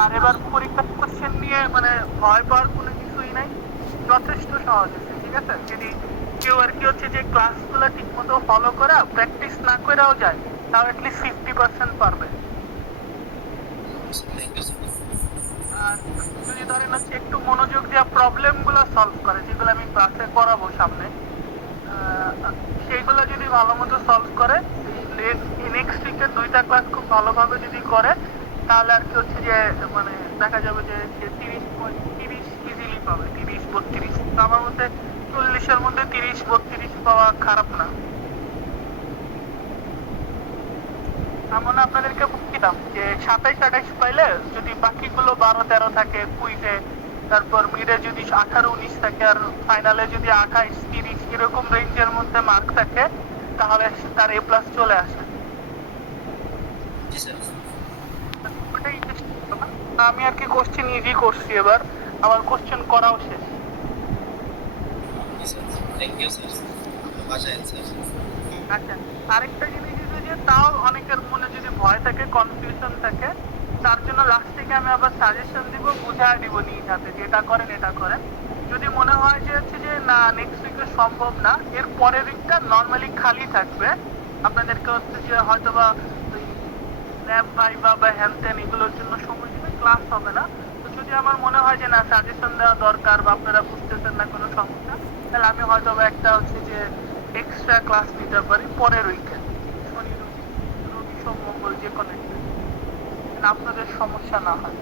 আর এবার পরীক্ষার কোশ্চেন নিয়ে মানে ভয় পাওয়ার কোনো কিছুই নাই, যথেষ্ট সহজ আছে। ঠিক আছে, যদি কেউ আর কি হচ্ছে যে ক্লাসগুলো ঠিক মতো ফলো করা প্র্যাকটিস না করেও যায়, তাও অ্যাটলিস্ট 50% পারবে। Thank you sir. আর যদি ধরেন হচ্ছে একটু মনোযোগ দিয়ে প্রবলেম গুলো সলভ করে, যেগুলো আমি ক্লাসে করাবো সামনে, সেইগুলো যদি ভালো মতো সলভ করে, এই নেক্সট উইকের দুইটা ক্লাস খুব ভালোভাবে যদি করে, তাহলে আর কি হচ্ছে যে মানে দেখা যাবে যে সে 30 ইজিলি পাবে, 30-32। আমার মতে 40-এর মধ্যে 30-32 পাওয়া খারাপ না। এমন আপনাদেরকে বলছিলাম যে 27-28 পাইলে যদি বাকিগুলো 12-13 থাকে কুইজে, তারপর মিডে যদি 18-19 থাকে, আর ফাইনালে যদি 28-30 এরকম রেঞ্জের মধ্যে মার্ক থাকে, তাহলে তার A+ চলে আসে। জি স্যার। ওটাই চেষ্টা করলাম। আমি আর কি কোশ্চেন ইজি করছি এবার, আমার কোশ্চেন করাও শেষ। জি স্যার, থ্যাংক ইউ স্যার। বাসায় স্যার। আচ্ছা, আরেকটা জিনিস হচ্ছে যে তাও অনেকের মনে যদি ভয় থাকে, কনফিউশন থাকে, তার জন্য লাস্ট থেকে আমি আবার সাজেশন দিব, বুঝায় দিব নিজ হাতে যে এটা করেন এটা করেন। যদি মনে হয় যে হচ্ছে যে না নেক্সট উইকে সম্ভব না, এর পরের উইকটা নর্মালি খালি থাকবে, আপনাদেরকে হচ্ছে যে হয়তো বা ওই ল্যাব ভাইবা বা হ্যান ত্যান এগুলোর জন্য সময় দিবে, ক্লাস হবে না। তো যদি আমার মনে হয় যে না সাজেশন দেওয়া দরকার বা আপনারা বুঝতেছেন না কোনো সমস্যা, তাহলে আমি হয়তো বা একটা হচ্ছে যে এক্সট্রা ক্লাস নিতে পারি পরের উইকে, শনি রবি, রবি সোম মঙ্গল যে কোনো একটা, যেন আপনাদের সমস্যা না হয়।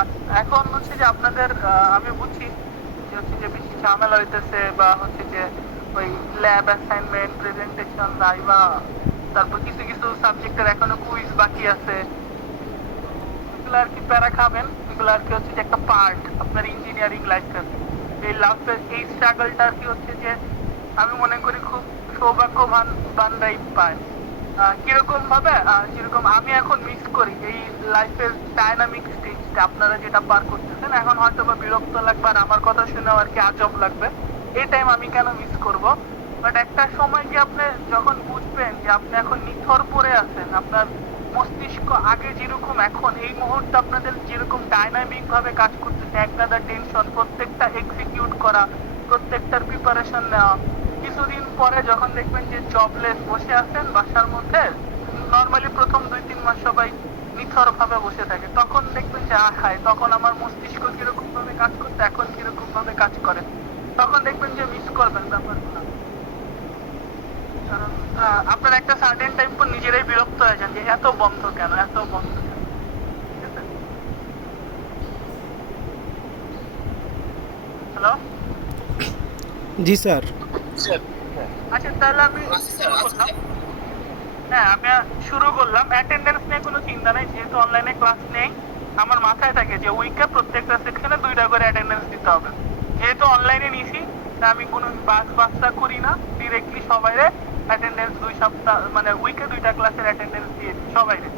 আচ্ছা, এখন হচ্ছে যে আপনাদের আমি বুঝছি যে হচ্ছে যে বেশি ঝামেলা হইতেছে বা হচ্ছে যে ওই ল্যাব অ্যাসাইনমেন্ট, প্রেজেন্টেশন, ভাইভা, তারপর কিছু কিছু সাবজেক্টের এখনো কুইজ বাকি আছে। তো এগুলো আর কি প্যারা খাবেন, এগুলো আর কি হচ্ছে যে একটা পার্ট আপনার ইঞ্জিনিয়ারিং লাইফের। এই লাইফের এই স্ট্রাগলটা আর কি হচ্ছে যে আমি মনে করি খুব সৌভাগ্যবান বান্দাই পায়। কিরকম ভাবে, যেরকম আমি এখন মিস করি এই লাইফের ডাইনামিক স্টেজটা, আপনারা যেটা পার করতেছেন এখন হয়তো বা বিরক্ত লাগবে আর আমার কথা শুনেও আর কি আজব লাগবে, এই টাইম আমি কেন মিস করব। বাট একটা সময় কি আপনি যখন বুঝবেন যে আপনি এখন নিথর পড়ে আছেন, আপনার মস্তিষ্ক আগে যেরকম এখন এই মুহূর্তে আপনাদের যেরকম ডাইনামিক ভাবে কাজ করতেছে, এক গাদা টেনশন, প্রত্যেকটা এক্সিকিউট করা, প্রত্যেকটার প্রিপারেশন নেওয়া, কিছুদিন পরে যখন দেখবেন যে জবলেস বসে আছেন বাসার মধ্যে, নর্মালি প্রথম 2-3 মাস সবাই নিথর ভাবে বসে থাকে, তখন দেখবেন যে হায় তখন আমার মস্তিষ্ক কিরকম ভাবে কাজ করতে, এখন কিরকম ভাবে কাজ করে, তখন দেখবেন যে মিস করবেন ব্যাপারগুলো। কারণ আপনার একটা সার্টেন টাইম পর নিজেরাই বিরক্ত হয়ে যান যে এত বন্ধ কেন, এত বন্ধ কেন। ঠিক আছে, হ্যালো। জি স্যার। স্যার। আচ্ছা তাহলে আমি আসি স্যার, শুরু আসি করলাম। স্যার। হ্যাঁ, আমি শুরু করলাম। অ্যাটেন্ডেন্স নিয়ে কোনো চিন্তা নেই, যেহেতু অনলাইনে ক্লাস নেই, আমার মাথায় থাকে যে উইকে প্রত্যেকটা সেকশনে 2টা করে অ্যাটেন্ডেন্স দিতে হবে। যেহেতু অনলাইনে নিছি, তা আমি কোনো বাসটা করি না, ডিরেক্টলি সবাইরে অ্যাটেন্ডেন্স 2 সপ্তাহ মানে উইকে 2টা ক্লাসের অ্যাটেন্ডেন্স দিয়ে দিই সবাইরে।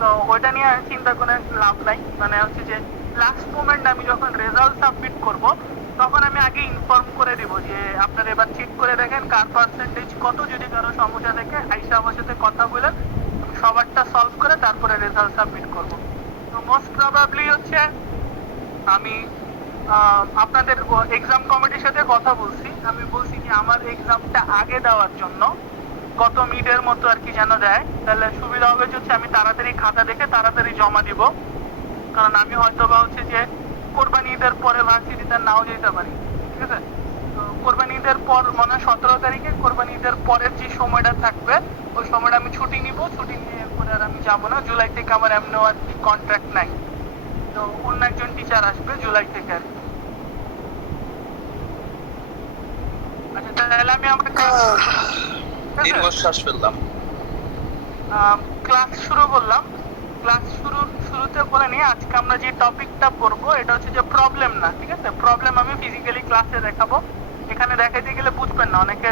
তো ওইটা নিয়ে চিন্তা করে লাভ নাই, মানে হচ্ছে যে লাস্ট মোমেন্ট আমি যখন রেজাল্ট সাবমিট করব, তখন আমি আগে ইনফর্ম করে দিব যে আপনারা এবার চেক করে দেখেন কার পার্সেন্টেজ কত, যদি কারো সমস্যা থাকে আইসা আমার সাথে কথা বলেন, আমি সবারটা সলভ করে তারপরে রেজাল্ট সাবমিট করব। তো মোস্ট প্রবাবলি হচ্ছে আমি আপনাদের এক্সাম কমিটির সাথে কথা বলছি, আমি বলছি কি আমার এক্সামটা আগে দেওয়ার জন্য, গত মিডের মতো আর কি যেন দেয়, তাহলে সুবিধা হবে যে হচ্ছে আমি তাড়াতাড়ি খাতা দেখে তাড়াতাড়ি জমা দিব। কারণ আমি হয়তো বা হচ্ছে যে কোরবানি ঈদের পরে ভার্সিটিতে নাও যেতে পারি। ঠিক আছে, তো কোরবানি ঈদের পর মানে 17 তারিখে কোরবানি ঈদের পরের যে সময়টা থাকবে, ওই সময়টা আমি ছুটি নিব, ছুটি নিয়ে এরপরে আর আমি যাবো না। জুলাই থেকে আমার এমনিও আর কি কন্ট্রাক্ট নাই, তো অন্য একজন টিচার আসবে জুলাই থেকে আর কি। আচ্ছা তাহলে আমি আমার ক্লাস শুরু করলাম। ঠিক আছে, দীর্ঘশ্বাস ফেললাম। ক্লাস শুরু করলাম। ক্লাস শুরুতে বলে নিই আজকে আমরা যে টপিকটা পড়বো এটা হচ্ছে যে প্রবলেম না। ঠিক আছে, প্রবলেম আমি ফিজিক্যালি ক্লাসে দেখাবো, এখানে দেখাইতে গেলে বুঝবেন না, অনেকে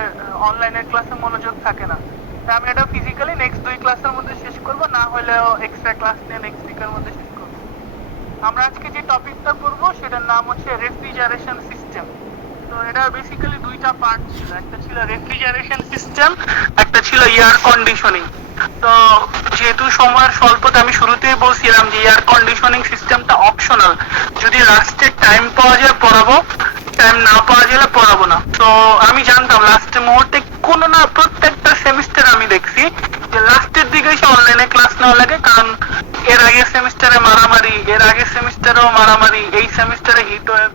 অনলাইনের ক্লাসে মনোযোগ থাকে না। তাই আমি এটা ফিজিক্যালি নেক্সট 2 ক্লাসের মধ্যে শেষ করব, না হলেও এক্সট্রা ক্লাস নিয়ে নেক্সট উইকের মধ্যে শেষ করবো। আমরা আজকে যে টপিকটা পড়বো সেটার নাম হচ্ছে রেফ্রিজারেশন সিস্টেম। তো তো এটা বেসিক্যালি দুইটা পার্ট ছিল, একটা ছিল রেফ্রিজারেশন সিস্টেম, একটা ছিল এয়ার কন্ডিশনিং। তো যেহেতু সময়ের স্বল্পতা, আমি শুরুতেই বলছিলাম যে এয়ার কন্ডিশনিং সিস্টেমটা অপশনাল, যদি লাস্টে টাইম পাওয়া যায় পড়াবো, টাইম না পাওয়া গেলে পড়াবো না। তো আমি জানতাম লাস্টের মুহূর্তে কোনো না প্রত্যেকটা সেমিস্টার আমি দেখছি যে লাস্টের দিকে এসে অনলাইনে ক্লাস নেওয়া লাগে, কারণ এর আগের সেমিস্টারে মারামারি, এর আগের সেমিস্টারেও মারামারি, এই সেমিস্টারে হিট ওয়েভ।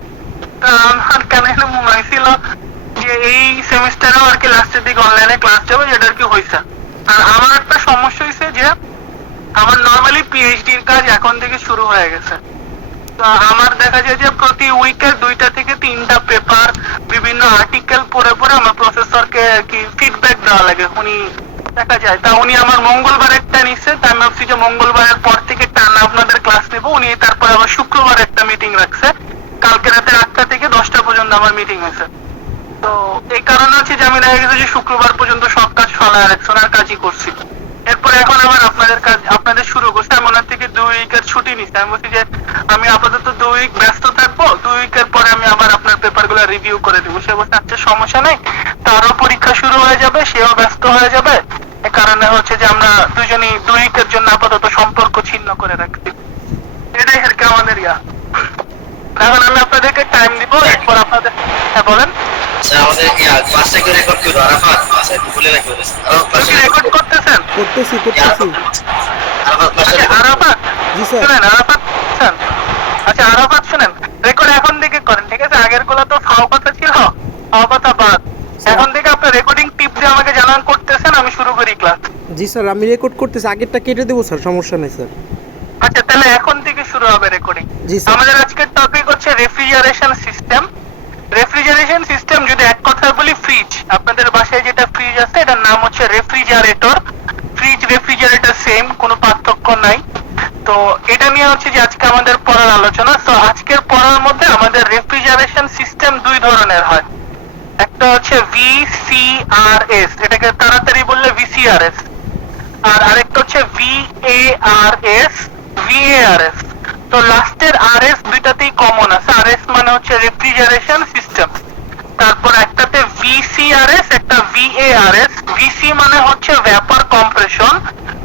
আমার কেন যেন মনে হয়েছিল যে এই সেমিস্টারেও আর কি লাস্টের দিকে অনলাইনে ক্লাস যাবে, যেটা আর কি হয়েছে। আর আমার একটা সমস্যা হয়েছে যে আমার নর্মালি পিএইচডির কাজ এখন থেকে শুরু হয়ে গেছে। তো আমার দেখা যায় যে প্রতি উইকে 2টা থেকে 3টা পেপার, বিভিন্ন আর্টিকেল পড়ে পড়ে আমার প্রফেসরকে আর কি ফিডব্যাক দেওয়া লাগে। উনি দেখা যায় তা উনি আমার মঙ্গলবার একটা নিচ্ছে, তা আমি ভাবছি যে মঙ্গলবারের পর থেকে টানা আপনাদের ক্লাস নেব। উনি তারপর আবার শুক্রবার একটা মিটিং রাখছে, কালকে রাতে 8টা থেকে 10টা পর্যন্ত আমার মিটিং হয়েছে। তো এই কারণে হচ্ছে যে আমি দেখা গেছে যে শুক্রবার পর্যন্ত সব কাজ ফেলা রাখছি, ওনার কাজই করছি। এরপরে এখন আবার আপনাদের কাজ আপনাদের শুরু করছে। আমি ওনার থেকে 2 উইকের ছুটি নিচ্ছি। আমি বলছি যে আমি আপাতত 2 উইক ব্যস্ত থাকবো, 2 উইকের পরে আমি আবার আপনার পেপারগুলো রিভিউ করে দেবো। সে বলছে আচ্ছা সমস্যা নেই, তারও পরীক্ষা শুরু হয়ে যাবে, সেও ব্যস্ত হয়ে যাবে। এ কারণে হচ্ছে যে আমরা দুজনই 2 উইকের জন্য আপাতত সম্পর্ক ছিন্ন করে রাখছি। এটাই আর কি আমাদের ইয়া। এখন আমি আপনাদেরকে টাইম দিব, এরপর আপনাদের হ্যাঁ বলেন। স্যার আমাদের কি ক্লাসটা একটু রেকর্ড করবো, আরাফাত স্যার একটু বলে রাখি বলেছেন আপনি রেকর্ড করতেছেন? করতেছি। আরাফাত ক্লাসটা আচ্ছা আরাফাত, জি স্যার। শুনেন আরাফাত শুনেন। আচ্ছা আরাফাত শুনেন, রেকর্ড এখন থেকে করেন, ঠিক আছে? আগের গুলো তো ফাও কথা ছিল, ফাও কথা বাদ। এখন থেকে আপনার রেকর্ডিং টিপ দিয়ে আমাকে জানান করতেছেন, আমি শুরু করি ক্লাস। জি স্যার, আমি রেকর্ড করতেছি, আগেরটা কেটে দেবো স্যার, সমস্যা নেই স্যার। আচ্ছা তাহলে এখন থেকে শুরু হবে রেকর্ডিং। জি স্যার। আমাদের আজকের টপিক হচ্ছে রেফ্রিজারেশন সিস্টেম। রেফ্রিজারেশন সিস্টেম যদি এক কথায় বলি ফ্রিজ, আপনাদের বাসায় যেটা ফ্রিজ আছে এটার নাম হচ্ছে রেফ্রিজারেটর। ফ্রিজ রেফ্রিজারেটর সেম, কোনো পার্থক্য নাই। তো এটা নিয়ে হচ্ছে যে আজকে আমাদের পড়ার আলোচনা। তো আজকের পড়ার মধ্যে আমাদের রেফ্রিজারেশন সিস্টেম 2 ধরনের হয়। একটা হচ্ছে ভিসিআরএস, এটাকে তাড়াতাড়ি বললে ভিসিআরএস, আর আরেকটা হচ্ছে ভিএআরএস, ভিএআরএস। তো লাস্টের আরএস দুইটাতেই কমন আছে। আরএস মানে হচ্ছে রেফ্রিজারেশন সিস্টেম। তারপর একটাতে ভিসিআরএস, একটা ভিএআরএস। ভিসি মানে হচ্ছে ভ্যাপার কম্প্রেশন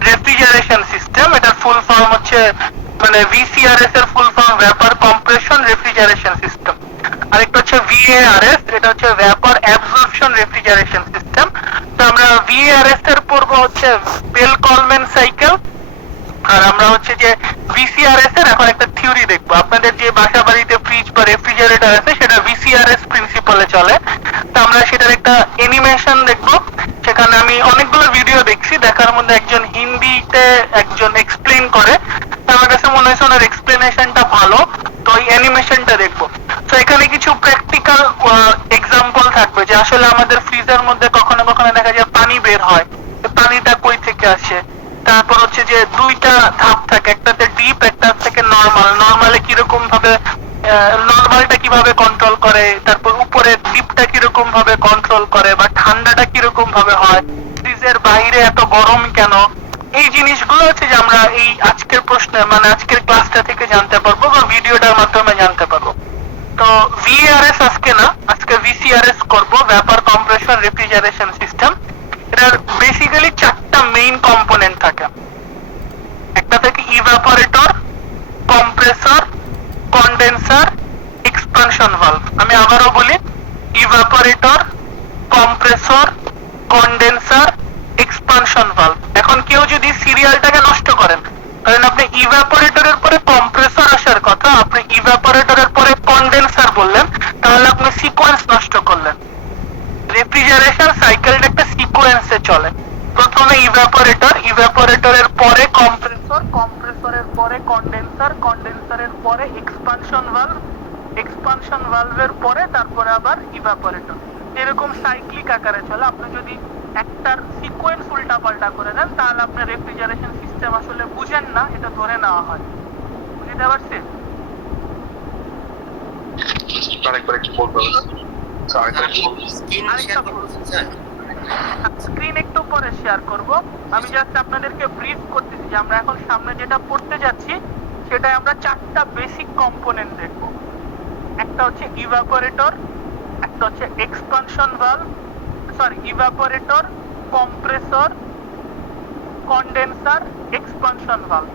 রেফ্রিজারেশন সিস্টেম, এটার ফুল ফর্ম হচ্ছে মানে ভিসিআরএস এর full form vapour compression refrigeration system. আরেকটা হচ্ছে ভিএআরএস, এটা হচ্ছে ভ্যাপার অ্যাবজর্পশন রেফ্রিজারেশন সিস্টেম। তো আমরা ভিএআরএস এর পড়বো হচ্ছে বেল-কলম্যান সাইকেল, আর আমরা হচ্ছে যে ভিসিআরএস এর এখন একটা থিওরি দেখবো। আপনাদের যে বাসা বাড়িতে ফ্রিজ বা রেফ্রিজারেটর আছে সেটা ভিসিআরএস প্রিন্সিপালে চলে। তো আমরা সেটার একটা অ্যানিমেশন দেখবো। সেখানে আমি অনেকগুলো ভিডিও দেখছি, দেখার মধ্যে একজন হিন্দিতে একজন এক্সপ্লেইন করে, তো আমার কাছে মনে হয়েছে ওনার এক্সপ্লেনেশনটা ভালো, তো ওই অ্যানিমেশনটা দেখবো। তো এখানে কিছু প্র্যাকটিক্যাল এক্সাম্পল থাকবে যে আসলে আমাদের ফ্রিজের মধ্যে কখনো কখনো দেখা যায় পানি বের হয়, পানিটা কই থেকে আসে। তারপর হচ্ছে যে 2টা ধাপ থাকে, একটাতে ডিপ, একটা থেকে নরমাল। নরমালে কিরকম ভাবে নরমালটা কিভাবে কন্ট্রোল করে, তারপর উপরে ডিপটা কিরকম ভাবে কন্ট্রোল করে, বা ঠান্ডাটা কিরকম ভাবে হয়, ফ্রিজের বাইরে এত গরম কেন। এই জিনিসগুলো হচ্ছে যে আমরা এই আজকের প্রশ্নে মানে আজকের ক্লাসটা থেকে জানতে পারবো বা ভিডিওটার মাধ্যমে জানতে পারবো। তো ভিআরএস আজকে না, আজকে ভিসিআরএস করবো, ভ্যাপার কম্প্রেশন রেফ্রিজারেশন সিস্টেম। এটার বেসিক্যালি 4টা মেইন কম্পোনেন্ট থাকে। একটা থাকে evaporator, compressor, condenser, expansion valve. আমি আবারও বলি, evaporator, compressor, condenser, expansion valve. এখন কেউ যদি সিরিয়ালটাকে নষ্ট করেন, কারণ আপনি ইভাপোরেটরের পরে কম্প্রেসর আসার কথা, আপনি ইভাপোরেটরের পরে কন্ডেন্সার বললেন, তাহলে আপনি সিকোয়েন্স নষ্ট করলেন। রেফ্রিজারেশন সাইকেলটা একটা সিকোয়েন্সে চলে। প্রথমে ইভাপোরেটর, ইভাপোরেটরের পরে কম্প্রেসর, কম্প্রেসরের পরে কন্ডেন্সার, কন্ডেন্সারের পরে এক্সপানশন ভালভ, এক্সপানশন ভালভের পরে তারপরে আবার ইভাপোরেটর। এরকম সাইক্লিক আকারে চলে। আপনি যদি একটার সিকোয়েন্স উল্টা পাল্টা করে দেন তাহলে আপনার রেফ্রিজারেশন সিস্টেম আসলে বুঝেন না, এটা ধরে নেওয়া হয়। বুঝতে পারছি? আরেকবার একটু বলবেন স্ক্রিন শেয়ার করতেছেন স্যার? স্ক্রিন একটু পরে শেয়ার করব। আমি জাস্ট আপনাদেরকে ব্রিফ করতেছি যে আমরা এখন সামনে যেটা পড়তে যাচ্ছি সেটাই আমরা 4টা বেসিক কম্পোনেন্ট দেখব। একটা হচ্ছে ইভাপোরেটর, একটা হচ্ছে expansion valve, sorry evaporator, compressor, condenser, expansion valve.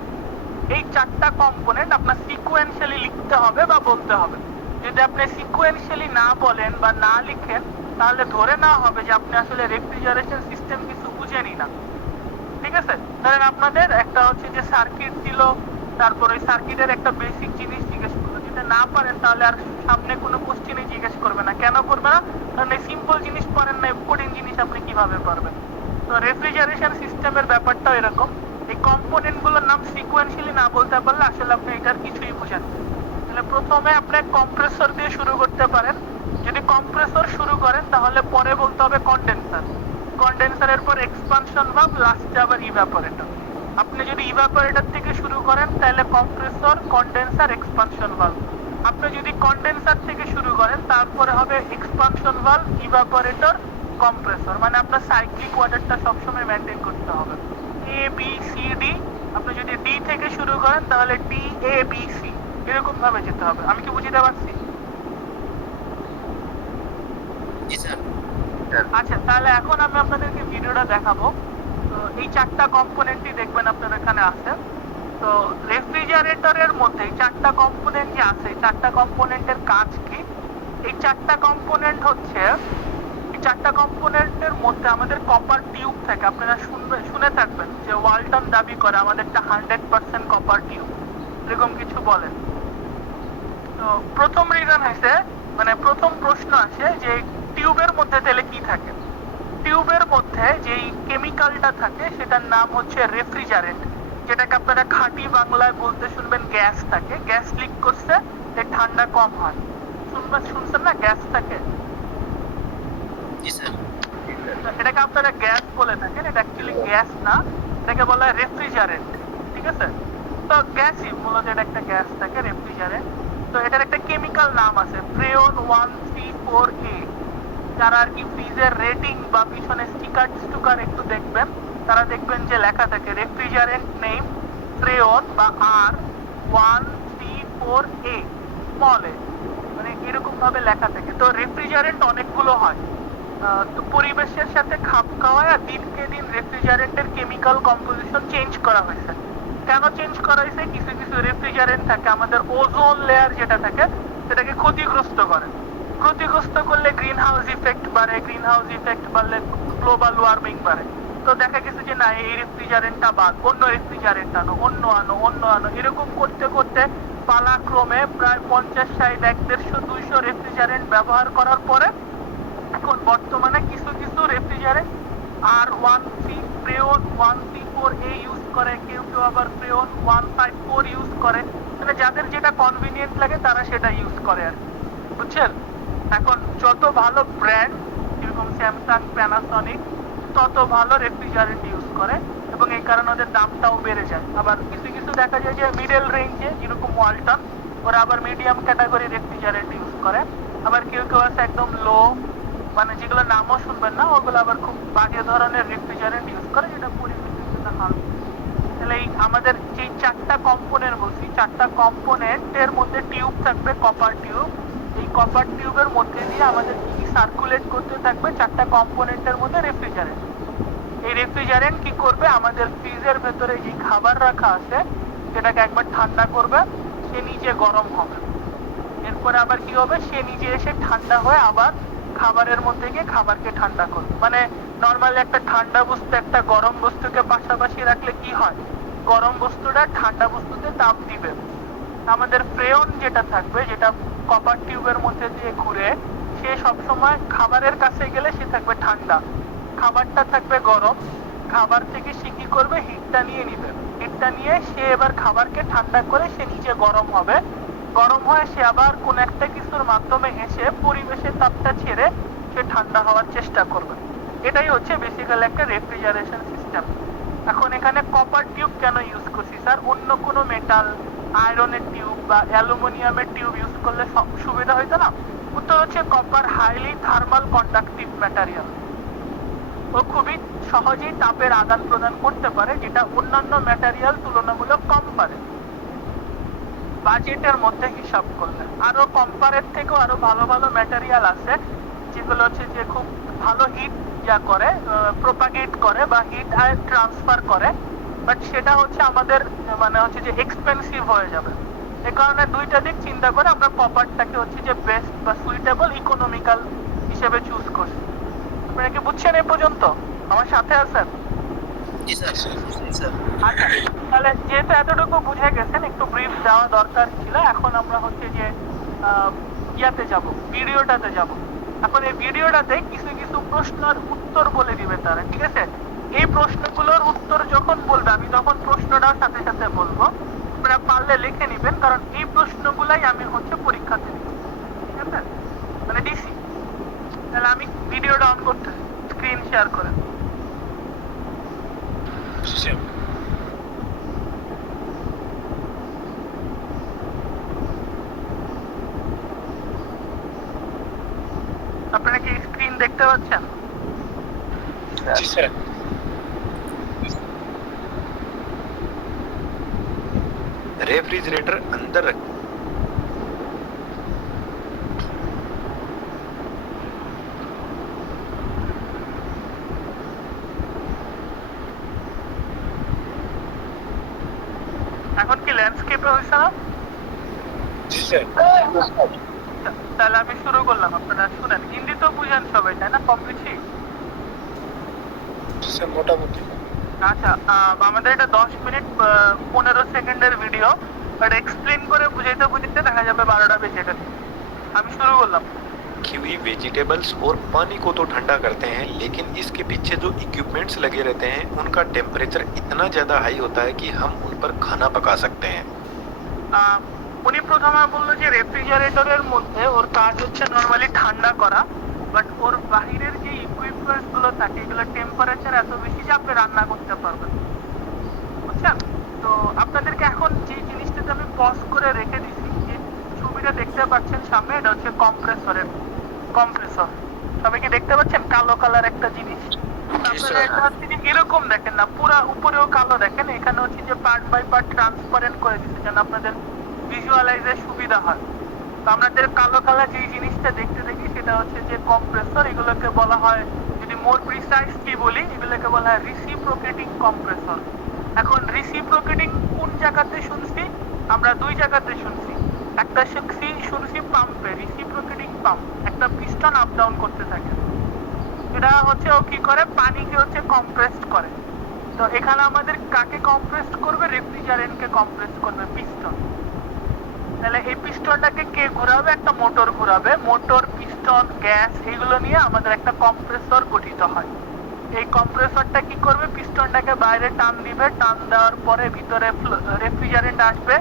এই চারটা কম্পোনেন্ট আপনার সিকোয়েন্সিয়ালি লিখতে হবে বা বলতে হবে। যদি আপনি সিকোয়েন্সিয়ালি না বলেন বা না লিখেন তাহলে ধরে নেওয়া হবে যে আপনি আসলে রেফ্রিজারেশন সিস্টেম কিছু বুঝেনি না। ঠিক আছে, ধরেন আপনাদের একটা হচ্ছে যে সার্কিট দিল, তারপর ওই সার্কিটের একটা বেসিক জিনিস জিজ্ঞেস করলো, যদি না পারেন তাহলে আর সামনে কোনো কোশ্চেনই জিজ্ঞেস করবে না। কেন করবে না? কারণ এই সিম্পল জিনিস পারেন না, কঠিন জিনিস আপনি কিভাবে পারবেন? তো রেফ্রিজারেশন সিস্টেমের ব্যাপারটা এরকম। এই কম্পোনেন্ট গুলোর নাম সিকোয়েন্সিয়ালি না বলতে পারলে আসলে আপনি এটার কিছুই বুঝেন না। তাহলে প্রথমে আপনি কম্প্রেসর দিয়ে শুরু করতে পারেন। যদি কম্প্রেসর শুরু করেন তাহলে পরে বলতে হবে কন্ডেন্সার, কন্ডেন্সারের পর এক্সপানশন ভালভ, লাস্টে আবার ইভাপোরেটর। আপনি যদি ইভাপোরেটর থেকে শুরু করেন তাহলে কম্প্রেসর, কন্ডেন্সার, এক্সপানশন ভালভ। আপনি যদি কন্ডেন্সার থেকে শুরু করেন তারপরে হবে এক্সপানশন ভালভ, ইভাপোরেটর, কম্প্রেসর। মানে আপনার সাইক্লিক অর্ডারটা সবসময় মেনটেন করতে হবে, এ বি সি ডি। আপনি যদি ডি থেকে শুরু করেন তাহলে ডি এ বি সি, এরকম ভাবে যেতে হবে। আমি কি বুঝতে পারছি? জি স্যার। আচ্ছা, তাহলে এখন আমি আপনাদেরকে ভিডিওটা দেখাবো। তো এই চারটা কম্পোনেন্টই দেখবেন আপনার এখানে আছে। তো রেফ্রিজারেটরের মধ্যে এই চারটা কম্পোনেন্ট যে আছে, এই চারটা কম্পোনেন্টের কাজ কি? এই চারটা কম্পোনেন্ট হচ্ছে, এই চারটা কম্পোনেন্টের মধ্যে আমাদের কপার টিউব থাকে। আপনারা শুনে থাকবেন যে ওয়ালটন দাবি করে আমাদেরটা 100% কপার টিউব, এরকম কিছু বলেন। তো প্রথম রিজন হয়েছে, মানে প্রথম প্রশ্ন আসে যে টিউবের মধ্যে তাহলে কি থাকে? টিউবের মধ্যে যেই কেমিক্যালটা থাকে সেটার নাম হচ্ছে রেফ্রিজারেন্ট, যেটাকে আপনারা খাঁটি বাংলায় বলতে শুনবেন গ্যাস থাকে। গ্যাস লিক করছে, এর ঠান্ডা কম হয়। শুনছেন না গ্যাস থাকে? জি স্যার। এটাকে আপনারা গ্যাস বলে থাকেন, এটা অ্যাকচুয়ালি গ্যাস না, এটাকে বলা হয় রেফ্রিজারেন্ট। ঠিক আছে, তো গ্যাসই মূলত, এটা একটা গ্যাস থাকে রেফ্রিজারেন্ট। তো এটার একটা কেমিক্যাল নাম আছে ফ্রেওন 134A। যারা আর কি ফ্রিজের রেটিং বা পিছনে স্টিকার একটু দেখবেন, তারা দেখবেন যে লেখা থাকে রেফ্রিজারেন্ট নেম ফ্রেওন বা R134A স্মল এ, মানে এরকম ভাবে লেখা থাকে। তো রেফ্রিজারেন্ট অনেকগুলো হয়, তো পরিবেশের সাথে খাপ খাওয়ায় দিনকে দিন রেফ্রিজারেন্টের কেমিক্যাল কম্পোজিশন চেঞ্জ করা হয়েছে। কেন চেঞ্জ করা হয়েছে? কিছু কিছু রেফ্রিজারেন্ট থাকে আমাদের ওজোন লেয়ার যেটা থাকে সেটাকে ক্ষতিগ্রস্ত করে। ক্ষতিগ্রস্ত করলে গ্রিন হাউস ইফেক্ট বাড়ে, গ্রিন হাউস ইফেক্ট বাড়লে গ্লোবাল ওয়ার্মিং বাড়ে। তো দেখা গেছে যে না, এই রেফ্রিজারেন্টটা বাদ, অন্য রেফ্রিজারেন্ট আনো, অন্য আনো, এরকম করতে করতে পালাক্রমে প্রায় 50, 60, 150, 200 রেফ্রিজারেন্ট ব্যবহার করার পরে এখন বর্তমানে কিছু কিছু রেফ্রিজারেন্ট ফ্রেওন 134A ইউজ করে, কেউ কেউ আবার ফ্রেওন 154 ইউজ করে। মানে যাদের যেটা কনভিনিয়েন্ট লাগে তারা সেটা ইউজ করে আর কি, বুঝছেন? এখন যত ভালো ব্র্যান্ড, যেরকম স্যামসাং, প্যানাসনিক, তত ভালো রেফ্রিজারেন্ট ইউজ করে এবং এই কারণে ওদের দামটাও বেড়ে যায়। আবার কিছু কিছু দেখা যায় যে মিডল রেঞ্জে, যেরকম ওয়ালটন, ওরা আবার মিডিয়াম ক্যাটাগরি রেফ্রিজারেন্ট ইউজ করে। আবার কেউ কেউ আছে একদম লো, মানে যেগুলো নামও শুনবেন না, ওগুলো আবার খুব বাজে ধরনের রেফ্রিজারেন্ট ইউজ করে, যেটা পরিবেশের জন্য হার্মফুল। তাহলে এই আমাদের যে চারটা কম্পোনেন্ট বলছি, চারটা কম্পোনেন্টের মধ্যে টিউব থাকবে, কপার টিউব। এই কপার টিউবের মধ্যে দিয়ে আমাদের কি সার্কুলেট করতে থাকবে? চারটা কম্পোনেন্টের মধ্যে রেফ্রিজারেন্ট। এই রেফ্রিজারেন্ট কি করবে? আমাদের ফ্রিজের ভেতরে যে খাবার রাখা আছে সেটাকে একবার ঠান্ডা করবে, সে নিজে গরম হবে। এরপরে আবার কি হবে? সে নিজে এসে ঠান্ডা হয়ে আবার খাবারের মধ্যে গিয়ে খাবারকে ঠান্ডা করবে। মানে নর্মালি একটা ঠান্ডা বস্তু একটা গরম বস্তুকে পাশাপাশি রাখলে কি হয়? গরম বস্তুটা ঠান্ডা বস্তুতে তাপ দিবে। আমাদের ফ্রেওন যেটা থাকবে, যেটা কপার টিউবের মধ্যে দিয়ে ঘুরে, সে সবসময় খাবারের কাছে গেলে সে থাকবে ঠান্ডা, খাবারটা থাকবে গরম। খাবার থেকে সে কি করবে? হিটটা নিয়ে নিবে। হিটটা নিয়ে সে এবার খাবারকে ঠান্ডা করে সে নিজে গরম হবে। গরম হয়ে সে আবার কোন একটা কিছুর মাধ্যমে এসে পরিবেশের তাপটা ছেড়ে সে ঠান্ডা হওয়ার চেষ্টা করবে। এটাই হচ্ছে বেসিক্যালি একটা রেফ্রিজারেশন সিস্টেম। এখন এখানে কপার টিউব কেন ইউজ করছি স্যার? অন্য কোনো মেটাল, আয়রনের টিউব বা অ্যালুমিনিয়ামের টিউব ইউজ করলে সুবিধা হইতো না? উত্তর হচ্ছে copper highly thermal conductive material. ও খুবই সহজেই তাপের আদান প্রদান করতে পারে, যেটা অন্যান্য ম্যাটেরিয়াল তুলনামূলক কম পারে। বাজেটের মধ্যে হিসাব করলে আরো কম্পারের থেকেও আরো ভালো ভালো ম্যাটেরিয়াল আছে যেগুলো হচ্ছে যে খুব ভালো হিট করে প্রোপাগেট করে বা হিট আর ট্রান্সফার করে, বাট সেটা হচ্ছে আমাদের মানে হচ্ছে যে এক্সপেন্সিভ হয়ে যাবে। এ কারণে দুইটা দিক চিন্তা করে আমরা কপারটাকে হচ্ছে যে বেস্ট বা সুইটেবল ইকোনমিক্যাল হিসেবে চুজ করছি। আপনারা কি বুঝছেন এ পর্যন্ত? আমার সাথে আছেন? জি স্যার, জি স্যার। আচ্ছা, তাহলে যেহেতু এতটুকু বুঝে গেছেন, একটু ব্রিফ দেওয়া দরকার ছিল। এখন আমরা হচ্ছে যে ইয়াতে যাব, ভিডিওটাতে যাব। এখন এই ভিডিওটাতে কিছু কিছু প্রশ্নের উত্তর বলে দিবে তারা, ঠিক আছে? এই প্রশ্নগুলোর উত্তর যখন বলবে আমি তখন প্রশ্নটার সাথে সাথে বলবো, আপনারা পারলে লিখে নিবেন, কারণ এই প্রশ্নগুলাই আমি হচ্ছে পরীক্ষাতে দিব, ঠিক আছে? মানে ডিসি। তাহলে আমি ভিডিওটা অন করতে, স্ক্রিন শেয়ার করে। আপনারা কি স্ক্রিন দেখতে পাচ্ছেন? जी सर। रेफ्रिजरेटर अंदर रख। এখন কি ল্যান্ডস্কেপে হয়েছে না? जी सर। তাহলে আমি শুরু করলাম, আপনারা শুনেন। হিন্দি তো বুঝেন সবাই, তাই না? কম বেশি। जी सर, मोटामोटी। আচ্ছা, আমাদের এটা 10 মিনিট 15 সেকেন্ডের ভিডিও, বাট এক্সপ্লেন করে বুঝাইতে বুঝাইতে দেখা যাবে 12টা বেজে গেছে। আমি শুরু করলাম। कीवी वेजिटेबल्स और पानी को तो ठंडा करते हैं, लेकिन इसके पीछे जो इक्विपमेंट्स लगे रहते हैं उनका टेम्परेचर इतना ज़्यादा हाई होता है कि हम उन पर खाना पका सकते हैं। উনি প্রথমে বললো যে রেফ্রিজারেটরের মধ্যে ওর কাজ হচ্ছে নরমালি ঠান্ডা করা, বাট ওর বাহিরের যে ইকুইপমেন্টস গুলো থাকে এগুলো টেম্পারেচার এত বেশি যে আপনি রান্না করতে পারবেন, বুঝছেন? তো আপনাদেরকে এখন যে জিনিসটাতে আমি পজ করে রেখে দিছি, যে ছবিটা দেখতে পাচ্ছেন সামনে, এটা হচ্ছে কম্প্রেসর। সবাই কি দেখতে পাচ্ছেন? কালো কালার একটা জিনিস। আপনারা এটা হচ্ছে যে এরকম দেখেন না, পুরা উপরেও কালো দেখেন, এখানে হচ্ছে যে পার্ট বাই পার্ট ট্রান্সপারেন্ট করে দিচ্ছে যেন আপনাদের ভিজুয়ালাইজের সুবিধা হয়। তো আমাদের কালো কালার যে জিনিসটা দেখতে দেখি সেটা হচ্ছে যে কম্প্রেসর। এগুলোকে বলা হয়, যদি মোর প্রিসাইজলি বলি, এগুলোকে বলা হয় রিসিপ্রোকেটিং কম্প্রেসর। এখন রিসিপ্রোকেটিং কোন জায়গাতে শুনছি? আমরা দুই জায়গাতে শুনছি। একটা শুনছি পাম্পে, রিসিপ্রোকেটিং পাম্প, একটা পিস্টন আপ ডাউন করতে থাকে। এটা হচ্ছে ও কি করে, পানিকে হচ্ছে কম্প্রেসড করে। তো এখানে আমাদের কাকে কম্প্রেসড করবে? রেফ্রিজারেন্টকে কম্প্রেস করবে পিস্টন। তাহলে এই পিস্টনটাকে কে ঘোরাবে? একটা মোটর ঘোরাবে। মোটর, পিস্টন, গ্যাস এগুলো নিয়ে আমাদের একটা কম্প্রেসর গঠিত হয়। এই কম্প্রেসরটা কি করবে? পিস্টনটাকে বাইরে টান দিবে, টান দেওয়ার পরে ভিতরে রেফ্রিজারেন্ট আসবে।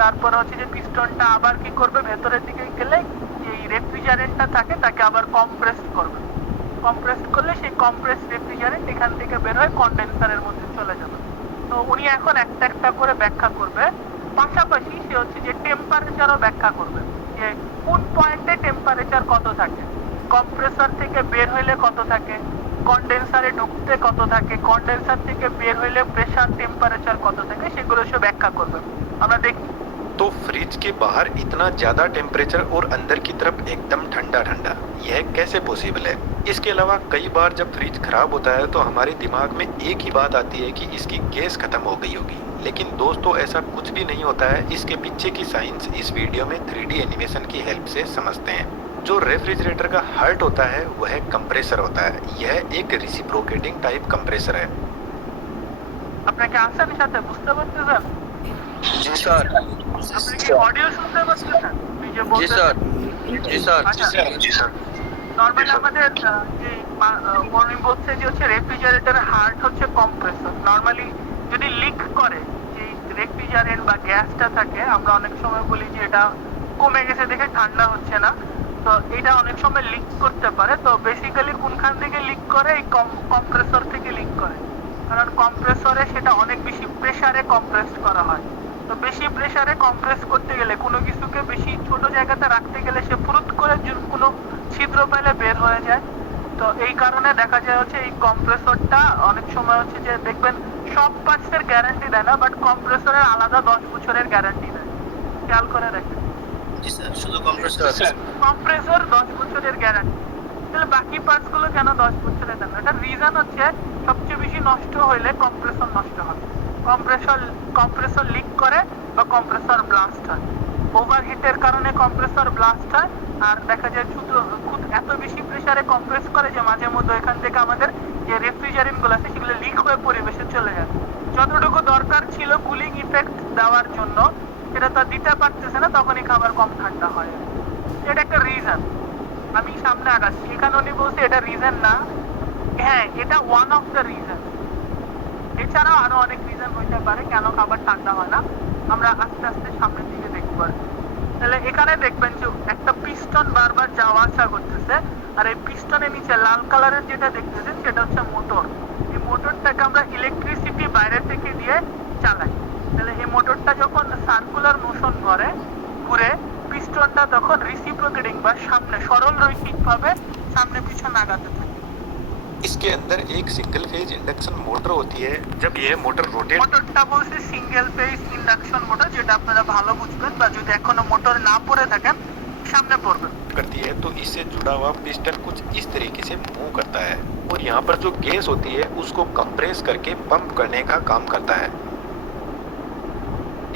তারপরে হচ্ছে যে পিস্টনটা আবার কি করবে? ভেতরের দিকে গেলে এই রেফ্রিজারেন্টটা থাকে তাকে আবার কম্প্রেস করবে। কম্প্রেস করলে সেই কম্প্রেস রেফ্রিজারেন্ট এখান থেকে বের হয়ে কন্ডেন্সারের মধ্যে চলে যাবে। তো উনি এখন একটা একটা করে ব্যাখ্যা করবে, পাশাপাশি সে হচ্ছে যে টেম্পারেচারও ব্যাখ্যা করবে, যে কোন পয়েন্টে টেম্পারেচার কত থাকে, কম্প্রেসর থেকে বের হইলে কত থাকে, কন্ডেন্সারে ঢুকতে কত থাকে, কন্ডেন্সার থেকে বের হইলে প্রেসার টেম্পারেচার কত থাকে, সেগুলো সে ব্যাখ্যা করবে। আমরা দেখি। तो फ्रिज के बाहर इतना ज़्यादा टेम्परेचर और अंदर की तरफ एकदम ठंडा ठंडा, यह कैसे पॉसिबल है? इसके अलावा कई बार जब फ्रिज खराब होता है तो हमारे दिमाग में एक ही बात आती है कि इसकी गैस खत्म हो गई होगी, लेकिन दोस्तों ऐसा कुछ भी नहीं होता है। इसके पीछे की साइंस इस वीडियो में 3D एनिमेशन की हेल्प से समझते हैं। जो रेफ्रिजरेटर का हार्ट होता है वह कंप्रेसर होता है। यह एक रिसिप्रोकेटिंग टाइप कंप्रेसर है। আপনাকে আসার সাথে বুঝতে পারতেছেন? जी सर। আপনি কি অডিও শুনতে পাচ্ছেন? जी सर। जी सर। जी सर। নরমালি আমাদের যে মর্নিং বলছে যে হচ্ছে রেফ্রিজারেটরের হার্ট হচ্ছে কম্প্রেসর। নরমালি যদি লিক করে, যে রেফ্রিজারেন্ট বা গ্যাসটা থাকে, আমরা অনেক সময় বলি যে এটা কমে গেছে দেখে ঠান্ডা হচ্ছে না, তো এটা অনেক সময় লিক করতে পারে। তো বেসিক্যালি কোনখান থেকে লিক করে? এই কম্প্রেসর থেকে লিক করে, কারণ কম্প্রেসরে সেটা অনেক বেশি প্রেসারে কম্প্রেস করা হয়। তো বেশি প্রেসারে কম্প্রেস করতে গেলে, কোনো কিছুকে বেশি ছোট জায়গাতে রাখতে গেলে সে ফুরুত করে কোনো ছিদ্র পেলে বের হয়ে যায়। তো এই কারণে দেখা যায় হচ্ছে এই কম্প্রেসরটা অনেক সময় হচ্ছে যে দেখবেন সব পার্টসের গ্যারান্টি দেয় না, বাট কম্প্রেসরের আলাদা 10 বছরের গ্যারান্টি দেয়। খেয়াল করে রাখেন। জি স্যার, শুধু কম্প্রেসর স্যার। কম্প্রেসর 10 বছরের গ্যারান্টি, তাহলে বাকি পার্টস গুলো কেন 10 বছরের দেন? এটার রিজন হচ্ছে সবচেয়ে বেশি নষ্ট হইলে কম্প্রেসর নষ্ট হয়, কম্প্রেসর লিক করে বা কম্প্রেসর ব্লাস্ট হয়। ওভারহিটের কারণে কম্প্রেসর ব্লাস্ট হয়, আর দেখা যায় খুব এত বেশি প্রেসারে কম্প্রেস করে যে মাঝে মধ্যে এখান থেকে আমাদের যে রেফ্রিজারেন্ট গুলো আছে সেগুলো লিক হয়ে পরিবেশে চলে যায়। যতটুকু দরকার ছিল কুলিং ইফেক্ট দেওয়ার জন্য সেটা তো দিতে পারতেছে না, তখনই খাবার কম ঠান্ডা হয়। এটা একটা রিজন। আমি সামনে আগাচ্ছি, এখানে উনি বলছে এটা রিজন না। হ্যাঁ, এটা ওয়ান অফ দ্য রিজন। এছাড়াও আরো অনেক রিজন হইতে পারে কেন খাবার ঠান্ডা হয় না, আমরা আস্তে আস্তে সামনের দিকে দেখবো আর কি। তাহলে এখানে দেখবেন যে একটা পিস্টন বারবার যাওয়া আসা করতেছে, আর এই পিস্টনের নিচে লাল কালারের যেটা দেখতেছেন সেটা হচ্ছে মোটর। এই মোটরটাকে আমরা ইলেকট্রিসিটি বাইরে থেকে দিয়ে চালাই। তাহলে এই মোটরটা যখন সার্কুলার মোশন করে ঘুরে, পিস্টনটা তখন রিসিপ্রোকেটিং বা সামনে সরল রৈখিক ভাবে সামনে পিছনে আগাতে থাকে। इसके अंदर एक सिंगल फेज इंडक्शन मोटर होती है। जब यह मोटर रोटेट মোটরটা বলছে সিঙ্গেল ফেজ ইন্ডাকশন মোটর, যেটা আপনারা ভালো বুঝবেন, বা যদি এখনো মোটর না পড়ে থাকেন সামনে পড়বেন। करती है तो इससे जुड़ा हुआ पिस्टन कुछ इस तरीके से मूव करता है और यहाँ पर जो गैस होती है उसको कंप्रेस करके पंप करने का काम करता है।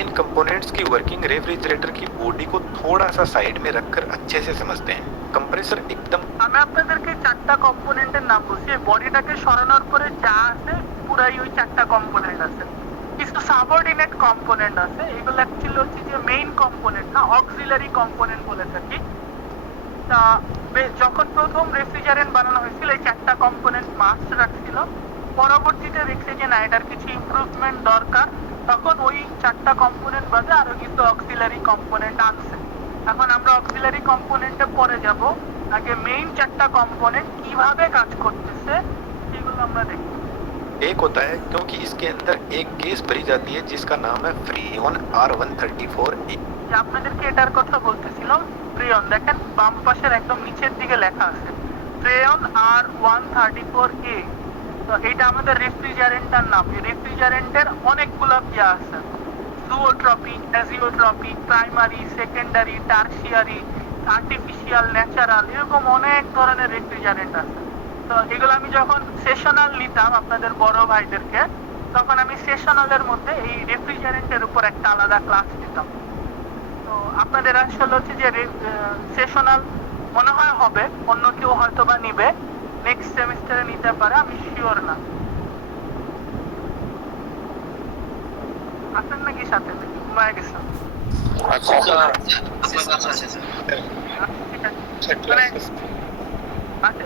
इन कंपोनेंट्स की वर्किंग रेफ्रिजरेटर की बॉडी को थोड़ा सा साइड में रखकर अच्छे से समझते हैं। कंप्रेसर एकदम আমি আপনাদেরকে চারটা কম্পোনেন্টের নাম বলছি। এই বডিটাকে সরানোর পরে যা আছে পুরাই ওই চারটা কম্পোনেন্ট আছে। কিছু সাবঅর্ডিনেট কম্পোনেন্ট আছে, এগুলো অ্যাকচুয়ালি হচ্ছে যে মেইন কম্পোনেন্ট না, অক্সিলারি কম্পোনেন্ট বলে থাকি। তা যখন প্রথম রেফ্রিজারেন্ট বানানো হয়েছিল এই চারটা কম্পোনেন্ট মাস্ট রাখছিল, পরবর্তীতে দেখছে যে না এটার কিছু ইমপ্রুভমেন্ট দরকার, তখন ওই চারটা কম্পোনেন্ট বাদে আরো কিছু অক্সিলারি কম্পোনেন্ট আনছে। এখন আমরা অক্সিলারি কম্পোনেন্টে পরে যাব, আগে মেইন চারটা কম্পোনেন্ট কিভাবে কাজ করতেছে সেগুলো আমরা দেখব। एक होता है क्योंकि इसके अंदर एक गैस भरी जाती है जिसका नाम है फ्रीऑन R134A। যে আপনাদেরকে এটার কথা বলতেছিলাম, ফ্রিয়ন, দেখেন বাম পাশের একদম নিচের দিকে লেখা আছে ফ্রিয়ন R134A। তো এটা আমাদের রেফ্রিজারেন্টটার নাম। এই রেফ্রিজারেন্টের অনেকগুলো ইয়া আছে, zeotropic, azeotropic, primary, secondary, tertiary, artificial, natural, এরকম অনেক ধরনের রেফ্রিজারেন্ট আছে। তো এগুলো আমি যখন সেশনাল নিতাম আপনাদের বড় ভাইদেরকে, তখন আমি সেশনালের মধ্যে এই রেফ্রিজারেন্টের উপর একটা আলাদা ক্লাস দিতাম। তো আপনাদের আসলে হচ্ছে যে সেশনাল মনে হয় হবে, অন্য কেউ হয়তো বা নিবে, নেক্সট সেমিস্টারে নিতে পারে, আমি শিওর না। আছেন নাকি সাথে? ঘুমায় গেছেন? আপনার কাছে আছে স্যার। আচ্ছা,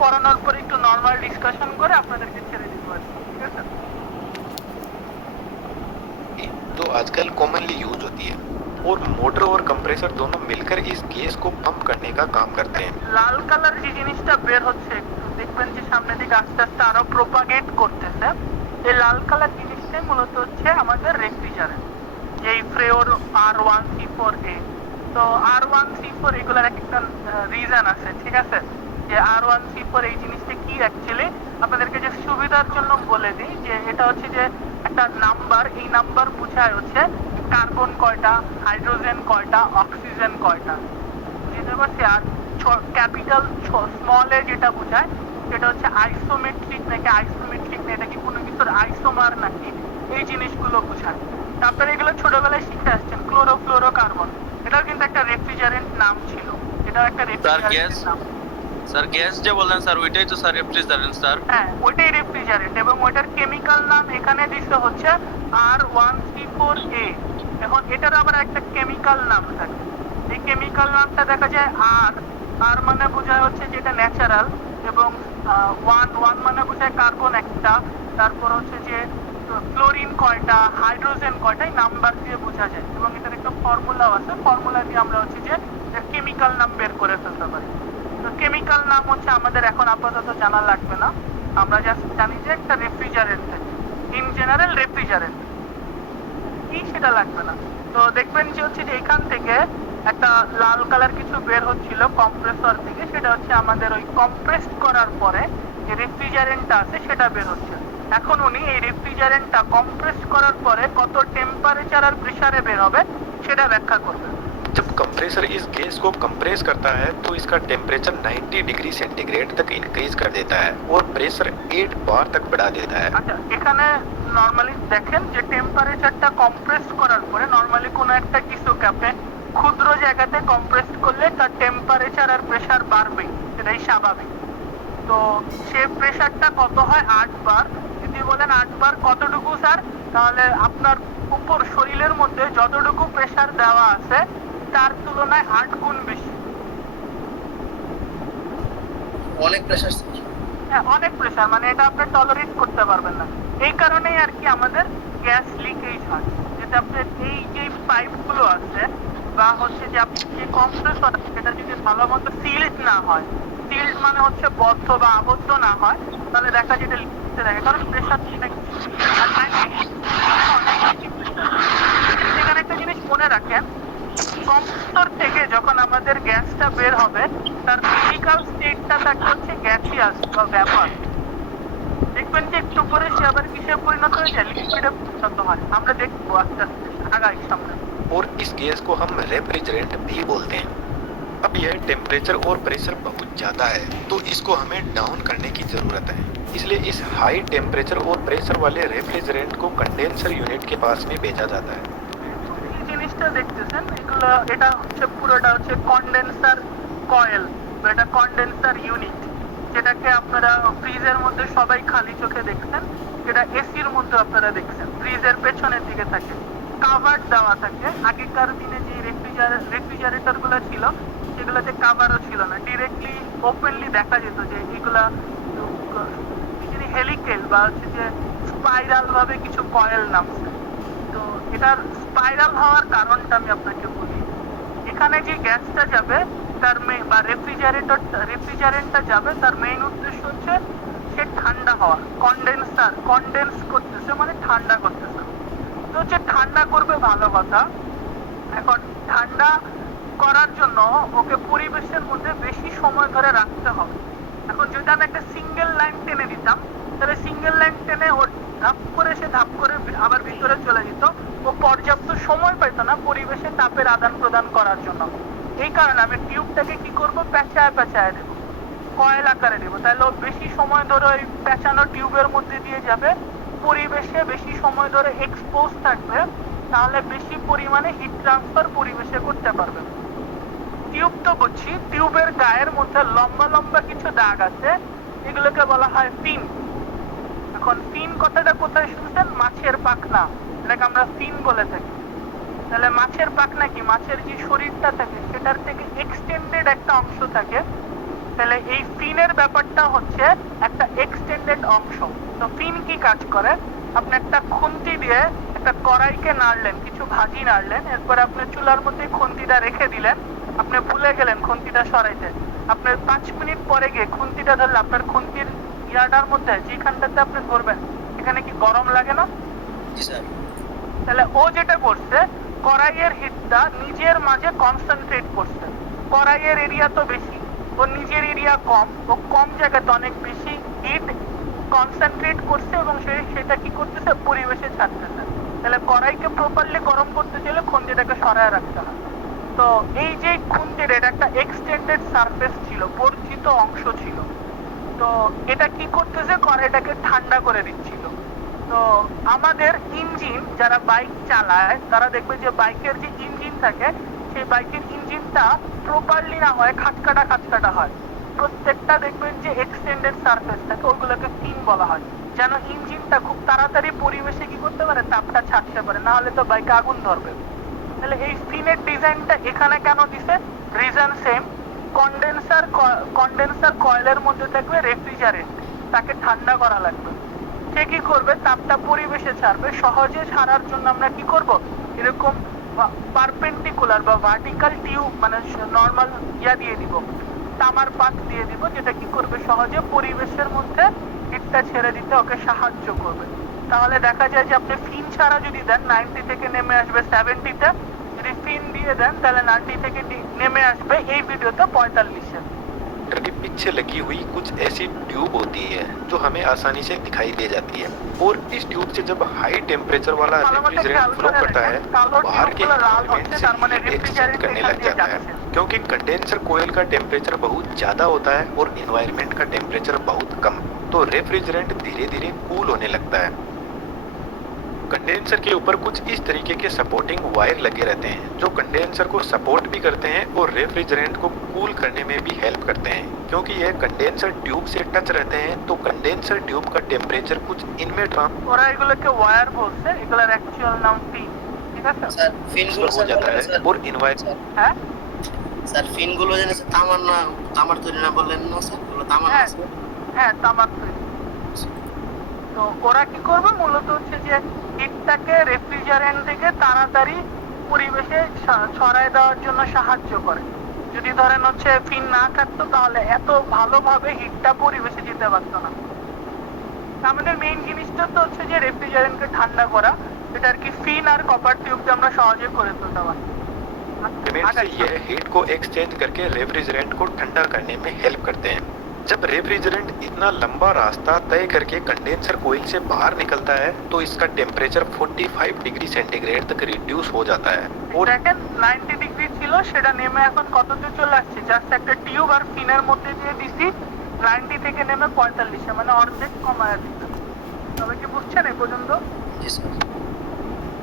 পড়ানোর পরে একটু নর্মাল ডিসকাশন করে আপনাদেরকে ছেড়ে দিতে পারি, ঠিক আছে? तो आजकल कॉमनली यूज होती है और मोटर और कंप्रेसर दोनों मिलकर इस गैस को पंप करने का काम करते हैं। লাল কালার যে জিনিসটা বের হচ্ছে, একটু দেখবেন যে সামনের দিকে আস্তে আস্তে আরো প্রোপাগেট করতেছে। এই লাল কালার জিনিসটাই মূলত হচ্ছে আমাদের রেফ্রিজারেন্ট, এই ফ্রেওর R134A। তো R134 এগুলার একটা রিজন আছে, ঠিক আছে? যে R134 এই জিনিসটা কি অ্যাকচুয়ালি আপনাদেরকে যে সুবিধার জন্য বলে দিই, যে এটা হচ্ছে যে একটা নাম্বার, এই নাম্বার বোঝায় হচ্ছে কার্বন কয়টা, হাইড্রোজেন কয়টা, অক্সিজেন কয়টা, বুঝতে পারছি? আর ক্যাপিটাল স্মল এ যেটা বোঝায় সেটা হচ্ছে আইসোমেট্রিক নাকি আইসোমেট্রিক না, এটা কি কোনো কিছুর আইসোমার নাকি, এই জিনিসগুলো বোঝায়। তারপরে এগুলো ছোটবেলায় শিখে আসছেন। ক্লোরোফ্লোরোকার্বন, এটাও কিন্তু একটা রেফ্রিজারেন্ট নাম ছিল, এটাও একটা রেফ্রিজারেন্ট নাম। স্যার গ্যাস যে বললেন স্যার, ওইটাই তো স্যার রেফ্রিজারেন্ট স্যার। হ্যাঁ, ওইটাই রেফ্রিজারেন্ট, এবং ওইটার কেমিক্যাল নাম এখানে দিতে হচ্ছে R134A। এখন এটার আবার একটা কেমিক্যাল নাম থাকে, এই কেমিক্যাল নামটা দেখা যায় আর মানে বোঝায় হচ্ছে যেটা ন্যাচারাল, এবং ওয়ান মানে বোঝায় কার্বন একটা, তারপর হচ্ছে যে ক্লোরিন কয়টা, হাইড্রোজেন কয়টা, এই নাম্বার দিয়ে বোঝা যায়। এবং এটার একটা ফর্মুলাও আছে, ফর্মুলা দিয়ে আমরা হচ্ছে যে কেমিক্যাল নাম বের করে ফেলতে পারি। তো কেমিক্যাল নাম হচ্ছে আমাদের এখন আপাতত জানা লাগবে না, আমরা জাস্ট জানি যে একটা রেফ্রিজারেন্ট, ইন জেনারেল রেফ্রিজারেন্ট কি সেটা লাগবে না। তো দেখবেন যে হচ্ছে যে এখান থেকে একটা লাল কালার কিছু বের হচ্ছিল কম্প্রেসর থেকে, সেটা হচ্ছে আমাদের ওই কম্প্রেসড করার পরে যে রেফ্রিজারেন্টটা আছে সেটা বের হচ্ছে। এখন উনি এই রেফ্রিজারেন্টটা কম্প্রেস করার পরে কত টেম্পারেচার আর প্রেসারে বের হবে সেটা ব্যাখ্যা করবে। जब कंप्रेसर इस गैस को कंप्रेस करता है तो इसका टेम्परेचर 90 डिग्री सेंटीग्रेड तक इंक्रीज कर देता है और प्रेशर 8 बार तक बढ़ा देता है। আচ্ছা, এখানে নরমালি দেখেন যে টেম্পারেচারটা কম্প্রেস করার পরে নরমালি কোনো একটা টিস্যুকে আপনি ক্ষুদ্র জায়গাতে কম্প্রেস করলে তার টেম্পারেচার আর প্রেসার বাড়বে, এটাই স্বাভাবিক। তো সে প্রেসারটা কত হয় 8 বার। যদি বলেন 8 বার কতটুকু স্যার, তাহলে আপনার উপর শরীরের মধ্যে যতটুকু প্রেসার দেওয়া আছে তার তুলনায় 8 গুণ বেশি। অনেক প্রেশার স্যার। হ্যাঁ, অনেক প্রেসার, মানে এটা আপনি টলারেট করতে পারবেন না। এই কারণেই আর কি আমাদের গ্যাস লিকেজ হয়, যেটা আপনার এই যে পাইপগুলো আছে বা হচ্ছে যে আপনি যে কম্প্রেসর সেটা যদি ভালো মতো সিল্ড না হয়, সিল্ড মানে হচ্ছে বদ্ধ বা আবদ্ধ না হয়, তাহলে দেখা যেটা লিকতে থাকে, কারণ প্রেসার সেখানে একটা জিনিস মনে রাখেন, কম্প্রেসর থেকে যখন আমাদের গ্যাসটা বের হবে তার ফিজিক্যাল স্টেটটা থাকে হচ্ছে গ্যাসিয়াস বা ভ্যাপার। দেখবেন যে একটু পরে সে আবার কিসে পরিণত হয়ে যায়, লিকুইডে পরিণত হয়। আমরা দেখবো আস্তে আস্তে আগাই সামনে। और इस गैस को हम रेफ्रिजरेंट भी बोलते हैं। अब यह टेम्परेचर और प्रेशर बहुत ज़्यादा है तो इसको हमें डाउन करने की ज़रूरत है। इसलिए इस हाई टेम्परेचर और प्रेशर वाले रेफ्रिजरेंट को कंडेंसर यूनिट के पास में भेजा जाता है। এই জিনিসটা দেখতেছেন, এগুলো এটা হচ্ছে পুরোটা হচ্ছে কন্ডেন্সার কয়েল বা এটা কন্ডেন্সার ইউনিট, যেটাকে আপনারা ফ্রিজের মধ্যে সবাই খালি চোখে দেখছেন, যেটা এসির মধ্যে আপনারা দেখছেন ফ্রিজের পেছনের দিকে থাকে, কাভার দেওয়া থাকে। আগেকার দিনে যে রেফ্রিজারেটর গুলো ছিল সেগুলোতে কাভারও ছিল না, ডিরেক্টলি ওপেনলি দেখা যেত যে এগুলা হেলিকেল বা হচ্ছে যে স্পাইরাল ভাবে কিছু কয়েল নামছে। তো এটার স্পাইরাল হওয়ার কারণটা আমি আপনাকে বলি। এখানে যে গ্যাসটা যাবে তার বা রেফ্রিজারেন্টটা যাবে, তার মেইন উদ্দেশ্য হচ্ছে সে ঠান্ডা হওয়া, কন্ডেন্স করতেছে মানে ঠান্ডা করতেছে। তো হচ্ছে ঠান্ডা করবে ভালো কথা। এখন ঠান্ডা করার জন্য ওকে পরিবেশের মধ্যে বেশি সময় ধরে রাখতে হবে। এখন যদি আমি একটা সিঙ্গেল লাইন টেনে দিতাম, তাহলে সিঙ্গেল লাইন টেনে ও ধাপ করে আবার ভিতরে চলে যেত, ও পর্যাপ্ত সময় পাইতো না পরিবেশে তাপের আদান প্রদান করার জন্য। এই কারণে আমি টিউবটাকে কি করবো, পেঁচায় দেবো, কয়েল আকারে দেবো, তাহলে ও বেশি সময় ধরে ওই পেঁচানো টিউবের মধ্যে দিয়ে যাবে, পরিবেশে বেশি সময় ধরে এক্সপোজ থাকবে, তাহলে বেশি পরিমাণে হিট ট্রান্সফার পরিবেশে করতে পারবে। টিউব তো বুঝছি, টিউবের গায়ের মধ্যে লম্বা লম্বা কিছু দাগ আছে, এগুলোকে বলা হয় ফিন। এখন ফিন কথাটা কোথায় শুনছেন, মাছের পাখনা, এটাকে আমরা ফিন বলে থাকি। তাহলে মাছের পাখনা কি, মাছের যে শরীরটা থাকে সেটার থেকে এক্সটেন্ডেড একটা অংশ থাকে, তাহলে এই ফিনের ব্যাপারটা হচ্ছে একটা এক্সটেন্ডেড অংশ। তো ফিন কি কাজ করে, আপনি একটা খুন্তি দিয়ে একটা কড়াইকে নাড়লেন, কিছু ভাজি নাড়লেন, এরপর আপনি চুলার মধ্যে খুন্তিটা রেখে দিলেন, আপনি ভুলে গেলেন খুন্তিটা সরাইতে, আপনি 5 মিনিট পরে গিয়ে খুন্তিটা ধরলে আপনার খুন্তির ইয়াটার মধ্যে যেখানটাতে আপনি ধরবেন এখানে কি গরম লাগে না? জি স্যার। তাহলে ও যেটা করছে, কড়াইয়ের হিটটা নিজের মাঝে কনসেন্ট্রেট করছে। কড়াইয়ের এরিয়া তো বেশি, ও নিজের এরিয়া কম, ও কম জায়গাতে অনেক বেশি হিট কনসেন্ট্রেট করছে এবং সেটা কি করতেছে, পরিবেশে ছাড়তেছে। তাহলে কড়াইকে প্রপারলি গরম করতে চাইলে খুন্তিটাকে সরায় রাখতে হয়। তো এই যে খুন্তির এটা একটা এক্সটেন্ডেড সারফেস ছিল, বর্ধিত অংশ ছিল, তো এটা কি করতেছে, কড়াইটাকে ঠান্ডা করে দিচ্ছিল। তো আমাদের ইঞ্জিন যারা বাইক চালায় তারা দেখবে যে বাইকের যে ইঞ্জিন থাকে সেই বাইকের ইঞ্জিনটা প্রপারলি না হয় খাঁচকাটা হয়, প্রত্যেকটা দেখবেন যে এক্সটেন্ডেড সারফেস থাকে, ওগুলোকে ফিন বলা হয়, যেন ইঞ্জিনটা খুব তাড়াতাড়ি পরিবেশে কি করতে পারে, তাপটা ছাড়তে পারে, না হলে তো বাইকে আগুন ধরবে। তাহলে এই ফিনের ডিজাইনটা এখানে কেন দিছে, রিজন সেম, কন্ডেন্সার কয়েলের মধ্যে থাকবে রেফ্রিজারেন্ট, তাকে ঠান্ডা করা লাগবে, সে কি করবে, তাপটা পরিবেশে ছাড়বে। সহজে ছাড়ার জন্য আমরা কি করব, এরকম পারপেন্ডিকুলার বা ভার্টিক্যাল টিউব মানে নর্মাল দিয়ে দিব, তামার পাত দিয়ে দিব, যেটা কি করবে, সহজে পরিবেশের মধ্যে হিটটা ছেড়ে দিতে ওকে সাহায্য করবে। তাহলে দেখা যায় যে আপনি ফিন ছাড়া যদি দেন 90 থেকে নেমে আসবে 70-তে, যদি ফিন দিয়ে দেন তাহলে 90 থেকে নেমে আসবে এই ভিডিওতে 45-এ। हेलीकॉप्टर के पीछे लगी हुई कुछ ऐसी ट्यूब होती है जो हमें आसानी से दिखाई दे जाती है, और इस ट्यूब से जब हाई टेम्परेचर वाला रेफ्रिजरेंट फ्लो करता है तो बाहर के एनवायरनमेंट से हीट एक्सचेंज करने लग जाता है। क्योंकि कंडेंसर कोयल का टेम्परेचर बहुत ज्यादा होता है और एनवायरनमेंट का टेम्परेचर बहुत कम, तो रेफ्रिजरेंट धीरे धीरे कूल होने लगता है। कंडेंसर के ऊपर कुछ इस तरीके के सपोर्टिंग वायर लगे रहते हैं जो कंडेंसर को सपोर्ट भी करते हैं और रेफ्रिजरेंट को कूल करने में भी हेल्प करते हैं। क्योंकि यह कंडेंसर ट्यूब से टच रहते हैं तो कंडेंसर ट्यूब का टेम्परेचर कुछ इनमें ওরা এগুলোকে ওয়্যার বলছে, এগুলোর অ্যাকচুয়াল নাম ফিন, ঠিক আছে? স্যার ফিনগুলো ट्रांसफर हो जाता है और इन्वायरमेंट হ্যাঁ স্যার ফিনগুলো যেন স্যার তামার না, তামার তৈরি না বললেন না স্যার, ওগুলো তামার না হ্যাঁ স্যার? হ্যাঁ তামাক তৈরি। তো ওরা কি করবে মূলত হচ্ছে যে হিটটাকে রেফ্রিজারেন্ট থেকে তাড়াতাড়ি পরিবেশে ছড়ায় দেওয়ার জন্য সাহায্য করে। যদি ধরেন হচ্ছে ফিন না থাকতো তাহলে এত ভালোভাবে হিটটা পরিবেশে যেতে পারতো না। আমাদের মেইন জিনিসটা তো হচ্ছে যে রেফ্রিজারেন্টকে ঠান্ডা করা, এটা আর কি ফিন আর কপার টিউবকে আমরা সহজে করে তুলতে পারি। से यह हीट को एक्सचेंज करके रेफ्रिजरेंट को ठंडा करने में हेल्प करते हैं। जब रेफ्रिजरेंट इतना लंबा रास्ता तय करके कंडेंसर कोइल से बाहर निकलता है तो इसका टेम्परेचर 45 डिग्री सेंटीग्रेड तक रिड्यूस हो जाता है और দেখেন 90 ডিগ্রি ছিল, সেটা নেমে এখন কততে চলে আসছে? জাস্ট একটা টিউব আর ফিনের মধ্যে দিয়ে দিছি, 90 থেকে নেমে 45, মানে অর্ধেক কমায় দিচ্ছে। তবে কি বুঝছেন এই পর্যন্ত? জি স্যার।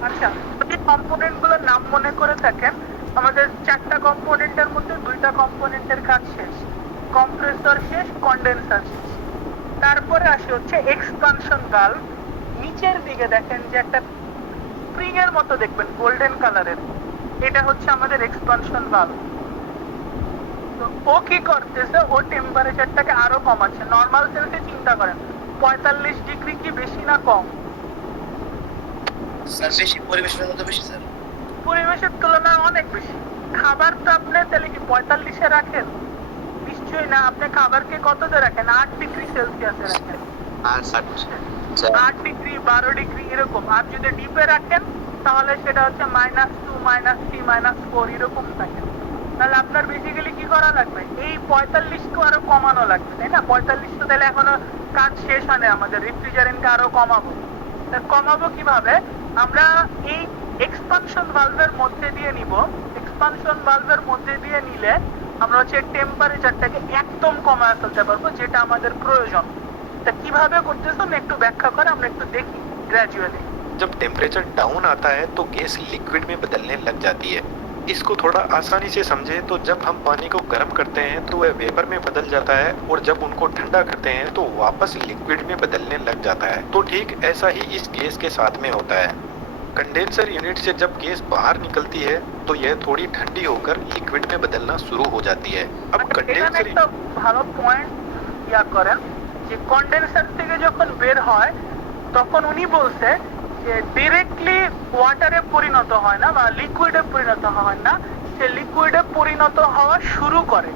আচ্ছা, যদি কম্পোনেন্ট গুলোর নাম মনে করে থাকেন, আমাদের 4টা কম্পোনেন্টের মধ্যে 2টা কম্পোনেন্টের কাজ শেষ, কম্প্রেসর শেষ, কন্ডেন্সার শেষ। তারপরে আসে হচ্ছে এক্সপানশন ভালভ। নিচের দিকে দেখেন যে একটা স্প্রিং এর মতো দেখবেন গোল্ডেন কালারের, এটা হচ্ছে আমাদের এক্সপানশন ভালভ। তো ও কি করতেছে, ও টেম্পারেচারটাকে আরো কমাচ্ছে। নর্মাল সেন্সে চিন্তা করেন 45 ডিগ্রি কি বেশি না কম? স্যার বেশি, পরিবেশের মধ্যে বেশি স্যার। পরিবেশের তুলনায় অনেক বেশি। খাবার তো আপনি তাহলে কি 45-এ রাখেন? নিশ্চয়ই না। আপনি খাবারকে কততে রাখেন? 8 ডিগ্রি সেলসিয়াসে রাখেন। আর স্যার 8 ডিগ্রি, 12 ডিগ্রি এরকম। আর যদি ডিপে রাখেন তাহলে সেটা হচ্ছে -2, -3, -4 এরকম থাকে। তাহলে আপনার বেসিক্যালি কি করা লাগবে? এই 45 কে আরো কমানো লাগবে, তাই না? 45 তো তাহলে এখনো কাজ শেষ হয়নি, আমাদের রেফ্রিজারেন্টকে আরো কমাবো। তা কমাবো কিভাবে? আমরা এই এক্সপানশন ভালভের মধ্যে দিয়ে নিব। এক্সপানশন ভালভের মধ্যে দিয়ে নিলে আমরা হচ্ছে টেম্পারেচারটাকে একদম কমায় ফেলতে পারবো, যেটা আমাদের প্রয়োজন। তা কিভাবে করতেছো আমি একটু ব্যাখ্যা করে আমরা একটু দেখি গ্র্যাজুয়ালি। जब टेम्परेचर डाउन आता है तो गैस लिक्विड में बदलने लग जाती है। इसको थोड़ा आसानी से समझे तो जब हम पानी को गर्म करते हैं तो वह वेपर में बदल जाता है और जब उनको ठंडा करते हैं तो वापस लिक्विड में बदलने लग जाता है। तो ठीक ऐसा ही इस गैस के साथ में होता है। कंडेंसर यूनिट से जब गैस बाहर निकलती है तो यह थोड़ी ठंडी होकर लिक्विड में बदलना शुरू हो जाती है। अब এখানে कंडेंसर একটা ভালো পয়েন্ট ইয়া করেন যে কন্ডেন্সার থেকে যখন বের হয় তখন উনি বলছে যে ডিরেক্টলি ওয়াটারে পরিণত হয় না বা লিকুইডে পরিণত হয় না, সে লিকুইডে পরিণত হওয়া শুরু করে।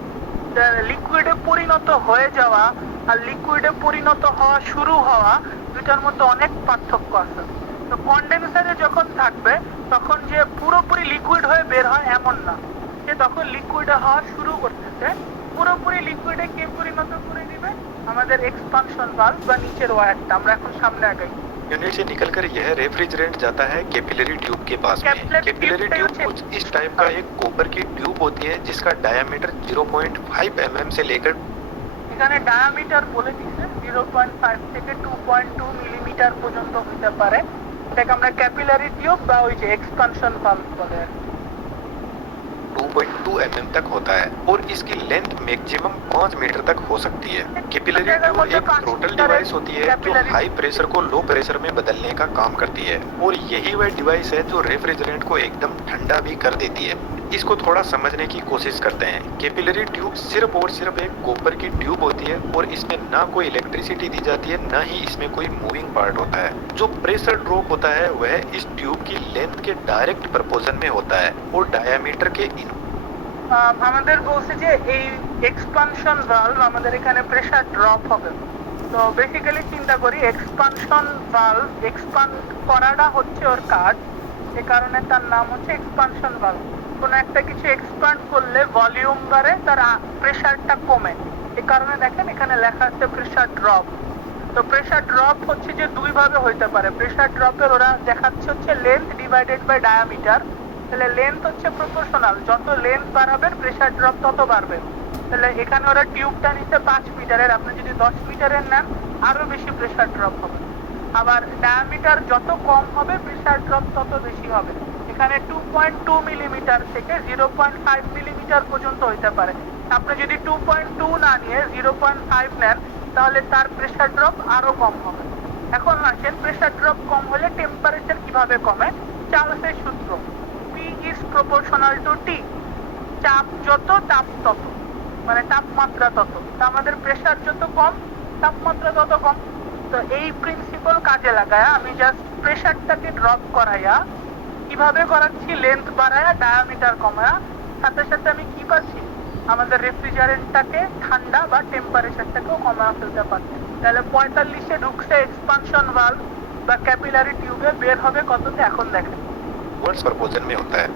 লিকুইডে পরিণত হয়ে যাওয়া আর লিকুইডে পরিণত হওয়া শুরু হওয়া দুটার মধ্যে অনেক পার্থক্য আছে। তো কন্ডেন্সারে যখন থাকবে তখন যে পুরোপুরি লিকুইড হয়ে বের হয় এমন না, সে তখন লিকুইডে হওয়া শুরু করতেছে। পুরোপুরি লিকুইডে কে পরিণত করে দিবে? আমাদের এক্সপানশন ভালভ বা নিচের ওয়্যারটা। আমরা এখন সামনে আগাই। यूनिट से निकलकर यह रेफ्रिजरेंट जाता है कैपिलरी ट्यूब के पास में। कैपिलरी ट्यूब कुछ इस टाइप का एक कॉपर की ट्यूब होती है जिसका डायमीटर 0.5 mm से लेकर এখানে ডায়ামিটার বলে দিচ্ছে 0.5 থেকে 2.2 মিলিমিটার পর্যন্ত হতে পারে। এটাকে আমরা ক্যাপিলারি টিউব বা ওই যে এক্সপানশন ভালভ বলে। 2.2 mm तक होता है और इसकी लेंथ मैक्सिमम 5 मीटर तक हो सकती है। कैपिलरी ट्यूब एक टोटल डिवाइस होती है जो हाई प्रेशर को लो प्रेशर में बदलने का काम करती है और यही वह डिवाइस है जो रेफ्रिजरेंट को एकदम ठंडा भी कर देती है। इसको थोड़ा समझने की कोशिश करते हैं। कैपिलरी ट्यूब सिर्फ और सिर्फ एक कॉपर की ट्यूब होती है और इसमें ना कोई इलेक्ट्रिसिटी दी जाती है, ना ही इसमें कोई मूविंग पार्ट होता है। जो प्रेशर ड्रॉप होता है वह इस ट्यूब की लेंथ के डायरेक्ट प्रपोर्शन में होता है और डायामीटर के আমাদের বলছে যে এই এক্সপানশন ভালভ আমাদের এখানে প্রেসার ড্রপ হবে। তো বেসিক্যালি চিন্তা করি এক্সপানশন ভালভ এক্সপান্ড করাটা হচ্ছে ওর কাজ, এই কারণে তার নাম হচ্ছে এক্সপানশন ভালভ। কোনো একটা কিছু এক্সপান্ড করলে ভলিউম বাড়ে, তার প্রেসারটা কমে। এই কারণে দেখেন এখানে লেখা আছে প্রেসার ড্রপ। তো প্রেসার ড্রপ হচ্ছে যে দুই ভাবে হইতে পারে। প্রেসার ড্রপের ওরা দেখাচ্ছে হচ্ছে লেন্থ ডিভাইডেড বাই ডায়ামিটার। তাহলে লেন্থ হচ্ছে প্রপোর্শনাল, যত লেন্থ বাড়াবেন প্রেসার ড্রপ তত বাড়বে। তাহলে এখানে ওরা টিউবটা নিচ্ছে 5 মিটারের, আপনি যদি 10 মিটারের নেন আরো বেশি প্রেসার ড্রপ হবে। আবার ডায়ামিটার যত কম হবে প্রেসার ড্রপ তত বেশি হবে। এখানে 2.2 মিলিমিটার থেকে 0.5 মিলিমিটার পর্যন্ত হইতে পারে। আপনি যদি 2.2 না নিয়ে 0.5 নেন তাহলে তার প্রেসার ড্রপ আরো কম হবে। এখন আসেন প্রেসার ড্রপ কম হলে টেম্পারেচার কিভাবে কমে। চার্লসের সূত্র P is proportional to T, চাপ যত তাপ তত, মানে তাপমাত্রা তত। তো আমাদের প্রেসার যত কম তাপমাত্রা তত কম। তো এই প্রিন্সিপাল কাজে লাগায় আমি জাস্ট প্রেসারটাকে ড্রপ করাইয়া কিভাবে করাচ্ছি, লেন্থ বাড়ায়া ডায়ামিটার কমায়া, সাথে সাথে আমি কি পাচ্ছি, আমাদের রেফ্রিজারেন্টটাকে ঠান্ডা বা টেম্পারেচারটাকেও কমায় ফেলতে পারছি। তাহলে 45-এ ঢুকছে এক্সপানশন ভালভ বা ক্যাপিলারি টিউবে, বের হবে কততে এখন দেখেন। वर्ड्स प्रपोजन में होता है।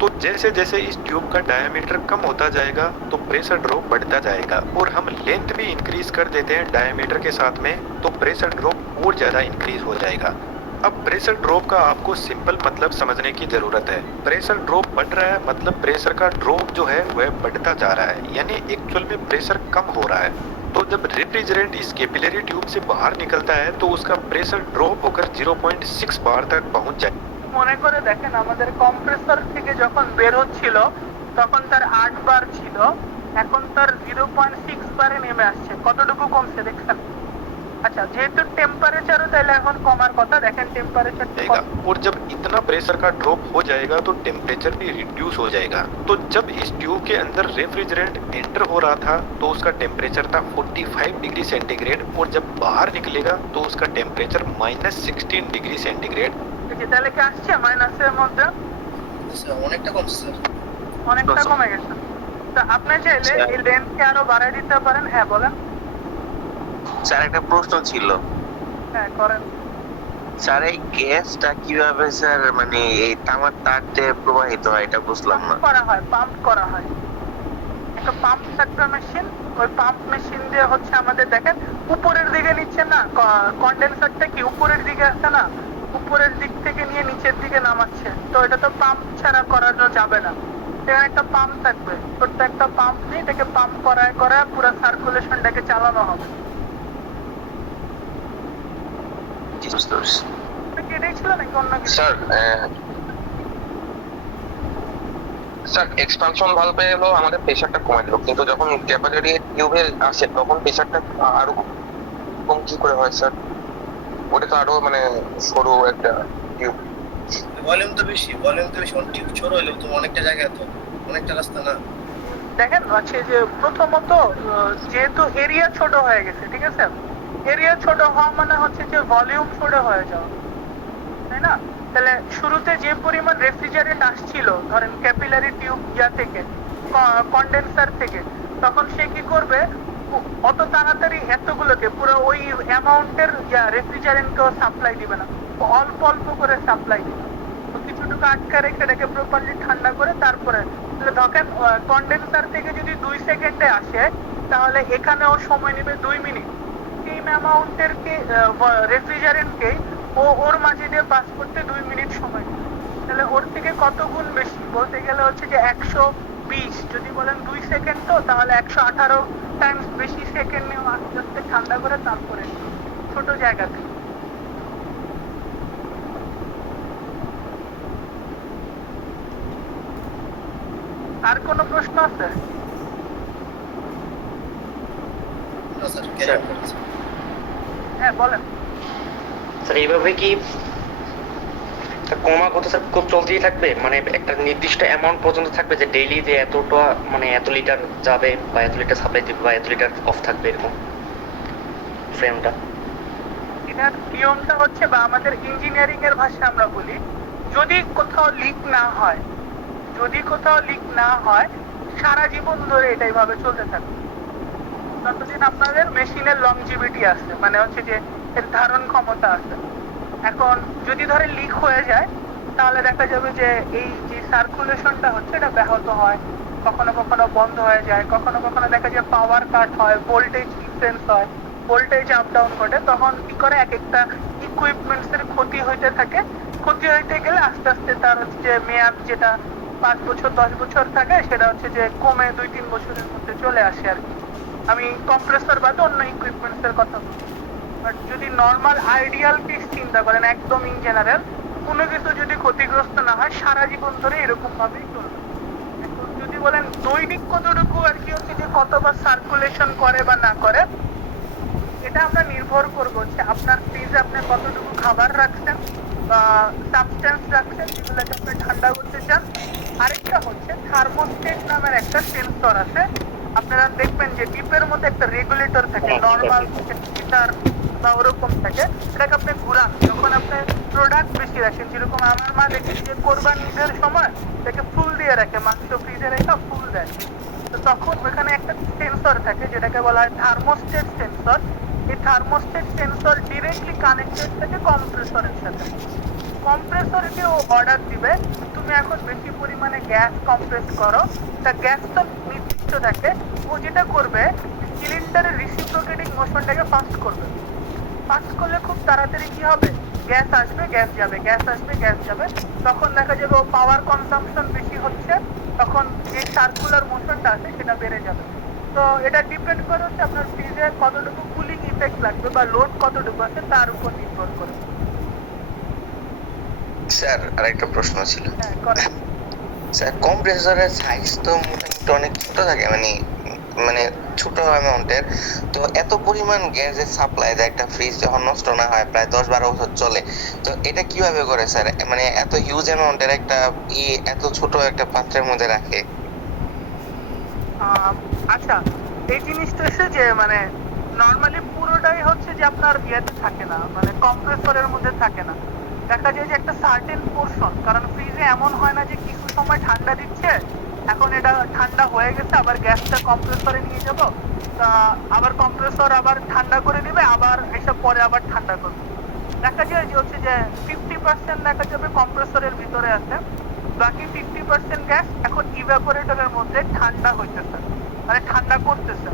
तो जैसे जैसे इस ट्यूब का डायमीटर कम होता जाएगा तो प्रेशर ड्रॉप बढ़ता जाएगा, और हम लेंथ भी इंक्रीज कर देते हैं डायमीटर के साथ में, तो प्रेशर ड्रॉप और ज़्यादा इंक्रीज हो जाएगा। अब प्रेशर ड्रॉप का आपको सिंपल मतलब समझने की ज़रूरत है। प्रेशर ड्रॉप बढ़ रहा है मतलब प्रेशर का ड्रॉप जो है वह बढ़ता जा रहा है, यानी एक्चुअल में प्रेशर कम हो रहा है। तो जब रेफ्रिजरेंट इस कैपिलरी ट्यूब से बाहर निकलता है तो उसका प्रेशर ड्रॉप होकर 0.6 बार तक पहुंच जाए। মনে করে দেখেন আমাদের কম্প্রেসর থেকে যখন বের হচ্ছিল তখন তার 8 বার ছিল, এখন তার 0.6 বারে নেমে আসছে। কতটুকু কমছে দেখছেন? আচ্ছা, যেহেতু টেম্পারেচারও তাহলে এখন কমার কথা, দেখেন টেম্পারেচার जाएगा, और जब इतना प्रेशर का ड्रॉप हो जाएगा तो टेम्परेचर भी रिड्यूस हो जाएगा। तो जब इस ट्यूब के अंदर रेफ्रिजरेंट एंटर हो रहा था तो उसका टेम्परेचर था 45 डिग्री सेंटीग्रेड, और जब बाहर निकलेगा तो उसका टेम्परेचर -16 डिग्री सेंटीग्रेड। তাহলে কি আসছে মাইনাসের মধ্যে? স্যার অনেকটা কমছে স্যার। অনেকটা কমে গেছে। তো আপনি চাইলে এই লেন্থকে আরো বাড়ায় দিতে পারেন। হ্যাঁ বলেন। স্যার একটা প্রশ্ন ছিল। হ্যাঁ করেন। স্যার এই গ্যাসটা কিভাবে স্যার মানে এই তামার তার দিয়ে প্রবাহিত হয় এটা বুঝলাম না। পাম্প করা হয়। একটা পাম্প থাকবে মেশিন, ওই পাম্প মেশিন দিয়ে হচ্ছে আমাদের দেখেন উপরের দিকে নিচ্ছে না, কন্ডেন্সারটা কি উপরের দিকে আসছে না, উপরের দিক থেকে নিয়ে নিচের দিকে নামাচ্ছে। তো এটা তো পাম্প ছাড়া করানো যাবে না। এখানে একটা পাম্প থাকবে, ছোট্ট একটা পাম্প নিয়ে এটাকে পাম্প করায় করায় পুরো সার্কুলেশনটাকে চালানো হবে। বুঝতে পারছি। এটাই ছিল নাকি অন্য কিছু? স্যার স্যার এক্সপানশন ভালভে হলো আমাদের প্রেসারটা কমে দিল, কিন্তু যখন ক্যাপিলারি টিউবে আসে তখন প্রেসারটা আরো কম কি করে হয় স্যার? ওটা তো আরো মানে সরু একটা টিউব। ভলিউম তো বেশি, টিউব ছোট হলেও তো অনেকটা জায়গা, তো অনেকটা রাস্তা না। দেখেন হচ্ছে যে প্রথমত যেহেতু এরিয়া ছোট হয়ে গেছে, ঠিক আছে, এরিয়া ছোট হওয়া মানে হচ্ছে যে ভলিউম ছোট হয়ে যাওয়া, তাই না? তাহলে শুরুতে যে পরিমাণ রেফ্রিজারেন্ট আসছিল ধরেন ক্যাপিলারি টিউব থেকে, কন্ডেন্সার থেকে, তখন সে কি করবে, অত তাড়াতাড়ি এতগুলোকে পুরো ওই অ্যামাউন্টের রেফ্রিজারেন্টকেও সাপ্লাই দিবে না, অল্প অল্প করে সাপ্লাই দিবে। তো কিছুটুকু আটকা রেখে এটাকে প্রপারলি ঠান্ডা করে তারপরে, দেখেন কন্ডেন্সার থেকে যদি 2 সেকেন্ডে আসে তাহলে এখানেও সময় নেবে 2 মিনিট। সেম অ্যামাউন্টের রেফ্রিজারেন্টকে ওর মাঝে দিয়ে পাস করতে 2 মিনিট সময় নেবে। তাহলে ওর থেকে কত গুণ বেশি, বলতে গেলে হচ্ছে যে 120, যদি বলেন 2 সেকেন্ড তো তাহলে 118 টাইমস বেশি সেকেন্ড নিয়ে আস্তে আস্তে ঠান্ডা করে তারপরে ছোট জায়গাতে। আর কোনো প্রশ্ন আছে? না স্যার, ক্যারি করছে। হ্যাঁ বলেন। স্যার এইভাবে কি কমা কত স্যার খুব চলতেই থাকবে, মানে একটা নির্দিষ্ট অ্যামাউন্ট পর্যন্ত থাকবে যে ডেইলি যে এতটা মানে এত লিটার যাবে বা এত লিটার সাপ্লাই দিবে বা এত লিটার অফ থাকবে এরকম ফ্রেমটা? এটার নিয়মটা হচ্ছে, বা আমাদের ইঞ্জিনিয়ারিং এর ভাষায় আমরা বলি, যদি কোথাও লিক না হয়, সারা জীবন ধরে এটা এইভাবে চলতে থাকবে, ততদিন আপনাদের মেশিনের লংজিভিটি আছে, মানে হচ্ছে যে এর ধারণ ক্ষমতা আছে। এখন যদি ধরে লিক হয়ে যায় তাহলে দেখা যাবে যে এই যে সার্কুলেশনটা হচ্ছে এটা ব্যাহত হয়, কখনো কখনো বন্ধ হয়ে যায়, কখনো কখনো দেখা যায় পাওয়ার কাট হয়, ভোল্টেজ ডিফারেন্স হয়, ভোল্টেজ আপ ডাউন ঘটে, তখন কি করে এক একটা ইকুইপমেন্টস এর ক্ষতি হইতে থাকে। ক্ষতি হইতে গেলে আস্তে আস্তে তার হচ্ছে যে মেয়াদ যেটা 5 বছর 10 বছর থাকে সেটা হচ্ছে যে কমে 2-3 বছরের মধ্যে চলে আসে আর কি। আমি কম্প্রেসর বাদে অন্য ইকুইপমেন্টস এর কথা বলছি। বাট যদি নর্মাল আইডিয়াল পিস চিন্তা করেন একদম ইন জেনারেল, কোনো কিছু যদি ক্ষতিগ্রস্ত না হয় সারা জীবন ধরে এরকম ভাবেই চলবে। এখন যদি বলেন দৈনিক কতটুকু আর কি হচ্ছে যে কতবার সার্কুলেশন করে বা না করে, এটা আমরা নির্ভর করবো হচ্ছে আপনার ফ্রিজে আপনি কতটুকু খাবার রাখছেন বা সাবস্টেন্স রাখছেন যেগুলোকে আপনি ঠান্ডা করতে চান। আরেকটা হচ্ছে থার্মোস্টেট নামের একটা সেন্সর আছে, আপনারা দেখবেন যে ডিপের মধ্যে একটা রেগুলেটর থাকে, নর্মাল হিটার বা ওরকম থাকে, সেটাকে আপনি ঘুরান যখন আপনি প্রোডাক্ট বেশি রাখেন। যেরকম আমার মা দেখেছি যে কোরবানি ঈদের সময় তাকে ফুল দিয়ে রাখে, মাংস ফ্রিজে রেখে ফুল দেয়, তো তখন ওখানে একটা সেন্সর থাকে যেটাকে বলা হয় থার্মোস্টেট সেন্সর। এই থার্মোস্টেট সেন্সর ডিরেক্টলি কানেক্টেড থাকে কম্প্রেসরের সাথে। কম্প্রেসরকে ও অর্ডার দিবে তুমি এখন বেশি পরিমাণে গ্যাস কম্প্রেস করো, তা গ্যাস তো নির্দিষ্ট থাকে, ও যেটা করবে সিলিন্ডারের রিসিপ্রোকেটিং মোশনটাকে ফাস্ট করবে। ফাস্ট করলে খুব তাড়াতাড়ি কি হবে, গ্যাস আসবে গ্যাস যাবে, গ্যাস আসবে গ্যাস যাবে, তখন দেখা যাবে ও পাওয়ার কনসাম্পশন বেশি হচ্ছে, তখন যে সার্কুলার মোশনটা আছে সেটা বেড়ে যাবে। তো এটা ডিপেন্ড করে হচ্ছে আপনার ফ্রিজে কতটুকু কুলিং ইফেক্ট লাগবে বা লোড কতটুকু আছে তার উপর নির্ভর করে। স্যার আরেকটা প্রশ্ন ছিল। হ্যাঁ করেন। স্যার কম্প্রেসরের সাইজ তো মোটামুটি অনেক ছোট থাকে, মানে মানে ছোট অ্যামাউন্টের, তো এত পরিমাণ গ্যাসের সাপ্লাই দেয় একটা ফ্রিজ যখন নষ্ট না হয় প্রায় 10-12 বছর চলে, তো এটা কিভাবে করে স্যার, মানে এত হিউজ অ্যামাউন্টের একটা এত ছোট একটা পাত্রের মধ্যে রাখে? আচ্ছা, এই জিনিসটা এসে যে মানে নর্মালি পুরোটাই হচ্ছে যে আপনার ইয়েতে থাকে না, মানে কম্প্রেসরের মধ্যে থাকে না। দেখা যায় যে একটা সার্টেন পোর্শন, কারণ ফ্রিজে এমন হয় না যে কিছু সময় ঠান্ডা দিচ্ছে, এখন এটা ঠান্ডা হয়ে গেছে আবার গ্যাসটা কম্প্রেসরে নিয়ে যাব, তা আবার কম্প্রেসর আবার ঠান্ডা করে দিবে, আবার এসব পরে আবার ঠান্ডা করবে। দেখা যায় যে হচ্ছে যে 50% দেখা যাবে কম্প্রেসরের ভিতরে আছে, বাকি 50% গ্যাস এখন ইভাপোরেটরের মধ্যে ঠান্ডা হইতেছে, মানে ঠান্ডা করতেছে।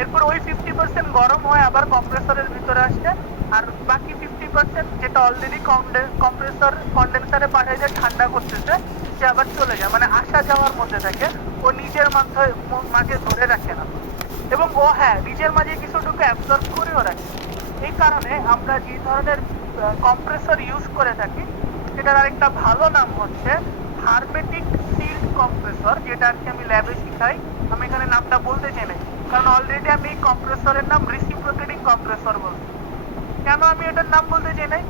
এরপর ওই 50% গরম হয় আবার কম্প্রেসরের ভিতরে আসছে, আর বাকি 50% যেটা অলরেডি কম্প্রেসর কন্ডেন্সারে পাঠিয়ে যায় ঠান্ডা করতেছে, সে আবার চলে যায়, মানে আসা যাওয়ার মধ্যে থাকে, ও নিজের মাঝে ধরে রাখে না, এবং ও হ্যাঁ নিজের মাঝে কিছুটুকু অ্যাবজর্ব করেও রাখে। এই কারণে আমরা যে ধরনের কম্প্রেসর ইউজ করে থাকি সেটার আরেকটা ভালো নাম হচ্ছে হারমেটিক সিল্ড কম্প্রেসর, যেটা আর কি আমি ল্যাবে শিখাই। আমি এখানে নামটা বলতে চাই না, কারণ অলরেডি আমি এই কম্প্রেসরের নাম রিসিপ্রোকেটিং কম্প্রেসর বলছি। কেন আমি এটার নাম বলতে চাই নাই,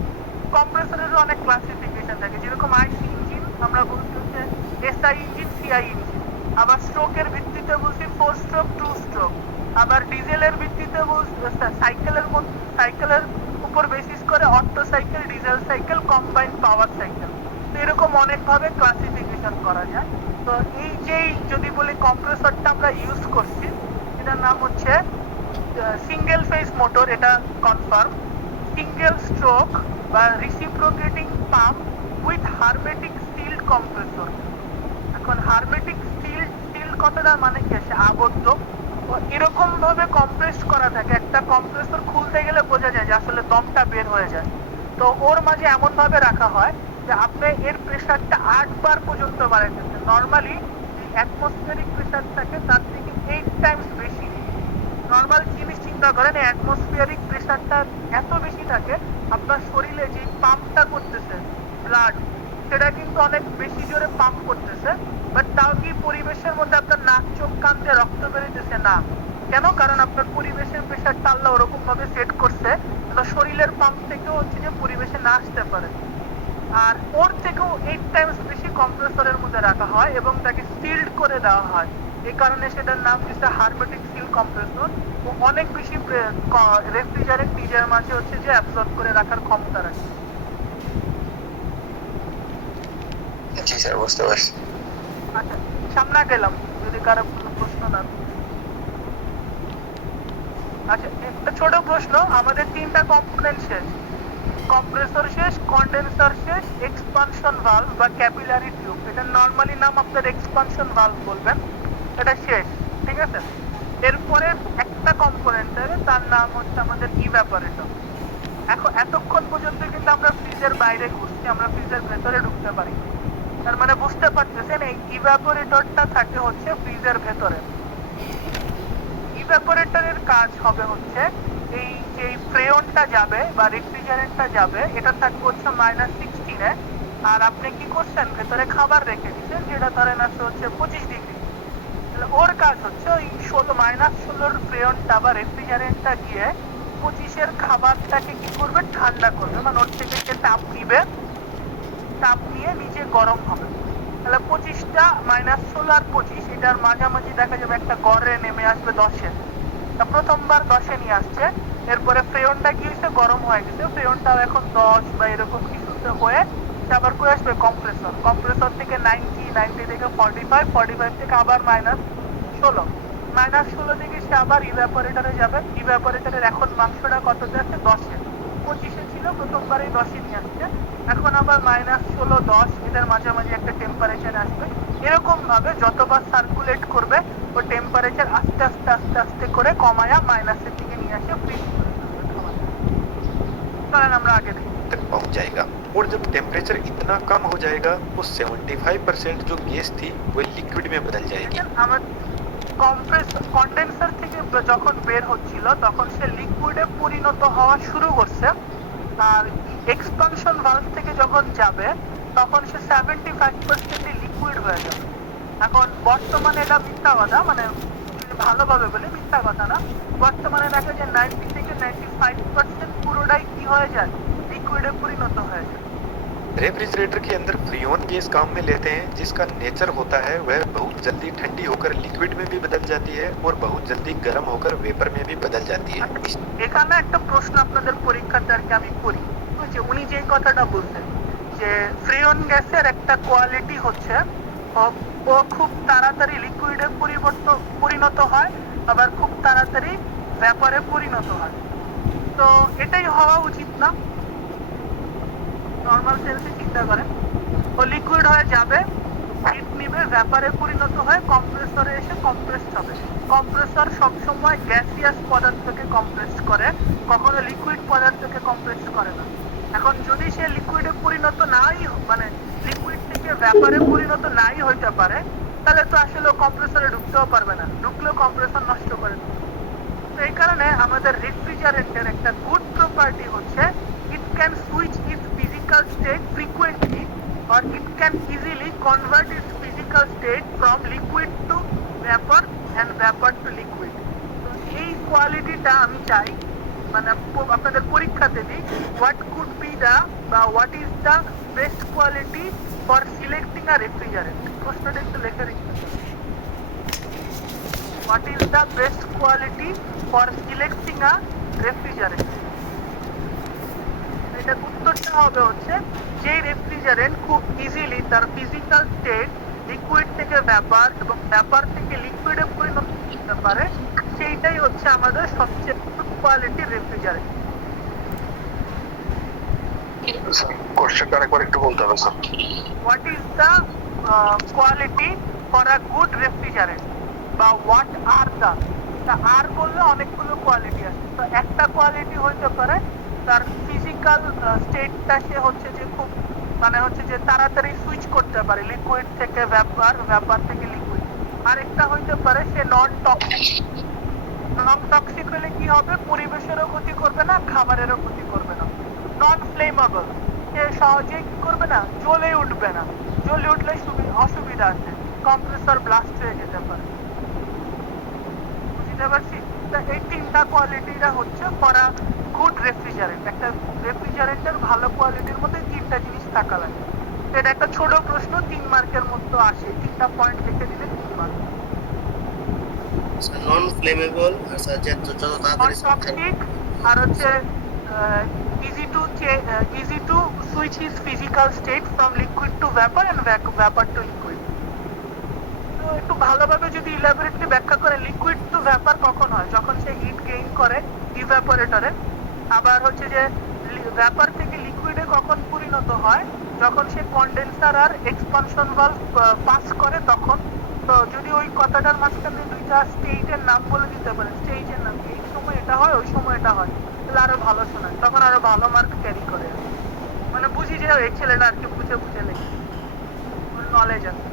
কম্প্রেসরের অনেক ক্লাসিফিকেশন থাকে, যেরকম আইসি ইঞ্জিন আমরা বলছি হচ্ছে এসআই ইঞ্জিন, সিআই ইঞ্জিন, আবার স্ট্রোকের ভিত্তিতে বলছি 4 স্ট্রোক 2 স্ট্রোক, আবার ডিজেলের ভিত্তিতে বলছি সাইকেলের উপর বেসিস করে auto cycle, diesel cycle, combined power cycle, তো এরকম অনেকভাবে ক্লাসিফিকেশন করা যায়। তো এই যেই যদি বলি কম্প্রেসরটা আমরা ইউজ করছি এটার নাম হচ্ছে সিঙ্গেল ফেজ মোটর, এটা কনফার্ম, সিঙ্গেল স্ট্রোক বা reciprocating pump with hermetic sealed compressor. এখন হারমেটিক সিল্ড কথাটা মানে কি আছে, আবদ্ধ, এরকম ভাবে কম্প্রেস করা থাকে, একটা কম্প্রেসর খুলতে গেলে বোঝা যায় যে আসলে দমটা বের হয়ে যায়, তো ওর মাঝে এমন ভাবে রাখা হয় যে আপনি এর প্রেসারটা 8 বার পর্যন্ত বাড়াইতেছেন। নর্মালি অ্যাটমসফিয়ারিক প্রেসার থাকে তার থেকে 8 টাইমস বেশি। নর্মাল জিনিস চিন্তা করেন, অ্যাটমসফিয়ারিক প্রেসারটা এত বেশি থাকে আপনার শরীরে যে পাম্পটা করতেছে ব্লাড, সেটা কিন্তু অনেক বেশি জোরে পাম্প করতেছে, বাট তাও কি পরিবেশের মধ্যে আপনার নাক চোখ কান দিয়ে রক্ত বেরোতেছে না। কেন? কারণ আপনার পরিবেশের প্রেসারটা আল্লাহ ওরকম ভাবে সেট করছে শরীরের পাম্প থেকেও হচ্ছে যে পরিবেশে না আসতে পারে, আর ওর থেকেও 8 টাইমস বেশি কম্প্রেসরের মধ্যে রাখা হয় এবং তাকে সিল্ড করে দেওয়া হয়। এই কারণে সেটার নাম দিচ্ছে হারমেটিক সিল কম্প্রেসর। ও অনেক বেশি রেফ্রিজারেন্ট নিজের মাঝে হচ্ছে যে অ্যাবজর্ব করে রাখার ক্ষমতা রাখে। জি স্যার, বুঝতে পারছি। আচ্ছা, সামনে গেলাম, যদি কারো কোনো প্রশ্ন না। আচ্ছা, একটা ছোট প্রশ্ন, আমাদের 3টা কম্পোনেন্ট শেষ, কম্প্রেসর শেষ, কন্ডেন্সার শেষ, এক্সপানশন ভালভ বা ক্যাপিলারি টিউব। এটা নরমালি নাম আপনার এক্সপানশন ভালভ বলবেন। এটা শেষ, ঠিক আছে? এরপরে একটা কম্পোনেন্টের তার নাম হচ্ছে আমাদের ইভ্যাপোরেটর। এখন এতক্ষণ পর্যন্ত কিন্তু আমরা ফ্রিজের বাইরে ঘুরছি, আমরা ফ্রিজের ভেতরে ঢুকতে পারি। তার মানে বুঝতে পারতেছেন এই ইভ্যাপোরেটরটা থাকে হচ্ছে ফ্রিজের ভেতরে। ইভ্যাপোরেটরের কাজ হবে হচ্ছে এই যে ফ্রেয়নটা যাবে বা রেফ্রিজারেন্টটা যাবে, এটা থাকবে হচ্ছে -16-এ, আর আপনি কি করছেন ভেতরে খাবার রেখে দিচ্ছেন যেটা ধরেন আছে হচ্ছে 25°। তাহলে ওর কাজ হচ্ছে ওই -16-র ফ্রেয়নটা বা রেফ্রিজারেন্টটা গিয়ে 25-এর খাবারটাকে কি করবে, ঠান্ডা করবে, মানে ওর থেকে যে তাপ নিবে, তাপ নিয়ে নিচে গরম হবে। তাহলে 25টা -16 আর 25 এটার মাঝামাঝি দেখা যাবে একটা গড়ে নেমে আসবে 10-এ। তা প্রথমবার 10-এ নিয়ে আসছে, এরপরে ফ্রেয়নটা কি হয়েছে, গরম হয়ে গেছে, ফ্রেয়নটাও এখন 10 বা এরকম কিছুতে হয়ে আবার করে আসবে কম্প্রেসর, কম্প্রেসর থেকে 90 থেকে 45 থেকে আবার -16 থেকে সে আবার ইভ্যাপোরেটরে যাবে। ইভ্যাপোরেটরের এখন মাংসটা কত যাচ্ছে, 10-এ, 25-এ ছিল প্রথমবারই 10-এ নিয়ে আসছে, এখন আবার -16 10 এটার মাঝামাঝি একটা টেম্পারেচার আসবে। এরকম ভাবে যতবার সার্কুলেট করবে ও টেম্পারেচার আস্তে আস্তে আস্তে আস্তে করে কমায়া মাইনাসের দিকে নিয়ে আসে ফ্রিজ করে ফেলবে খাবার। চলেন আমরা আগে দেখি। तक पहुंच जाएगा और जब टेम्परेचर इतना कम हो जाएगा वो 75% जो गैस थी वो लिक्विड में बदल जाएगी। আমার কন্ডেন্সার থেকে যখন বের হচ্ছিল তখন সে লিকুইডে পরিণত হওয়া শুরু করছে, আর এক্সপানশন ভালভ থেকে যখন যাবে তখন সে 75% লিকুইড হয়ে যাবে। এখন বর্তমানে এটা মিথ্যা কথা, মানে ভালোভাবে বলে মিথ্যা কথা না, বর্তমানে দেখা যায় 90 থেকে 95% পুরোটাই কি হয়ে যায়, লিকুইডে পরিণত হয়ে যায়। रेफ्रिजरेटर के अंदर फ्रीऑन गैस काम में लेते हैं जिसका नेचर होता है वह बहुत जल्दी ठंडी होकर लिक्विड में भी बदल जाती है और बहुत जल्दी गर्म होकर वेपर में भी बदल जाती है। এখানে একটা প্রশ্ন আপনাদের পরীক্ষার্থীকে আমি করি, বুঝছি উনি যে কথাটা বলছেন যে ফ্রিয়ন গ্যাসের একটা কোয়ালিটি হচ্ছে ও খুব তাড়াতাড়ি লিকুইডে পরিণত হয়, আবার খুব তাড়াতাড়ি ভ্যাপারে পরিণত হয়। তো এটাই হওয়া উচিত না, নর্মাল সেন্সে চিন্তা করেন। ও লিকুইড হয়ে যাবে, হিট নিবে, ভ্যাপারে পরিণত হয়ে কম্প্রেসরে এসে কম্প্রেসড হবে। কম্প্রেসর সবসময় গ্যাসিয়াস পদার্থকে কম্প্রেস করে, কখনো লিকুইড পদার্থকে কম্প্রেস করে না। এখন যদি সে লিকুইডে পরিণত নাই মানে লিকুইড থেকে ভ্যাপারে পরিণত নাই হইতে পারে, তাহলে তো আসলে কম্প্রেসরে ঢুকতেও পারবে না, ঢুকলেও কম্প্রেসর নষ্ট করে দেবে। তো এই কারণে আমাদের রেফ্রিজারেন্টের একটা গুড প্রপার্টি হচ্ছে it can switch its physical state frequently or it can easily convert its physical state from liquid to vapor and vapor to liquid. তো এই কোয়ালিটিটা আমি চাই মানে আপনাদের পরীক্ষাতে দিই, what could be the বা what is the best quality for selecting a refrigerant? প্রশ্নটা একটু লেখা রেখে what is the best quality for selecting a refrigerant? এটার উত্তরটা হবে হচ্ছে যে রেফ্রিজারেন্ট খুব ইজিলি তার ফিজিক্যাল স্টেট লিকুইড থেকে ভ্যাপার এবং ভ্যাপার থেকে লিকুইডে পরিণত করতে পারে, সেইটাই হচ্ছে আমাদের সবচেয়ে গুড কোয়ালিটির রেফ্রিজারেন্ট। কোশ্চেনটা আরেকবার একটু বলতে হবে sir. What is the quality for a good refrigerant বা হোয়াট আর দ্য, আর বললে অনেকগুলো কোয়ালিটি আছে। তো একটা কোয়ালিটি হইতে পারে তার ফিজিক্যাল স্টেটটা সে হচ্ছে যে খুব মানে হচ্ছে যে তাড়াতাড়ি সুইচ করতে পারে লিকুইড থেকে ভ্যাপার, ভ্যাপার থেকে লিকুইড। আরেকটা হইতে পারে সে নন টক্সিক হলে কি হবে, পরিবেশেরও ক্ষতি করবে না, খাবারেরও ক্ষতি করবে না। নন ফ্লেমেবল, সে সহজেই কি করবে না, জ্বলে উঠবে না, জ্বলে উঠলে অসুবিধা আছে, কম্প্রেসর ব্লাস্ট হয়ে যেতে পারে। বুঝতে পারছি? এই তিনটা কোয়ালিটিটা হচ্ছে ফর আ গুড রেফ্রিজারেন্ট। একটা রেফ্রিজারেন্টের ভালো কোয়ালিটির মধ্যে তিনটা জিনিস থাকা লাগে। এটা একটা ছোট প্রশ্ন, 3 মার্কের মতো আসে, 3টা পয়েন্ট লিখে দিলে 3 মার্ক। নন ফ্লেমেবল আর স্যার যত তাড়াতাড়ি টক্সিক আর হচ্ছে easy to switch his physical state from liquid to vapor and vapor to liquid. তো একটু ভালোভাবে যদি ইলাবোরেটলি ব্যাখ্যা করে, লিকুইড টু ভ্যাপার কখন হয়, যখন সে হিট গেইন করে ইভ্যাপোরেটরে। আবার হচ্ছে যে ভ্যাপার থেকে লিকুইডে কখন পরিণত হয়, যখন সে কন্ডেন্সার আর এক্সপানশন ভালভ পাস করে তখন। তো যদি ওই কথাটার মাঝখানে দুইটা স্টেটের নাম বলে দিতে পারে, স্টেটের নাম এই সময় এটা হয় ওই সময় এটা হয়, তাহলে আরো ভালো শোনায়, তখন আরো ভালো মার্ক ক্যারি করে। মানে বুঝি যে এই ছেলেটা আর কি বুঝে বুঝে লেগে নলেজ আছে।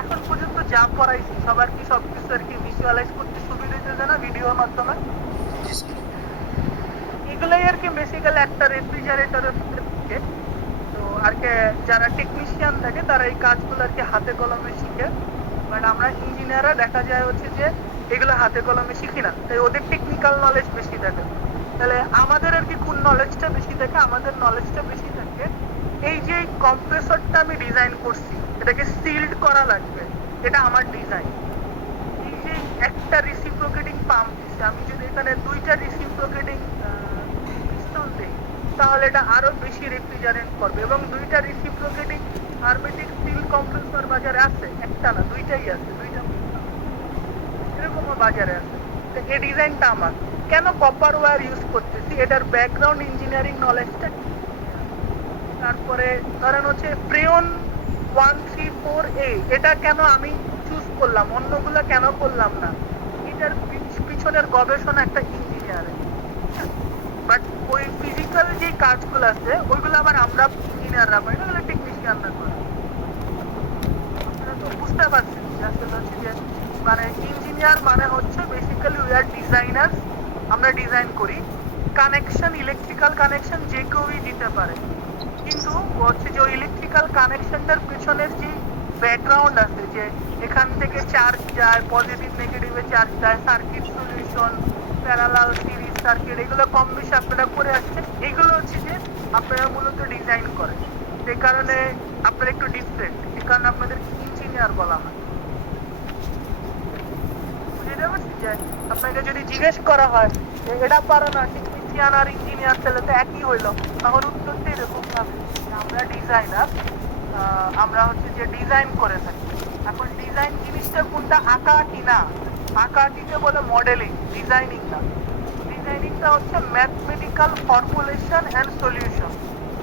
এখন পর্যন্ত যা পড়াইছি সবার কি সবকিছু আর কি ভিজুয়ালাইজ করতে সুবিধা হইতেছে না ভিডিওর মাধ্যমে। জি স্যার। এগুলাই আর কি বেসিক্যালি একটা রেফ্রিজারেটরের থেকে। তো আর কি যারা টেকনিশিয়ান থাকে তারা এই কাজগুলো আর কি হাতে কলমে শিখে, বাট আমরা ইঞ্জিনিয়াররা দেখা যায় হচ্ছে যে এগুলো হাতে কলমে শিখি না, তাই ওদের টেকনিক্যাল নলেজ বেশি থাকে। তাহলে আমাদের আর কি কোন নলেজটা বেশি থাকে? আমাদের নলেজটা বেশি থাকে এই যে কম্প্রেসরটা আমি ডিজাইন করছি, এটাকে সিল্ড করা লাগবে, এটা আমার ডিজাইন। এই যে একটা রিসিপ্রোকেটিং পাম্প দিচ্ছে, আমি যদি এখানে দুইটা রিসিপ্রোকেটিং পিস্টন দিই তাহলে এটা আরো বেশি রেফ্রিজারেন্ট করবে। এবং দুইটা রিসিপ্রোকেটিং হারমেটিক সিল কম্প্রেসর বাজারে আছে, একটা না দুইটাই আছে, দুইটা এরকমও বাজারে আছে। তো এই ডিজাইনটা আমার। কেন কপার ওয়্যার ইউজ করতেছি? এটার ব্যাকগ্রাউন্ড ইঞ্জিনিয়ারিং নলেজটা। তারপরে ধরেন হচ্ছে ফ্রেয়ন 134A, এটা কেন আমি চুজ করলাম, অন্যগুলো কেন করলাম না? এটার পিছনের গবেষণা একটা ইঞ্জিনিয়ারের, বাট ওই ফিজিক্যাল যে কাজগুলো আছে ওইগুলো আবার আমরা ইঞ্জিনিয়াররা পাই না, ওগুলো টেকনিশিয়ানরা করে। আপনারা তো বুঝতে পারছেন যে আসলে হচ্ছে যে মানে ইঞ্জিনিয়ার মানে হচ্ছে বেসিক্যালি উই আর ডিজাইনার, আমরা ডিজাইন করি। কানেকশন, ইলেকট্রিক্যাল কানেকশন যে কেউই দিতে পারে, কিন্তু হচ্ছে যে ওই ইলেকট্রিক্যাল কানেকশনটার পিছনের যে ব্যাকগ্রাউন্ড আছে, যে এখান থেকে চার্জ যায়, পজিটিভ নেগেটিভে চার্জ যায়, circuit solution, parallel series circuit, এগুলো কম বেশি আপনারা করে আসছেন, এগুলো হচ্ছে যে আপনারা মূলত ডিজাইন করেন। সেই কারণে আপনারা একটু ডিফারেন্ট, এই কারণে আপনাদের ইঞ্জিনিয়ার বলা হয়। বুঝতে পারছি যে আপনাকে যদি জিজ্ঞেস করা হয় যে এটা পারো না, টেকনিশিয়ান আর ইঞ্জিনিয়ার তাহলে তো একই হইলো, তখন উত্তরটা এরকম হবে যে আমরা ডিজাইনার, আমরা হচ্ছে যে ডিজাইন করে থাকি। এখন ডিজাইন জিনিসটা কোনটা? আঁকাআঁকি না, আঁকাআঁকিকে বলে মডেলিং, ডিজাইনিং না। ডিজাইনিংটা হচ্ছে ম্যাথমেটিক্যাল ফর্মুলেশন অ্যান্ড সলিউশন,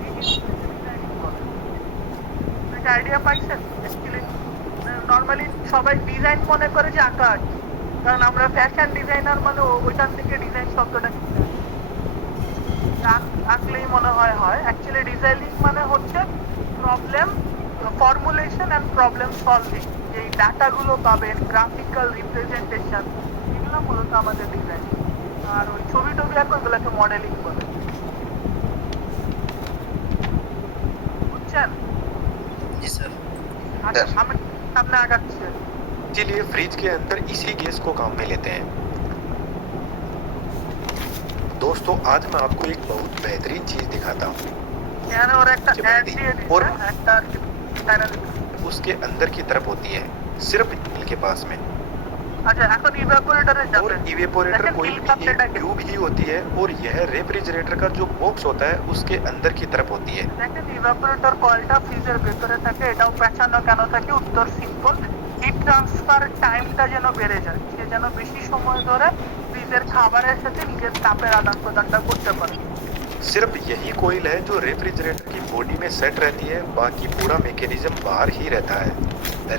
এই জিনিসটাকে ডিজাইনিং বলে। একটা আইডিয়া পাইছেন? অ্যাকচুয়ালি নর্মালি সবাই ডিজাইন মনে করে যে আঁকাআঁকি, কারণ আমরা ফ্যাশন ডিজাইনার মানে ওইখান থেকে ডিজাইন শব্দটা আঁকলেই মনে হয় হয়। অ্যাকচুয়ালি ডিজাইনিং মানে হচ্ছে problem formulation and problem solving. এই ডাটাগুলো পাবেন, গ্রাফিক্যাল রিপ্রেজেন্টেশন, এগুলো মূলত আমাদের ডিজাইন। আর ওই ছবি টবি আঁকো এগুলোকে মডেলিং বলে। বুঝছেন? জি স্যার। আচ্ছা, আমি সামনে আগাচ্ছি। इसीलिए फ्रिज के अंदर इसी गैस को काम में लेते हैं। दोस्तों आज मैं आपको एक बहुत बेहतरीन चीज दिखाता हूँ। এখানে ওরা একটা যে অ্যাড বান্দি, দিয়ে ওর দিচ্ছে, একটা চ্যানেল। उसके अंदर की तरफ होती है, सिर्फ नील के पास में। আচ্ছা, এখন ইভাপোরেটরে और যাবেন। इवेपोरेटर देखिए, कोई नील भी का एक पेटा के- ट्यूब ही होती है और यह रेफ्रिजरेटर का जो बॉक्स होता है उसके अंदर की तरफ होती है। দেখেন ইভাপোরেটর কয়েলটা ফ্রিজের ভেতরে থাকে, এটাও পেঁচানো কেন থাকে? উত্তর সিম্পল, হিট ট্রান্সফার টাইমটা যেন বেড়ে যায়, সে যেন বেশি সময় ধরে ফ্রিজের খাবারের সাথে নিজের তাপের আদান প্রদানটা করতে পারে। सिर्फ यही कोयल है जो रेफ्रिजरेटर की बॉडी में सेट रहती है, बाकी पूरा मैकेनिज्म बाहर ही रहता है।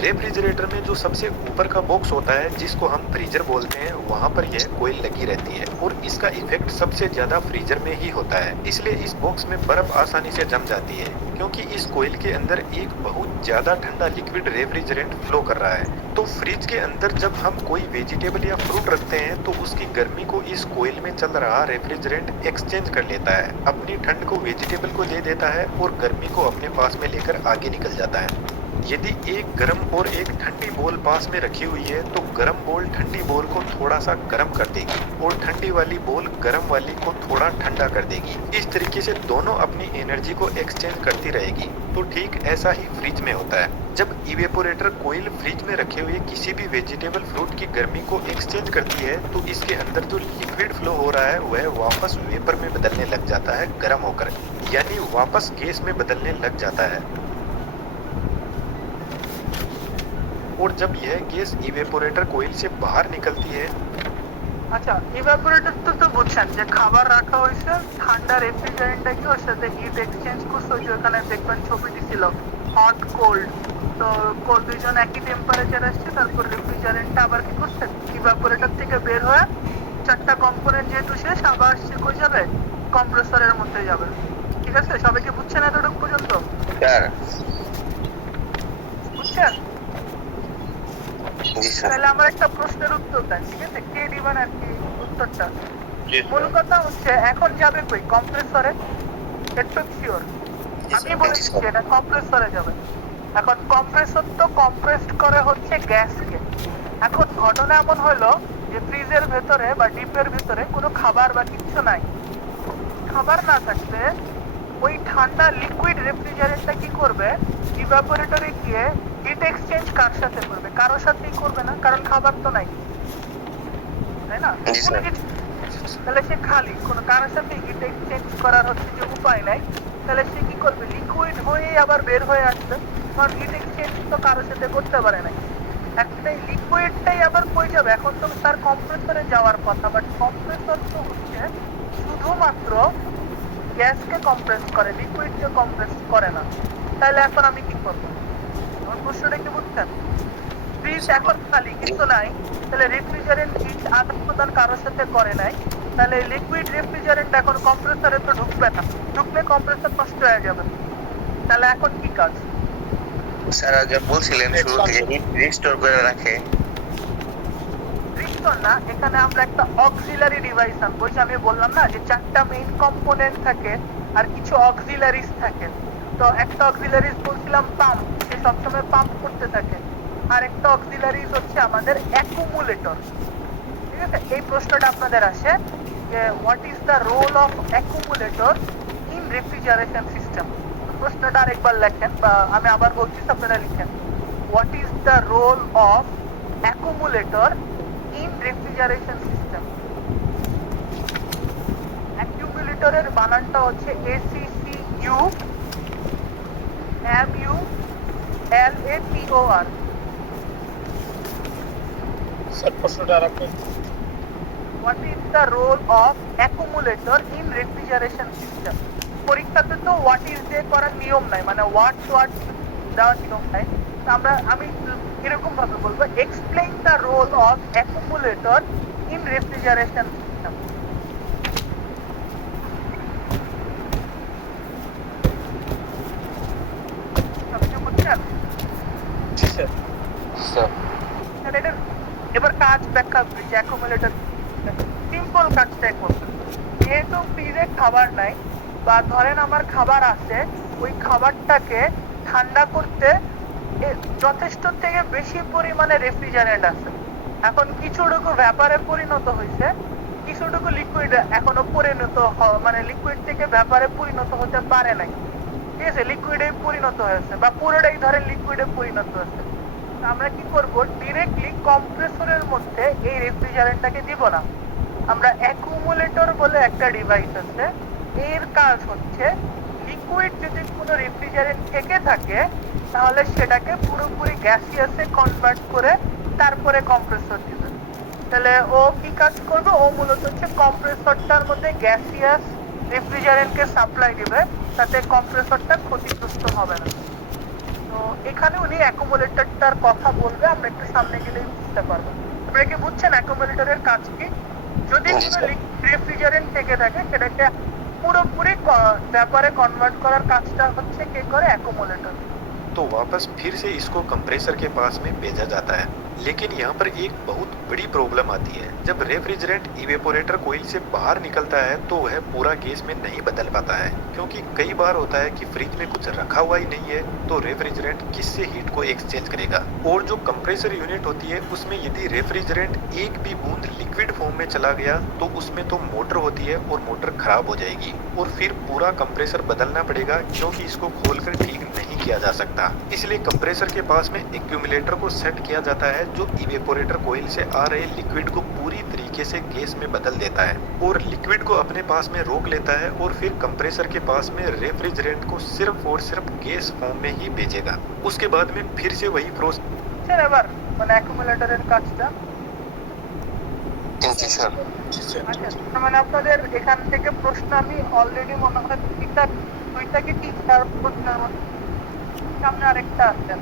रेफ्रिजरेटर में जो सबसे ऊपर का बॉक्स होता है जिसको हम फ्रीजर बोलते हैं, वहाँ पर यह कोयल लगी रहती है और इसका इफेक्ट सबसे ज्यादा फ्रीजर में ही होता है। इसलिए इस बॉक्स में बर्फ आसानी से जम जाती है क्योंकि इस कोयल के अंदर एक बहुत ज्यादा ठंडा लिक्विड रेफ्रिजरेंट फ्लो कर रहा है। तो फ्रिज के अंदर जब हम कोई वेजिटेबल या फ्रूट रखते हैं तो उसकी गर्मी को इस कोयल में चल रहा रेफ्रिजरेंट एक्सचेंज कर लेता है, अपनी ठंड को वेजिटेबल को दे देता है और गर्मी को अपने पास में लेकर आगे निकल जाता है। यदि एक गर्म और एक ठंडी बोल पास में रखी हुई है तो गर्म बोल ठंडी बोल को थोड़ा सा गर्म कर देगी और ठंडी वाली बोल गर्म वाली को थोड़ा ठंडा कर देगी। इस तरीके से दोनों अपनी एनर्जी को एक्सचेंज करती रहेगी। तो ठीक ऐसा ही फ्रिज में होता है। जब इवेपोरेटर कोयल फ्रिज में रखे हुए किसी भी वेजिटेबल फ्रूट की गर्मी को एक्सचेंज करती है तो इसके अंदर जो लिक्विड फ्लो हो रहा है वह वापस वेपर में बदलने लग जाता है गर्म होकर, यानी वापस गैस में बदलने लग जाता है। और जब यह गैस इवेपोरेटर कोयल से बाहर निकलती है। আচ্ছা, ইভাপোরেটর তো বুঝছেন যে খাবার রাখা হয়েছে, ঠান্ডা রেফ্রিজারেন্টটা কি ওর সাথে হিট এক্সচেঞ্জ করছে, ওই যে ওখানে দেখবেন ছবিটি ছিল হট কোল্ড, তো দুইজন একই টেম্পারেচার আসছে, তারপর রেফ্রিজারেন্টটা আবার কি করছে, ইভাপোরেটর থেকে বের হয়ে 4টা কম্পোনেন্ট যেহেতু শেষ, আবার সে কই যাবে, কম্প্রেসরের মধ্যে যাবে। ঠিক আছে, সবাই কি বুঝছেন এতটুকু পর্যন্ত? স্যার বুঝছেন? জি স্যার তাহলে আমার একটা প্রশ্নের উত্তর দেন, ঠিক আছে, কে দিবেন আর কি উত্তরটা। মূল কথা হচ্ছে এখন যাবে কই, কম্প্রেসরে, একটু শিওর আমি বলে দিচ্ছি এটা কম্প্রেসরে যাবে। এখন কম্প্রেসর তো কম্প্রেসড করে হচ্ছে গ্যাসকে। এখন ঘটনা এমন হলো যে ফ্রিজের ভেতরে বা ডিপের ভেতরে কোনো খাবার বা কিছু নাই, খাবার না থাকলে ওই ঠান্ডা লিকুইড রেফ্রিজারেন্টটা কি করবে, ইভাপোরেটরে গিয়ে হিট এক্সচেঞ্জ কার সাথে করবে, কারোর সাথেই করবে না, কারণ খাবার তো নাই, তাই না? জি স্যার। তাহলে সে খালি, কোনো কারোর সাথে হিট এক্সচেঞ্জ করার হচ্ছে যে উপায় নাই, তাহলে সে কি করবে, লিকুইড হয়ে আবার বের হয়ে আসবে, কারণ হিট এক্সচেঞ্জ তো কারোর সাথে করতে পারে নাই। একটাই লিকুইডটাই আবার কই যাবে, এখন তো তার কম্প্রেসরে যাওয়ার কথা, বাট কম্প্রেসর তো হচ্ছে শুধুমাত্র গ্যাসকে কম্প্রেস করে, লিকুইডকে কম্প্রেস করে না। তাহলে এখন আমি কি করবো, আমার প্রশ্নটা কি বুঝছেন? ফ্রিজ এখন খালি, কিছু নাই, তাহলে রেফ্রিজারেন্ট হিট আদান প্রদান কারোর সাথে করে নাই, তাহলে লিকুইড রেফ্রিজারেন্ট এখন কম্প্রেসরে তো ঢুকবে না, ঢুকলে কম্প্রেসর নষ্ট হয়ে যাবে। তাহলে এখন কি কাজ? স্যার যা বলছিলেন শুরু থেকে হিট রিস্টোর করে রাখে। রিস্টোর না, এখানে আমরা একটা অক্সিলারি ডিভাইস আনবো। যে আমি বললাম না যে 4টা মেইন কম্পোনেন্ট থাকে আর কিছু অক্সিলারিজ থাকে। তো একটা অক্সিলারিজ বলছিলাম পাম্প, সে সবসময় পাম্প করতে থাকে, আর একটা অক্সিলারিজ হচ্ছে আমাদের অ্যাকুমুলেটর। ঠিক আছে, এই প্রশ্নটা আপনাদের আসে যে what is the role of accumulator in refrigeration system. প্রশ্নটা আরেকবার লেখেন, বা আমি আবার বলছি আপনারা লিখেন, what is the role of accumulator in refrigeration system. অ্যাকুমুলেটরের বানানটা হচ্ছে ACCUMULATOR। স্যার প্রশ্নটা আর আপনি What is the role of accumulator in refrigeration system? পরীক্ষাতে তো হোয়াট ইজ দিয়ে করার নিয়ম নাই, মানে হোয়াট দেওয়ার নিয়ম নাই। আমি এরকম ভাবে বলবো, explain the role of accumulator in refrigeration system. আপনি বুঝছেন? স্যার এটার এবার কাজ ব্যাখ্যা করি যে অ্যাকুমুলেটর সিম্পল কাজটাই করবে। যেহেতু ফ্রিজে খাবার নাই, বা ধরেন আমার খাবার আছে, ওই খাবারটাকে ঠান্ডা করতে যথেষ্ট থেকে বেশি পরিমাণে রেফ্রিজারেন্ট আছে। এখন কিছুটুকু ভ্যাপারে পরিণত হয়েছে, কিছুটুকু লিকুইড এখনো পরিণত মানে লিকুইড থেকে ভ্যাপারে পরিণত হতে পারে নাই। ঠিক আছে, লিকুইডে পরিণত হয়েছে, বা পুরোটাই ধরেন লিকুইডে পরিণত হয়েছে। আমরা কি করব, ডিরেক্টলি কম্প্রেসরের মধ্যে এই রেফ্রিজারেন্টটাকে দিব না। আমরা অ্যাকুমুলেটর বলে একটা ডিভাইস আছে, এর কাজ হচ্ছে লিকুইড যদি কোনো রেফ্রিজারেন্ট থেকে থাকে তাহলে সেটাকে পুরোপুরি গ্যাসিয়াসে কনভার্ট করে তারপরে কম্প্রেসর দিবে। তাহলে ও কি কাজ করবে, ও মূলত হচ্ছে কম্প্রেসরটার মধ্যে গ্যাসিয়াস রেফ্রিজারেন্টকে সাপ্লাই দিবে, তাতে কম্প্রেসরটা ক্ষতিগ্রস্ত হবে না। তো এখানে উনি অ্যাকুমুলেটরটার কথা বলবে, আমরা একটু সামনে গেলেই বুঝতে পারবো। আপনারা কি বুঝছেন অ্যাকুমুলেটরের কাজ কি? যদি কোনো রেফ্রিজারেন্ট থেকে থাকে সেটাকে পুরোপুরি ব্যাপারে কনভার্ট করার কাজটা হচ্ছে কে করে, অ্যাকুমুলেটর। तो वापस फिर से इसको कंप्रेसर के पास में भेजा जाता है। लेकिन यहाँ पर एक बहुत बड़ी प्रॉब्लम आती है। जब रेफ्रिजरेंट इवेपोरेटर कोइल से बाहर निकलता है तो वह पूरा गैस में नहीं बदल पाता है, क्योंकि कई बार होता है कि फ्रिज में कुछ रखा हुआ ही नहीं है, तो रेफ्रिजरेंट किससे हीट को एक्सचेंज करेगा। और जो कंप्रेसर यूनिट होती है उसमें यदि रेफ्रिजरेंट एक भी बूंद लिक्विड फॉर्म में चला गया तो उसमें तो मोटर होती है और मोटर खराब हो जाएगी, और फिर पूरा कंप्रेसर बदलना पड़ेगा, क्योंकि इसको खोलकर ठीक नहीं किया जा सकता। इसलिए कंप्रेसर के पास में एक्यूमुलेटर को सेट किया जाता है, जो इवेपोरेटर कोइल से आ रहे लिक्विड को पूरी तरीके से गैस में बदल देता है और लिक्विड को अपने पास में रोक लेता है, और फिर कंप्रेसर के पास में रेफ्रिजरेंट को सिर्फ और सिर्फ गैस फॉर्म में ही भेजेगा। उसके बाद में फिर से वही प्रोसेस। এবার মানে অ্যাকুমুলেটরের কাজটা জি স্যার। আচ্ছা, মানে আপনাদের এখান থেকে প্রশ্ন আমি অলরেডি মনে হয় দুইটা কি তিনটার প্রশ্নের মধ্যে সামনে আরেকটা আছে।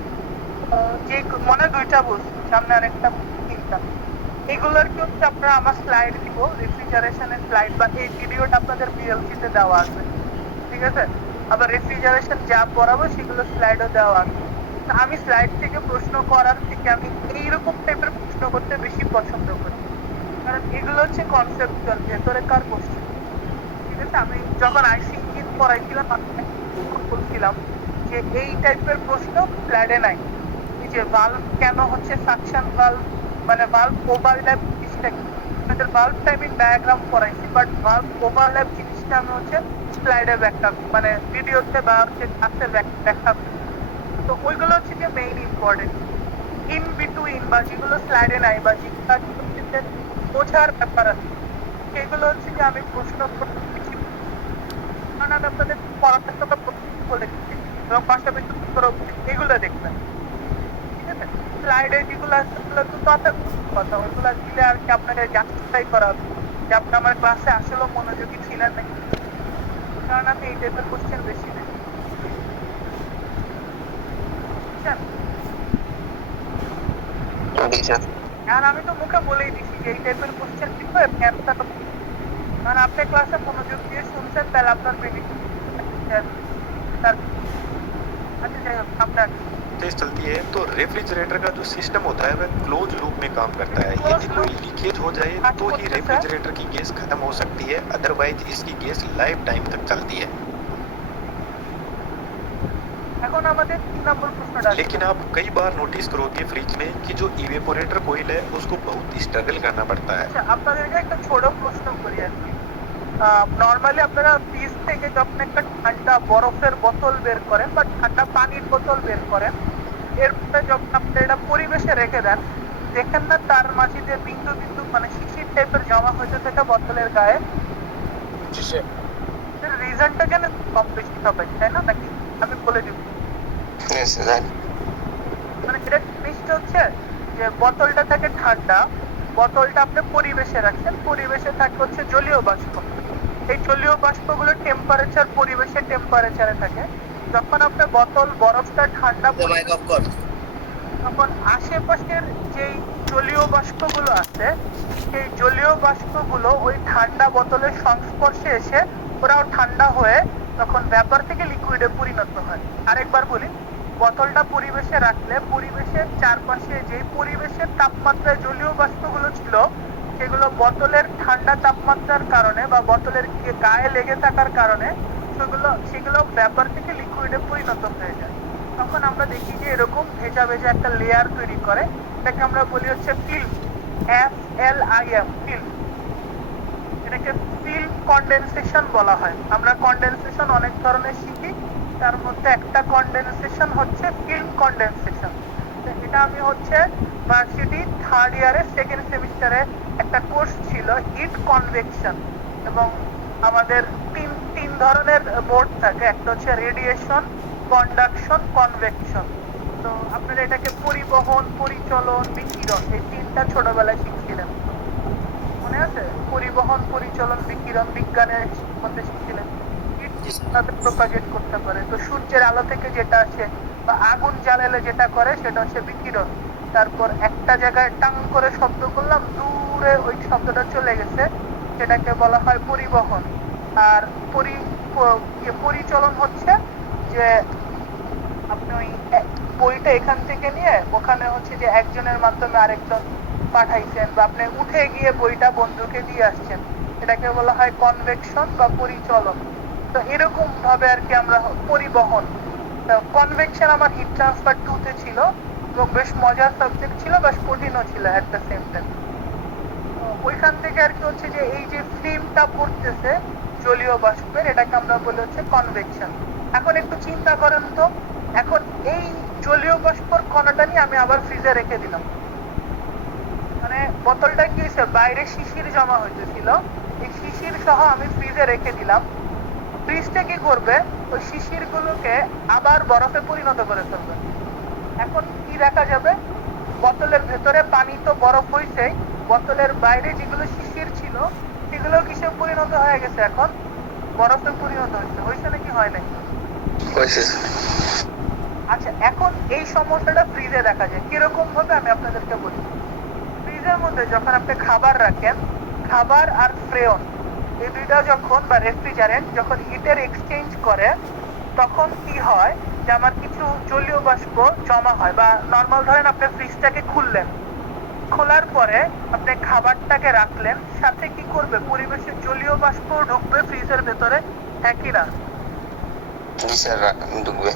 যে মনে দুইটা বলছি, সামনে আরেকটা তিনটা, এগুলোর কি হচ্ছে আপনারা আমার স্লাইড দিব, রেফ্রিজারেশনের স্লাইড, বা এই ভিডিওটা আপনাদের বিএলসিতে দেওয়া আছে, ঠিক আছে? আবার রেফ্রিজারেশন যা পড়াবো সেগুলো স্লাইডও দেওয়া আছে। তা আমি স্লাইড থেকে প্রশ্ন করার থেকে আমি এইরকম টাইপের প্রশ্ন করতে বেশি পছন্দ করি, কারণ এগুলো হচ্ছে কনসেপ্টুয়াল, ভেতরেকার কোশ্চেন, ঠিক আছে? আমি যখন আইসি ইঞ্জিন পড়াইছিলাম আমি বলছিলাম যে এই টাইপের প্রশ্ন স্লাইডে নাই। এই যে ভালভ কেন হচ্ছে সাকশন ভালভ, মানে ভালভ ওভারল্যাপ জিনিসটা কি, আমাদের ভালভ টাইমিং ডায়াগ্রাম পড়াইছি, বাট ভালভ ওভারল্যাপ জিনিসটা আমি হচ্ছে স্লাইডে ব্যাখ্যা, মানে ভিডিওতে বা হচ্ছে ক্লাসে ব্যাখ্যা করি। তো ওইগুলো হচ্ছে যে মেইন ইম্পর্টেন্ট। ইন বিটুইন বা যেগুলো স্লাইডে নাই বা যেগুলো হচ্ছে বোঝার ব্যাপার আছে, সেগুলো হচ্ছে যে আমি প্রশ্ন করতে বেশি, কারণ আমি আপনাদের পড়াশোনা বলে দিচ্ছি এবং পাশাপাশি উত্তরও বলেছি, এগুলো দেখবেন, ঠিক আছে? স্লাইডে যেগুলো আছে সেগুলো তো কথা, ওইগুলো দিলে আর কি আপনাকে জাস্টিফাই করা হবে যে আপনি আমার ক্লাসে আসলেও মনোযোগী ছিলেন নাকি, কারণ আমি এই টাইপের কোশ্চেন বেশি দেখি, বুঝছেন? জি স্যার। আর আমি তো মুখে বলেই দিছি যে এই টাইপের কোশ্চেন দিব, অ্যান্সার, কারণ আপনি ক্লাসে মনোযোগ দিয়ে শুনছেন, তাহলে আপনার প্রেডিকশন তার আচ্ছা যাই হোক আপনার तेज चलती है तो रेफ्रिजरेटर का जो सिस्टम होता है वह क्लोज लूप में काम करता है। यदि कोई लीकेज हो जाए तो ही रेफ्रिजरेटर की गैस खत्म हो सकती है, अदरवाइज इसकी गैस लाइफ टाइम तक चलती है। এখন আমাদের 3 নম্বর প্রশ্নটা আছে। लेकिन आप कई बार नोटिस करोगे फ्रिज में कि जो इवेपोरेटर कोयल है उसको बहुत स्ट्रगल करना पड़ता है। আচ্ছা আপনাদেরকে একটা ছোট প্রশ্ন করি আর কি। নর্মালি আপনারা ফ্রিজ থেকে যখন একটা ঠান্ডা বরফের বোতল বের করেন বা ঠান্ডা পানির বোতল বের করেন, এরপরে যখন আপনি এটা পরিবেশে রেখে দেন, দেখেন না তার মাঝে যে বিন্দু বিন্দু মানে শিশির টাইপের জমা হইতে থাকে বোতলের গায়ে, এর রিজনটা যেন কম বেশি হবে, তাই না? নাকি আমি বলে দিব? Yes, sir. মানে এটা জিনিসটা হচ্ছে যে বোতলটা থাকে ঠান্ডা, বোতলটা আপনি পরিবেশে রাখছেন, পরিবেশে থাকে হচ্ছে জলীয় বাষ্প, এই জলীয় বাষ্পগুলো টেম্পারেচার পরিবেশের টেম্পারেচারে থাকে। যখন আপনি বোতল বরফটা ঠান্ডা মাইক অফ কর। তখন আশেপাশের যেই জলীয় বাষ্পগুলো আছে সেই জলীয় বাষ্পগুলো ওই ঠান্ডা বোতলের সংস্পর্শে এসে ওরাও ঠান্ডা হয়ে তখন ব্যাপার থেকে লিকুইডে পরিণত হয়। আরেকবার বলি, বোতলটা পরিবেশে রাখলে পরিবেশের চারপাশে যে পরিবেশের তাপমাত্রায় জলীয় বাষ্পগুলো ছিল সেগুলো বোতলের ঠান্ডা তাপমাত্রার কারণে বা বোতলের গায়ে লেগে থাকার কারণে সেগুলো ব্যাপার থেকে লিকুইডে পরিণত হয়ে যায়। তখন আমরা দেখি যে এরকম ভেজা ভেজা একটা লেয়ার তৈরি করে, এটাকে আমরা বলি হচ্ছে ফিল্ম, FLIM, ফিল্ম। এটাকে ফিল্ম কনডেনসেশন বলা হয়। আমরা কনডেনসেশন অনেক ধরনের শিখি, তার মধ্যে একটা কনডেনসেশন হচ্ছে ফিল্ম কনডেনসেশন। এটা আমি হচ্ছে ভার্সিটি 3rd ইয়ারে 2nd সেমিস্টারে একটা কোর্স ছিল হিট কনভেকশন, এবং আমাদের তিন ধরনের বোর্ড থাকে, একটা হচ্ছে রেডিয়েশন, কন্ডাকশন, কনভেকশন। তো আপনারা এটাকে পরিবহন, পরিচলন, বিকিরণ, এই তিনটা ছোটবেলায় শিখছিলেন, মনে আছে? পরিবহন, পরিচলন, বিকিরণ বিজ্ঞানের মধ্যে শিখছিলেন। তাদের প্রোপাগেট করতে পারে, তো সূর্যের আলো থেকে যেটা আসে বা আগুন জ্বালালে যেটা করে সেটা হচ্ছে বিকিরণ। তারপর একটা জায়গায় টাং করে শব্দ করলাম, দূরে ওই শব্দটা চলে গেছে, সেটাকে বলা হয় পরিবহন। আর পরিচলন হচ্ছে যে আপনি ওই বইটা এখান থেকে নিয়ে ওখানে হচ্ছে যে একজনের মাধ্যমে আরেকজন পাঠাইছেন বা আপনি উঠে গিয়ে বইটা বন্ধুকে দিয়ে আসছেন, এটাকে বলা হয় কনভেকশন বা পরিচলন। তো এরকম ভাবে আর কি আমরা পরিবহন। কনভেকশন আমার হিট ট্রান্সফার 2 তে ছিল এবং বেশ মজার সাবজেক্ট ছিল, বেশ কঠিনও ছিল এট দ্য সেম টাইম। ওইখান থেকে আর কি হচ্ছে যে এই যে ফিল্মটা পড়তেছে জলীয় বাষ্পের, এটাকে আমরা বলি হচ্ছে কনভেকশন। এখন একটু চিন্তা করেন তো, এখন এই জলীয় বাষ্পর কণাটা নিয়ে আমি আবার ফ্রিজে রেখে দিলাম, মানে বোতলটা কি হয়েছে, বাইরে শিশির জমা হইতেছিল, এই শিশির সহ আমি ফ্রিজে রেখে দিলাম। ফ্রিজটা কি করবে, ওই শিশির গুলোকে আবার বরফে পরিণত করে ফেলবে। এখন কি দেখা যাবে, বোতলের ভেতরে পানি তো বরফ হয়েছেই, বোতলের বাইরে যেগুলো শিশির ছিল সেগুলো কিসে পরিণত হয়ে গেছে, এখন বরফে পরিণত হয়েছে নাকি হয় নাই? আচ্ছা, এখন এই সমস্যাটা ফ্রিজে দেখা যায় কিরকম ভাবে আমি আপনাদেরকে বলি। ফ্রিজের মধ্যে যখন আপনি খাবার রাখেন, খাবার আর ফ্রেয়ন এই দুইটা যখন বা রেফ্রিজারেন্ট যখন হিটের এক্সচেঞ্জ করে, তখন কি হয় যে আমার কিছু জলীয় বাষ্প জমা হয়। বা নর্মাল ধরেন আপনি ফ্রিজটাকে খুললেন, খোলার পরে আপনি খাবারটাকে রাখলেন, সাথে কি করবে, পরিবেশের জলীয় বাষ্প ঢুকবে ফ্রিজের ভেতরে, হ্যাঁ কি না? জি স্যার, ঢুকবে।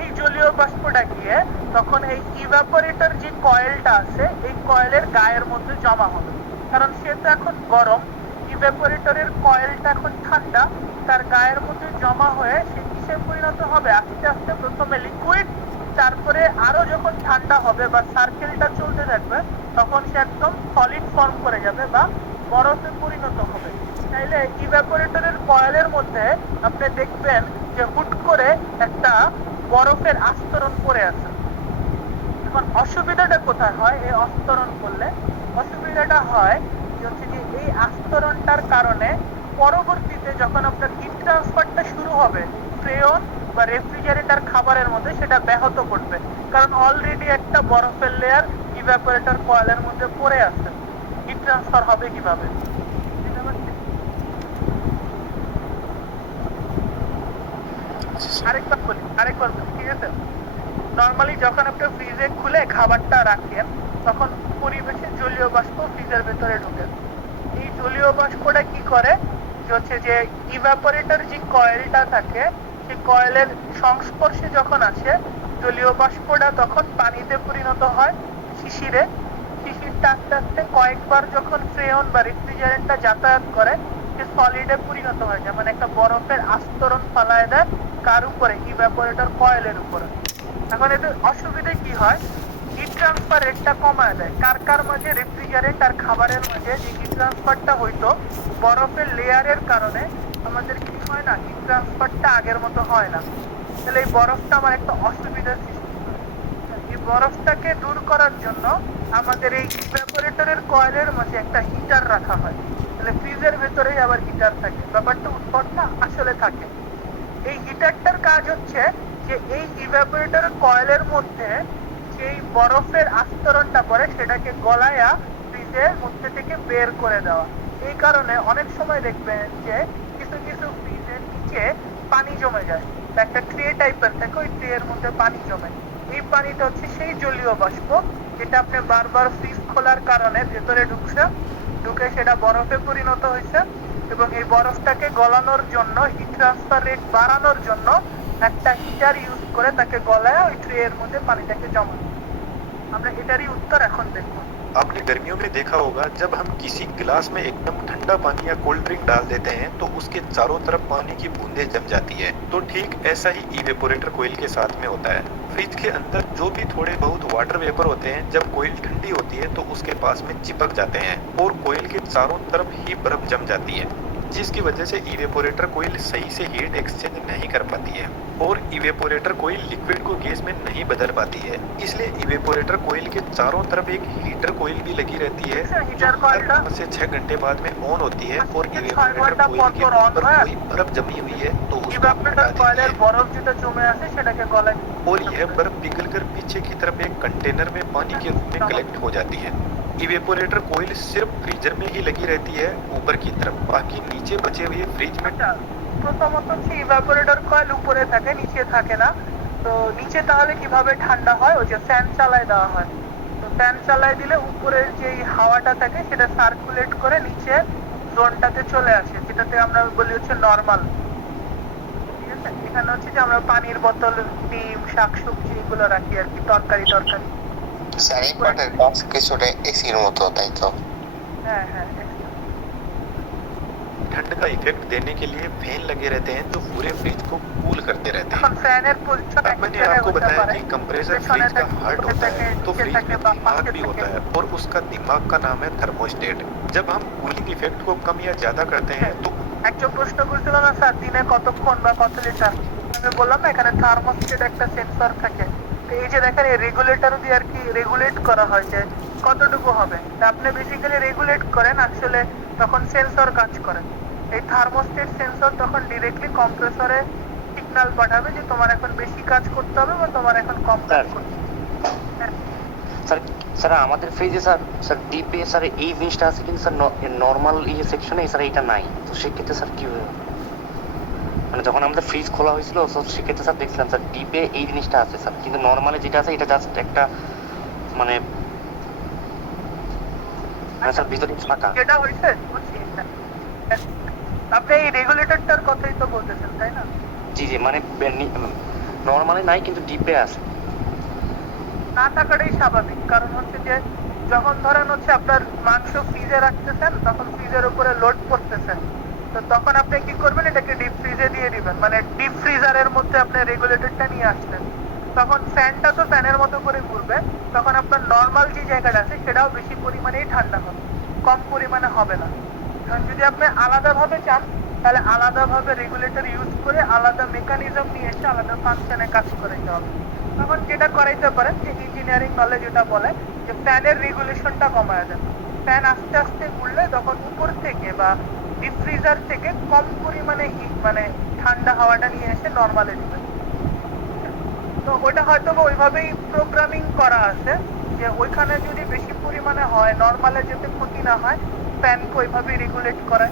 এই জলীয় বাষ্পটা গিয়ে তখন এই ইভাপোরেটর যে কয়েলটা আছে এই কয়েলের গায়ের মধ্যে জমা হবে, কারণ সে তো এখন গরম, ইভাপোরেটরের কয়েলটা এখন ঠান্ডা, তার গায়ের মধ্যে জমা হয়ে সে কিসে পরিণত হবে, আস্তে আস্তে প্রথমে লিকুইড, তারপরে আরো যখন ঠান্ডা হবে বা সার্কেলটা চলতে থাকবে তখন সে একদম সলিড ফর্ম করে যাবে বা বরফে পরিণত হবে। তাইলে ইভাপোরেটরের কয়েলের মধ্যে আপনি দেখবেন যে হুট করে একটা বরফের আস্তরণ পড়ে আছে। এখন অসুবিধাটা কোথায় হয় এই আস্তরণ করলে? অসুবিধাটা হয় যে হচ্ছে যে এই আস্তরণটার কারণে পরবর্তীতে যখন আপনার হিট ট্রান্সফারটা শুরু হবে ফ্রেয়ন বা রেফ্রিজারেটর খাবারের মধ্যে, সেটা ব্যাহত করবে, কারণ অলরেডি একটা বরফের লেয়ার ইভাপোরেটর কয়েলের মধ্যে পড়ে আছে। হিট ট্রান্সফার হবে কিভাবে? আরেকবার বলি, ঠিক আছে? নর্মালি যখন আপনি ফ্রিজে খুলে খাবারটা রাখেন তখন পরিবেশে জলীয় বাষ্প ফ্রিজের ভেতরে ঢোকে। এই জলীয় বাষ্পটা কি করে যে হচ্ছে যে ইভাপোরেটর যে কয়েলটা থাকে সেই কয়েলের সংস্পর্শে যখন আসে জলীয় বাষ্পটা তখন পানিতে পরিণত হয় শিশিরে। শিশিরটা আস্তে আস্তে কয়েকবার যখন ফ্রেয়ন বা রেফ্রিজারেন্টটা যাতায়াত করে সে সলিডে পরিণত হয়ে যায়, মানে একটা বরফের আস্তরণ ফালায় দেয় কার উপরে, ইভাপোরেটর কয়েলের উপরে। এখন এতে অসুবিধা কি হয়, হিট ট্রান্সফার রেটটা কমায় দেয়। কার কার মাঝে, রেফ্রিজারেন্ট আর খাবারের মাঝে যে হিট ট্রান্সফারটা হইতো বরফের লেয়ারের কারণে আমাদের কি হয় না, হিট ট্রান্সফারটা আগের মতো হয় না। তাহলে এই বরফটা আমার একটা অসুবিধার সৃষ্টি করে। এই বরফটাকে দূর করার জন্য আমাদের এই ইভাপোরেটরের কয়েলের মাঝে একটা হিটার রাখা হয়। তাহলে ফ্রিজের ভেতরেই আবার হিটার থাকে, ব্যাপারটা উৎপট না, আসলে থাকে। এই হিটারটার কাজ হচ্ছে যে এই ইভাপোরেটর কয়েলের মধ্যে যেই বরফের আস্তরণটা পড়ে সেটাকে গলায়া ফ্রিজের মধ্যে থেকে বের করে দেওয়া। এই কারণে অনেক সময় দেখবেন যে কিছু কিছু ফ্রিজের নিচে পানি জমে যায়, একটা ট্রে টাইপের থাকে, ওই ট্রে এর মধ্যে পানি জমে। এই পানিটা হচ্ছে সেই জলীয় বাষ্প যেটা আপনি বারবার ফ্রিজ খোলার কারণে ভেতরে ঢুকে সেটা বরফে পরিণত হয়েছে, এবং এই বরফটাকে গলানোর জন্য, হিট ট্রান্সফার রেট বাড়ানোর জন্য একটা হিটার ইউজ করে তাকে গলায় ওই ট্রে এর মধ্যে পানিটাকে জমা। আমরা এটারই উত্তর এখন দেখব। आपने गर्मियों में देखा होगा जब हम किसी गिलास में एकदम ठंडा पानी या कोल्ड ड्रिंक डाल देते हैं तो उसके चारों तरफ पानी की बूंदें जम जाती है। तो ठीक ऐसा ही इवेपोरेटर कोयल के साथ में होता है। फ्रिज के अंदर जो भी थोड़े बहुत वाटर वेपर होते हैं, जब कोयल ठंडी होती है तो उसके पास में चिपक जाते हैं और कोयल के चारों तरफ ही बर्फ जम जाती है, जिसकी वजह से इवेपोरेटर कोयल सही से हीट एक्सचेंज नहीं कर पाती है और इवेपोरेटर कोयल लिक्विड को गैस में नहीं बदल पाती है। इसलिए इवेपोरेटर कोयल के चारों तरफ एक हीटर कोयल भी लगी रहती है जो हर 5 से 6 घंटे बाद में ऑन होती है और इवेपोरेटर कोयल के ऊपर कोई बर्फ जमी हुई है तो उसको ইভাপোরেটর কয়েলের বরফ যেটা জমে আছে সেটাকে गलाয় और यह बर्फ पिघलकर पीछे की तरफ एक कंटेनर में पानी के रूप में कलेक्ट हो जाती है। इवेपोरेटर कोयल सिर्फ फ्रीजर में ही लगी रहती है ऊपर की तरफ, बाकी नीचे बचे हुए फ्रिज में। প্রথমত হচ্ছে ইভাপোরেটর কয়েল উপরে থাকে, নিচে থাকে না। তো নিচে তাহলে কিভাবে ঠান্ডা হয়? ওই যে ফ্যান চালায় দেওয়া হয়। তো ফ্যান চালায় দিলে উপরের যে হাওয়াটা থাকে সেটা সার্কুলেট করে নিচে জোনটাতে চলে আসে, যেটাতে আমরা বলি হচ্ছে নরমাল। ঠিক আছে, এখানে হচ্ছে যে আমরা পানির বোতল, ডিম, শাকসবজি এগুলো রাখি আর কি, তরকারি। স্যার এই পার্টের কাজ কিছুটা এসির মতো, তাই তো? হ্যাঁ হ্যাঁ। ठंड का इफेक्ट देने के लिए फैन लगे रहते हैं जो पूरे फ्रिज को कूल करते रहते हैं। এখন ফ্যানের পজিশন अब मैंने आपको बताया कि कंप्रेसर फ्रिज का हार्ट होता है तो फ्रिज में दिमाग भी होता है और उसका दिमाग का नाम है थर्मोस्टेट। जब हम कूलिंग इफेक्ट को कम या ज्यादा करते हैं तो একজন প্রশ্ন করছিল না স্যার দিনে কতক্ষণ বা কত লিটার? আমি বললাম না এখানে থার্মোস্টেট একটা সেন্সর থাকে। তো এই যে দেখেন এই রেগুলেটর দিয়ে আর কি রেগুলেট করা হয় যে কতটুকু হবে। তা আপনি বেসিক্যালি রেগুলেট করেন, আসলে তখন সেন্সর কাজ করে। এই থার্মোস্টেট সেন্সর তখন ডিরেক্টলি কম্প্রেসরে ঠিক সিগন্যাল পাঠাবে যে তোমার এখন বেশি কাজ করতে হবে বা তোমার এখন কম কাজ স্যার। করতে হবে। হ্যাঁ, স্যার স্যার আমাদের ফ্রিজে স্যার ডিপে স্যার এই জিনিসটা আছে, কিন্তু স্যার নর্মাল ইয়ে সেকশনে স্যার এটা নাই। তো সেক্ষেত্রে স্যার কি হবে? মানে যখন আমাদের ফ্রিজ খোলা হয়েছিল তো সেক্ষেত্রে স্যার দেখছিলাম স্যার ডিপে এই জিনিসটা আছে স্যার, কিন্তু নর্মালে যেটা আছে এটা জাস্ট একটা মানে স্যার ভিতরে ফাঁকা। যেটা হয়েছে বুঝছি। হ্যাঁ, আপনি এই রেগুলেটরটার কথাই তো বলতেছেন তাই না? জি জি, মানে নর্মালি নাই কিন্তু ডিপে আছে। না থাকাটাই স্বাভাবিক, কারণ হচ্ছে যে যখন ধরেন হচ্ছে আপনার মাংস ফ্রিজে রাখতেছেন তখন ফ্রিজের উপরে লোড করতেছেন, তো তখন আপনি কি করবেন, এটাকে ডিপ ফ্রিজে দিয়ে দিবেন, মানে ডিপ ফ্রিজারের মধ্যে আপনি রেগুলেটরটা নিয়ে আসছেন, তখন ফ্যানটা তো ফ্যানের মতো করে ঘুরবে, তখন আপনার নর্মাল যে জায়গাটা আছে সেটাও বেশি পরিমাণেই ঠান্ডা হবে, কম পরিমাণে হবে না। কারণ যদি আপনি আলাদাভাবে চান তাহলে আলাদাভাবে রেগুলেটর ইউজ করে আলাদা মেকানিজম নিয়ে এসে আলাদা ফাংশনে কাজ করাইতে হবে। তখন যেটা করাইতে পারেন যে ইঞ্জিনিয়ারিং নলেজ যেটা বলে যে ফ্যানের রেগুলেশনটা কমায় দেন, ফ্যান আস্তে আস্তে ঘুরলে তখন উপর থেকে বা ডিপ ফ্রিজার থেকে কম পরিমাণে মানে ঠান্ডা হাওয়াটা নিয়ে এসে নর্মালে দিবেন। তো ওটা হয়তো বা ওইভাবেই প্রোগ্রামিং করা আছে যে ওইখানে যদি বেশি পরিমাণে হয় নর্মালে যাতে ক্ষতি না হয় ফ্যানকে ওইভাবেই রেগুলেট করে,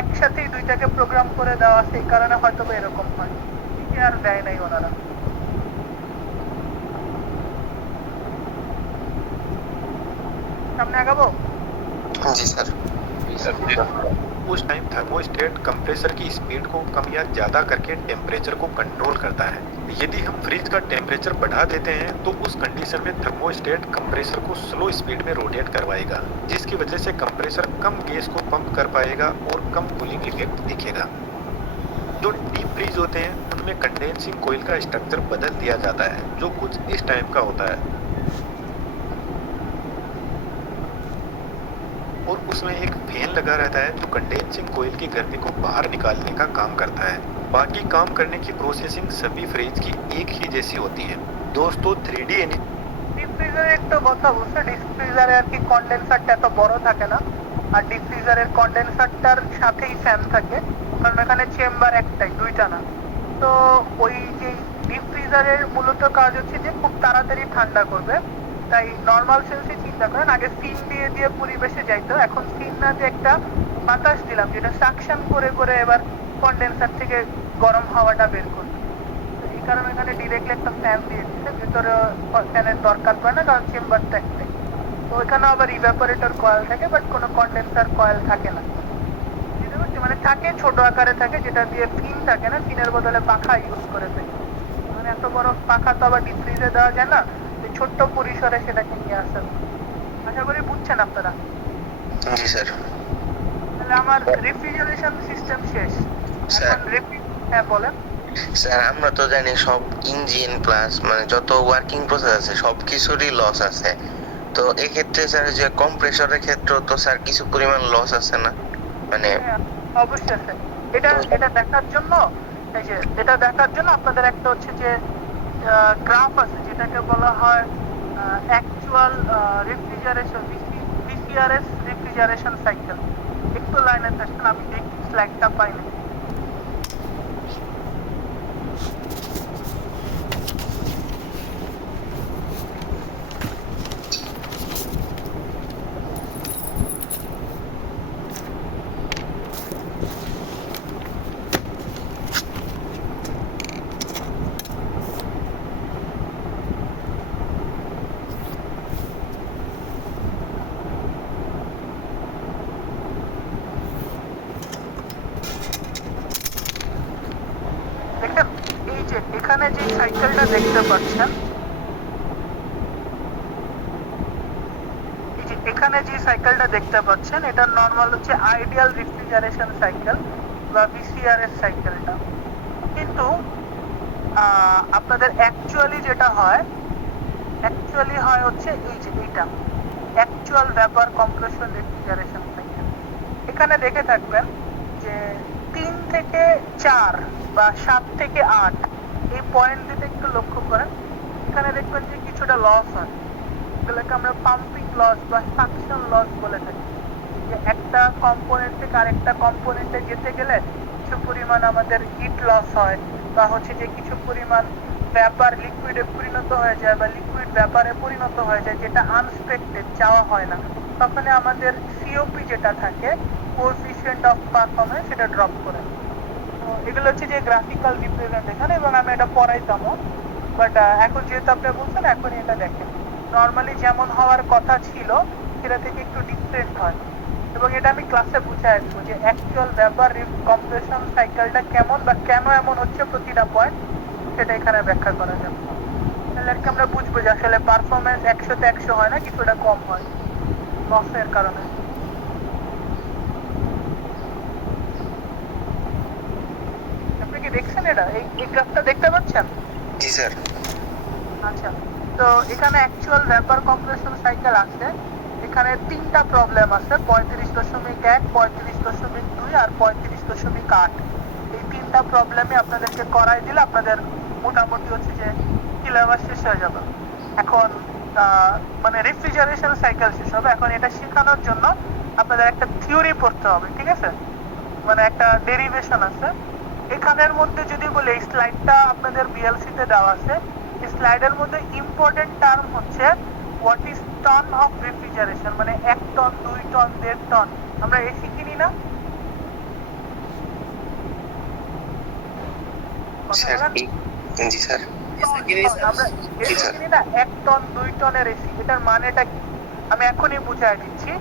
একসাথেই দুইটাকে প্রোগ্রাম করে দেওয়া আছে, এই কারণে হয়তো বা এরকম হয়, ঠিক আর দেয় নাই ওনারা। সামনে আগাবো। জি স্যার। उस टाइम थर्मोस्टेट कंप्रेसर की स्पीड को कम या ज़्यादा करके टेम्परेचर को कंट्रोल करता है। यदि हम फ्रिज का टेम्परेचर बढ़ा देते हैं तो उस कंडीशन में थर्मोस्टेट कंप्रेसर को स्लो स्पीड में रोटेट करवाएगा, जिसकी वजह से कंप्रेसर कम गैस को पंप कर पाएगा और कम कूलिंग इफेक्ट दिखेगा। जो डीप फ्रीज होते हैं उनमें कंडेंसिंग कोयल का स्ट्रक्चर बदल दिया जाता है, जो कुछ इस टाइप का होता है और उसमें एक फैन लगा रहता है जो कंडेंसिंग कोयल की गर्मी को बाहर निकालने का काम करता है। बाकी काम करने की प्रोसेसिंग सभी फ्रिज की एक ही जैसी होती है। दोस्तों 3D ডিপ ফ্রিজারে একটা কথা বলছে, ডিপ ফ্রিজারে আর কি কন্ডেন্সারটা এত বড় থাকে না, আর ডিপ ফ্রিজারের কন্ডেন্সারটার সাথেই ফ্যান থাকে, কারণ এখানে চেম্বার একটাই, দুইটা না। তো ওই যে ডিপ ফ্রিজারের মূলত কাজ হচ্ছে যে খুব তাড়াতাড়ি ঠান্ডা করবে, তাই নর্মাল সেন্সে চিন্তা করেন আগে সিন দিয়ে দিয়ে পরিবেশে যাইতো, এখন সিন না দিয়ে একটা বাতাস দিলাম যেটা সাকশন করে করে এবার কন্ডেন্সার থেকে গরম হাওয়াটা বের করবে। তো এই কারণে এখানে ডিরেক্টলি একটা ফ্যান দিয়ে দিচ্ছে, ভিতরে ফ্যানের দরকার পড়ে না কারণ চেম্বারটা একটাই। তো ওইখানে আবার ইভাপোরেটর কয়েল থাকে বাট কোনো কন্ডেন্সার কয়েল থাকে না, বুঝতে পারছি? মানে থাকে ছোট আকারে থাকে যেটা দিয়ে ফিন থাকে না, ফিনের বদলে পাখা ইউজ করে থাকে। মানে এত বড় পাখা তো আবার ডিপ ফ্রিজে দেওয়া যায় না, ছোট্ট পরিসরে সেটাকে নিয়ে আসেন। আশা করি বুঝছেন আপনারা। জি স্যার। তাহলে আমার রেফ্রিজারেশন সিস্টেম শেষ। স্যার। হ্যাঁ বলেন। স্যার আমরা তো জানি সব ইঞ্জিন প্লাস মানে যত ওয়ার্কিং প্রসেস আছে সব কিছুরই লস আছে, তো এক্ষেত্রে স্যার যে কম্প্রেসরের ক্ষেত্রে তো স্যার কিছু পরিমাণ লস আছে না মানে? হ্যাঁ, অবশ্যই আছে। এটা দেখার জন্য এই যে এটা দেখার জন্য আপনাদের একটা হচ্ছে যে গ্রাফ আছে যেটাকে বলা হয় অ্যাকচুয়াল রেফ্রিজারেশন ভিসিআরএস রেফ্রিজারেশন সাইকেল। একটু লাইনে থাকছেন, আমি দেখি স্লাইডটা পাইনি। দেখেন এই যে এখানে যে সাইকেলটা দেখতে পাচ্ছেন, এই যে এখানে যে সাইকেলটা দেখতে পাচ্ছেন এটা নর্মাল হচ্ছে আইডিয়াল রেফ্রিজারেশন সাইকেল বা ভিসিআরএস সাইকেলটা। কিন্তু আপনাদের অ্যাকচুয়ালি যেটা হয় হচ্ছে এই যে এইটা actual vapour compression refrigeration cycle. এখানে দেখে থাকবেন যে 3 থেকে 4 বা 7 থেকে 8 এই পয়েন্ট দিতে একটু লক্ষ্য করেন, এখানে দেখবেন যে কিছুটা লস হয়, এগুলোকে আমরা পাম্পিং লস বা সাকশন লস বলে থাকি। যে একটা কম্পোনেন্ট থেকে আরেকটা কম্পোনেন্টে যেতে গেলে কিছু পরিমাণ আমাদের হিট লস হয় বা হচ্ছে যে কিছু পরিমাণ ব্যাপার লিকুইডে পরিণত হয়ে যায় বা লিকুইড ব্যাপারে পরিণত হয়ে যায় যেটা আনএক্সপেক্টেড চাওয়া হয় না, তখন আমাদের সিওপি যেটা থাকে, কোএফিসিয়েন্ট অফ পারফরম্যান্স, সেটা ড্রপ করে। তো এগুলো হচ্ছে যে গ্রাফিক্যাল রিপ্রেজেন্টেশন, এবং আমি এটা পড়াইতামও, বাট এখন যেহেতু আপনি বলছেন এখনই এটা দেখেন নর্মালি যেমন হওয়ার কথা ছিল সেটা থেকে একটু ডিফারেন্ট হয়, এবং এটা আমি ক্লাসে বুঝাই দেবো যে অ্যাকচুয়াল ব্যাপার কম্প্রেশন সাইকেলটা কেমন বা কেন এমন হচ্ছে প্রতিটা পয়েন্ট, সেটা এখানে ব্যাখ্যা করা যাবে। তাহলে আর কি আমরা বুঝবো যে আসলে পারফরমেন্স 100-তে 100 হয় না, কিছুটা কম হয় লসের কারণে। আপনি কি দেখছেন এটা, এই গ্রাফটা দেখতে পাচ্ছেন? জি স্যার। আচ্ছা, তো এখানে অ্যাকচুয়াল ভ্যাপার কম্প্রেশন সাইকেল আছে, এখানে 3টা প্রবলেম আছে, 35.1, 35.2 আর 35.8। এই 3টা প্রবলেমে আপনাদেরকে করাই দিলে আপনাদের মোটামুটি হচ্ছে যে সিলেবাস শেষ হয়ে যাবে। এখন মানে রেফ্রিজারেশন সাইকেল শেষ হবে। এখন এটা শেখানোর জন্য আপনাদের একটা থিওরি পড়তে হবে, ঠিক আছে? মানে একটা ডেরিভেশন আছে এখানের মধ্যে। যদি বলে এই স্লাইডটা আপনাদের বিএলসি তে দেওয়া আছে, এই স্লাইডের মধ্যে ইম্পর্টেন্ট টার্ম হচ্ছে what is ton of refrigeration, মানে 1 টন, 2 টন, 1.5 টন। আমরা এসি কিনি না? স্যার জি স্যার। আমরা এসি কিনি না, 1 টন 2 টনের এসি। এটার মানেটা কি আমি এখনই বুঝাই দিচ্ছি,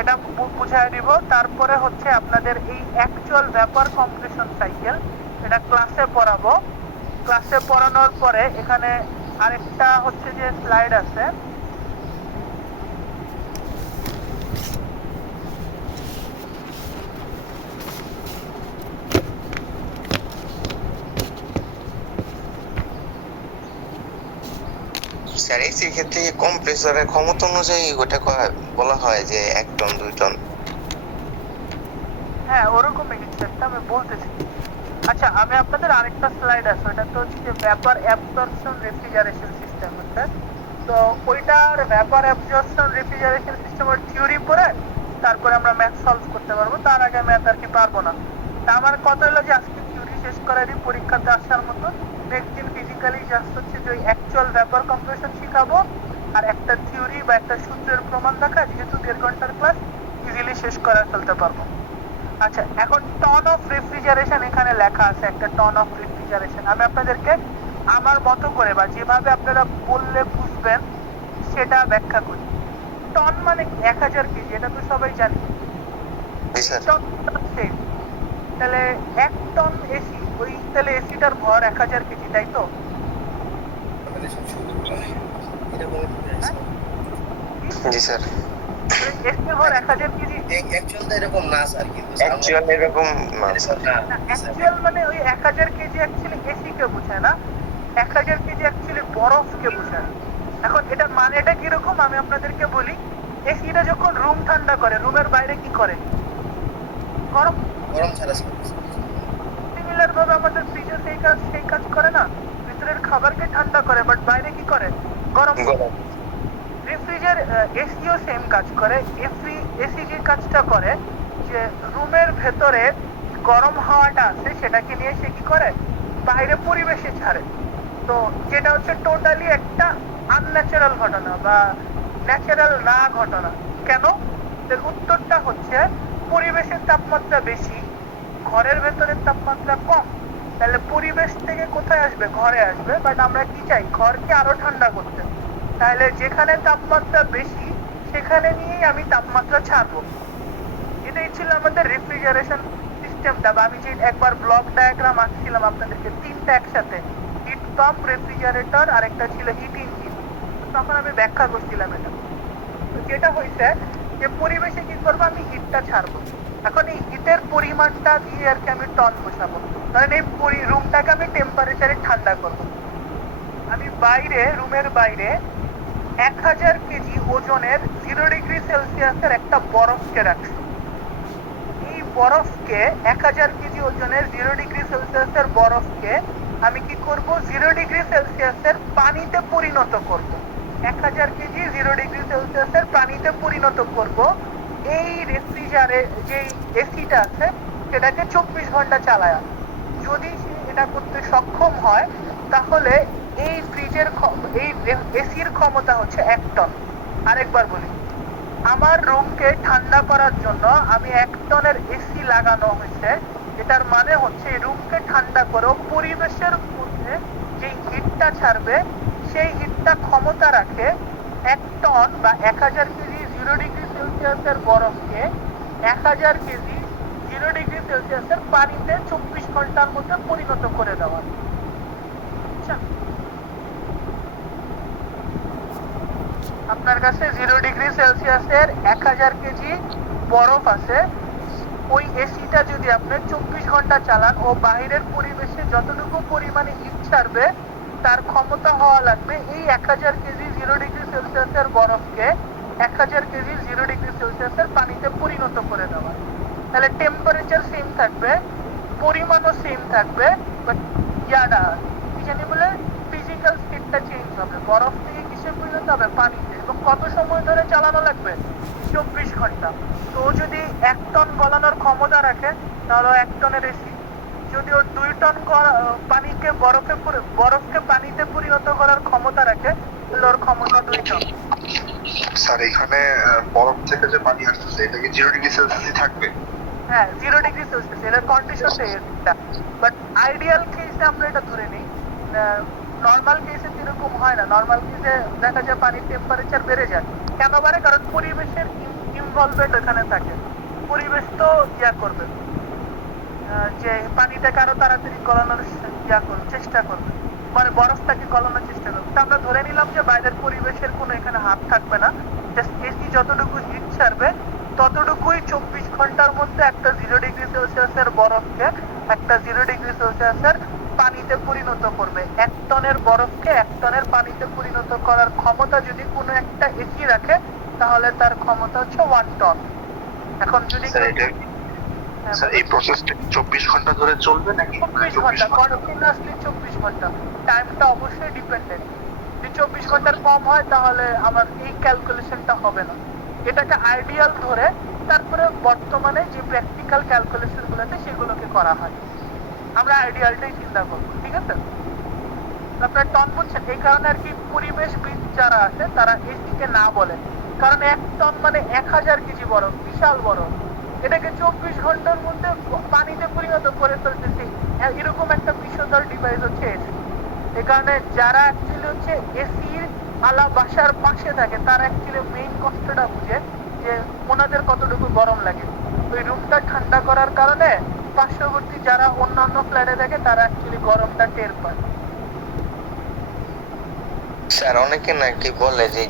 এটা বুঝাই দিব। তারপরে হচ্ছে আপনাদের এই অ্যাকচুয়াল ভ্যাপার কম্প্রেশন সাইকেল, এটা ক্লাসে পড়াবো। ক্লাসে পড়ানোর পরে এখানে আরেকটা হচ্ছে যে স্লাইড আছে, স্যার এসির ক্ষেত্রে কম্প্রেসরের ক্ষমতা অনুযায়ী ওটা বলা হয় যে 1 টন 2 টন। হ্যাঁ ওরকমই কিছু একটা আমি বলতেছি। আচ্ছা, আমি আপনাদের আরেকটা স্লাইড আছে, ওটা তো হচ্ছে ভ্যাপার অ্যাবজর্পশন রেফ্রিজারেশন সিস্টেম আছে। তো ওইটার ভ্যাপার অ্যাবজর্পশন রেফ্রিজারেশন সিস্টেমের থিওরি পড়ে তারপরে আমরা ম্যাথ সলভ করতে পারবো, তার আগে ম্যাথ আর কি পারবো না। তা আমার কথা হলো যে আজকে থিওরি শেষ করে দিই পরীক্ষাতে আসার মতো। নেক্সট দিন ফিজিক্যালি জাস্ট হচ্ছে যে অ্যাকচুয়াল ভ্যাপার কম্প্রেশন শিখাবো, আর একটা থিওরি বা একটা সূত্রের প্রমাণ দেখা, যেহেতু 1.5 ঘন্টার ক্লাস ইজিলি শেষ করে ফেলতে পারবো। আচ্ছা, এখন টন অফ রেফ্রিজারেশন এখানে লেখা আছে, একটা টন অফ রেফ্রিজারেশন। আমি আপনাদেরকে আমার মতো করে বা যেভাবে আপনারা বললে বুঝবেন সেটা ব্যাখ্যা করি। টন মানে 1000 কেজি, এটা তো সবাই জানি। তাহলে 1 টন এসি, ওই তাহলে এসিটার ভর 1000 কেজি, তাই তো? জি স্যার। এসির ভর 1000 কেজি। অ্যাকচুয়ালি এরকম না স্যার, কিন্তু অ্যাকচুয়ালি এরকম না স্যার। অ্যাকচুয়াল মানে ওই 1000 কেজি অ্যাকচুয়ালি এসি কে বোঝায় না, 1000 কেজি অ্যাকচুয়ালি বরফকে বোঝায়। এখন এটা মানেটা কিরকম আমি আপনাদেরকে বলি। এসিটা যখন রুম ঠান্ডা করে, রুমের বাইরে কি করে? গরম। গরম ছাড়া সিমিলার ভাবে আমাদের ফ্রিজে সেই কাজ করে না, ভিতরের খাবারকে ঠান্ডা করে, বাট বাইরে কি করে? গরম। রেফ্রিজার এসিও সেম কাজ করে। এসি যে কাজটা করে যে রুমের ভেতরে গরম হাওয়াটা আছে সেটাকে নিয়ে সে কি করে? বাইরে পরিবেশে ছাড়ে। তো যেটা হচ্ছে টোটালি একটা আনন্যাচারাল ঘটনা বা ন্যাচারাল না ঘটনা। কেন? এর উত্তরটা হচ্ছে পরিবেশের তাপমাত্রা বেশি, ঘরের ভেতরের তাপমাত্রা কম। তাহলে পরিবেশ থেকে কোথায় আসবে? ঘরে আসবে। বাট আমরা কি চাই? ঘরকে আরো ঠান্ডা করতে। তাহলে যেখানে তাপমাত্রা বেশি সেখানে নিয়েই আমি তাপমাত্রা ছাড়বো। এটাই ছিল আমাদের রেফ্রিজারেশন সিস্টেমটা। বা আমি যে একবার ব্লক ডায়াগ্রাম আঁকছিলাম আপনাদেরকে, 3টা একসাথে, হিট পাম্প, রেফ্রিজারেটর আর একটা ছিল হিট ইঞ্জিন। তখন আমি ব্যাখ্যা করছিলাম এটা। তো যেটা হয়েছে যে পরিবেশে কি করবো? আমি হিটটা ছাড়বো। এখন এই হিটের পরিমাণটা দিয়ে আর কি আমি টন বসাবো। কারণ এই রুমটাকে আমি টেম্পারেচারে ঠান্ডা করবো। আমি বাইরে, রুমের বাইরে 1000 কেজি ওজনের 0 ডিগ্রি সেলসিয়াসের একটা বরফকে রাখছি। এই বরফকে 1000 কেজি ওজনের 0 ডিগ্রি সেলসিয়াসের বরফকে আমি কি করব? 0 ডিগ্রি সেলসিয়াসের পানিতে পরিণত করব। 1000 কেজি 0 ডিগ্রি সেলসিয়াসের পানিতে পরিণত করব। এই রেফ্রিজারে যে এসিটা আছে সেটাকে 24 ঘন্টা চালায়। যদি এটা করতে সক্ষম হয়, তাহলে এই ফ্রিজের এই এসির ক্ষমতা হচ্ছে 1 টন। আরেকবার বলি, আমার রুমকে ঠান্ডা করার জন্য আমি 1 টনের এসি লাগানো হয়েছে। এটার মানে হচ্ছে এই রুমকে ঠান্ডা করেও পরিবেশের মধ্যে যে হিটটা ছাড়বে সেই হিটটা ক্ষমতা রাখে 1 টন বা 1000 কেজি 0 ডিগ্রি সেলসিয়াসের বরফকে 1000 কেজি 0 ডিগ্রি সেলসিয়াসের পানিতে 24 ঘন্টার মধ্যে পরিণত করে দেওয়া। বুঝছেন? আপনার কাছে 0 ডিগ্রি সেলসিয়াসের 1000 কেজি বরফ আছে, ওই এসিটা যদি আপনি 24 ঘন্টা চালান ও বাইরের পরিবেশে যতটুকু পরিমাণে হিট ছাড়বে তার ক্ষমতা হওয়া লাগবে এই 1000 কেজি 0 ডিগ্রি সেলসিয়াসের বরফকে 1000 কেজি 0 ডিগ্রি সেলসিয়াসের পানিতে পরিণত করে দেওয়া। তাহলে টেম্পারেচার সেম থাকবে, পরিমাণও সেম থাকবে, বাট ইয়াটা কি জানি বলে ফিজিক্যাল স্টেটটা চেঞ্জ হবে। বরফ থেকে কিসে পরিণত হবে? পানিতে। এবং কত সময় ধরে চালানো লাগবে? 24 ঘন্টা। তো ও যদি 1 টন গলানোর ক্ষমতা রাখে তাহলে 1 টনের এসি। যদি ও 2 টন পানিকে বরফকে পানিতে পরিণত করার ক্ষমতা রাখে তাহলে ওর ক্ষমতা 2 টন। স্যার এখানে বরফ থেকে যে পানি আসতেছে এটা কি 0 ডিগ্রি সেলসিয়াসই থাকবে? হ্যাঁ, 0 ডিগ্রি সেলসিয়াস এর কন্ডিশন এটা। বাট আইডিয়াল কেসে আমরা এটা ধরে নিই। নর্মাল কেসে এরকম হয় না। নর্মাল কেসে দেখা যায় পানির টেম্পারেচার বেড়ে যায়। কেন বাড়ে? কারণ পরিবেশের ইনভলভমেন্ট এখানে থাকে। পরিবেশ তো করবে যে পানিটাকে আরো তাড়াতাড়ি গলানোর চেষ্টা করবে, মানে বরফটাকে গলানোর চেষ্টা করবে। তো আমরা ধরে নিলাম যে বাইরের পরিবেশের কোনো এখানে হাত থাকবে না, জাস্ট এসি যতটুকু হিট ছাড়বে ততটুকুই 24 ঘন্টার মধ্যে একটা 0 ডিগ্রি সেলসিয়াসের বরফকে একটা 0 ডিগ্রি সেলসিয়াসের পানিতে পরিণত করবে। 1 টনের বরফকে 1 টনের পানিতে পরিণত করার ক্ষমতা যদি কোনো একটা এসি রাখে তাহলে তার ক্ষমতা হচ্ছে 1 টন। এখন যদি স্যার এই প্রসেসটা 24 ঘন্টা ধরে চলবে নাকি? 24 ঘন্টা কন্টিনিউয়াসলি 24 ঘন্টা। টাইমটা অবশ্যই ডিপেন্ডেন্ট। যদি 24 ঘন্টার কম হয় তাহলে আমার এই ক্যালকুলেশনটা হবে না। এটাকে আইডিয়াল ধরে তারপরে বর্তমানে যে প্র্যাকটিক্যাল ক্যালকুলেশন গুলো আছে সেগুলোকে করা হয়। আমরা আইডিয়ালটাই চিন্তা করবো, ঠিক আছে? আপনার টন বুঝছেন? এই কারণে আর কি পরিবেশবিদ যারা আছে তারা এসিকে না বলে, কারণ 1 টন মানে 1000 কেজি বরফ, বিশাল বরফ। এটাকে 24 ঘন্টার মধ্যে পানিতে পরিণত করে ফেলতেছে, এরকম একটা বিশাল ডিভাইস হচ্ছে এসি। এই কারণে যারা অ্যাকচুয়ালি হচ্ছে এসির আলা বাসার পাশে থাকে তারা অ্যাকচুয়ালি মেইন কষ্টটা বুঝে যে ওনাদের কতটুকু গরম লাগে। ওই রুমটা ঠান্ডা করার কারণে পার্শ্ববর্তী যারা অন্যান্য ফ্ল্যাটে থাকে তারা অ্যাকচুয়ালি গরমটা টের পায়। স্যার অনেকে নাকি বলে যে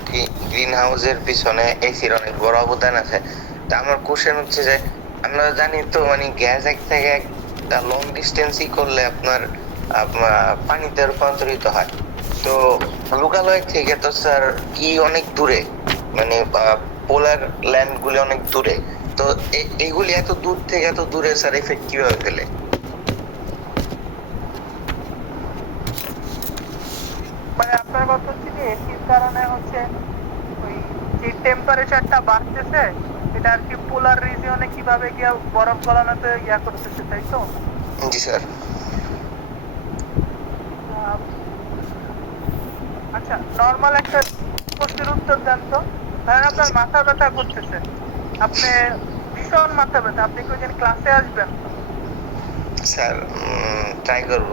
গ্রিন হাউসের পিছনে এসির অনেক বড় অবদান আছে। তা আমার কোশ্চেন হচ্ছে যে আমরা জানি তো মানে গ্যাস এক থেকে একটা লং ডিস্টেন্সই করলে আপনার পানিতে রূপান্তরিত হয়। তো লোকালয় থেকে তো স্যার অনেক দূরে, মানে পোলার ল্যান্ড গুলি অনেক দূরে। তো এগুলি এত দূর থেকে এত দূরে স্যার এফেক্ট কিভাবে ফেলে? মানে আপনার কথা হচ্ছে যে এসির কারণে হচ্ছে ওই যে টেম্পারেচারটা বাড়তেছে এটা আর কি পোলার রিজিয়নে কিভাবে গিয়ে বরফ গলানোতে করতেছে, তাই তো? জি স্যার। আচ্ছা, নর্মাল একটা প্রশ্নের উত্তর দেন তো। ধরেন আপনার মাথা ব্যথা করতেছে, আপনি ভীষণ মাথা ব্যথা, আপনি কি ওইদিন ক্লাসে আসবেন? স্যার ট্রাই করব।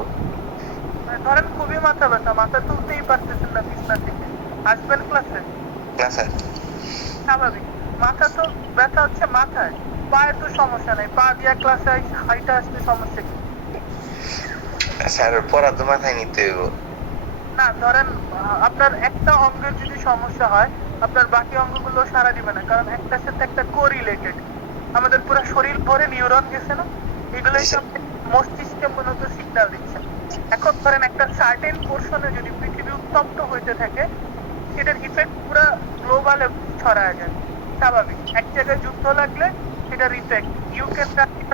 ধরেন খুবই মাথা ব্যথা, মাথা তুলতেই পারতেছেন না বিছনা থেকে, আসবেন ক্লাসে? না স্যার। স্বাভাবিক। মাথা তো ব্যথা হচ্ছে মাথায়, পায়ে তো সমস্যা নেই, পা দিয়ে ক্লাসে হাইটা আসলে সমস্যা কি? স্যার পড়া তো মাথায় নিতে হইব। না, ধরেন আপনার একটা অঙ্গের যদি সমস্যা হয় আপনার বাকি অঙ্গগুলো সারা দিবে না, কারণ একটার সাথে একটা কোরিলেটেড। আমাদের পুরো শরীর ভরে নিউরন গেছে না, এগুলোই সব মস্তিষ্কে মূলত সিগন্যাল দিচ্ছে। এখন ধরেন একটা সার্টেন পোর্শনে যদি পৃথিবী উত্তপ্ত হইতে থাকে সেটার ইফেক্ট পুরো গ্লোবালে ছড়ায় যায়। স্বাভাবিক। এক জায়গায় যুদ্ধ লাগলে সেটার ইফেক্ট ইউকে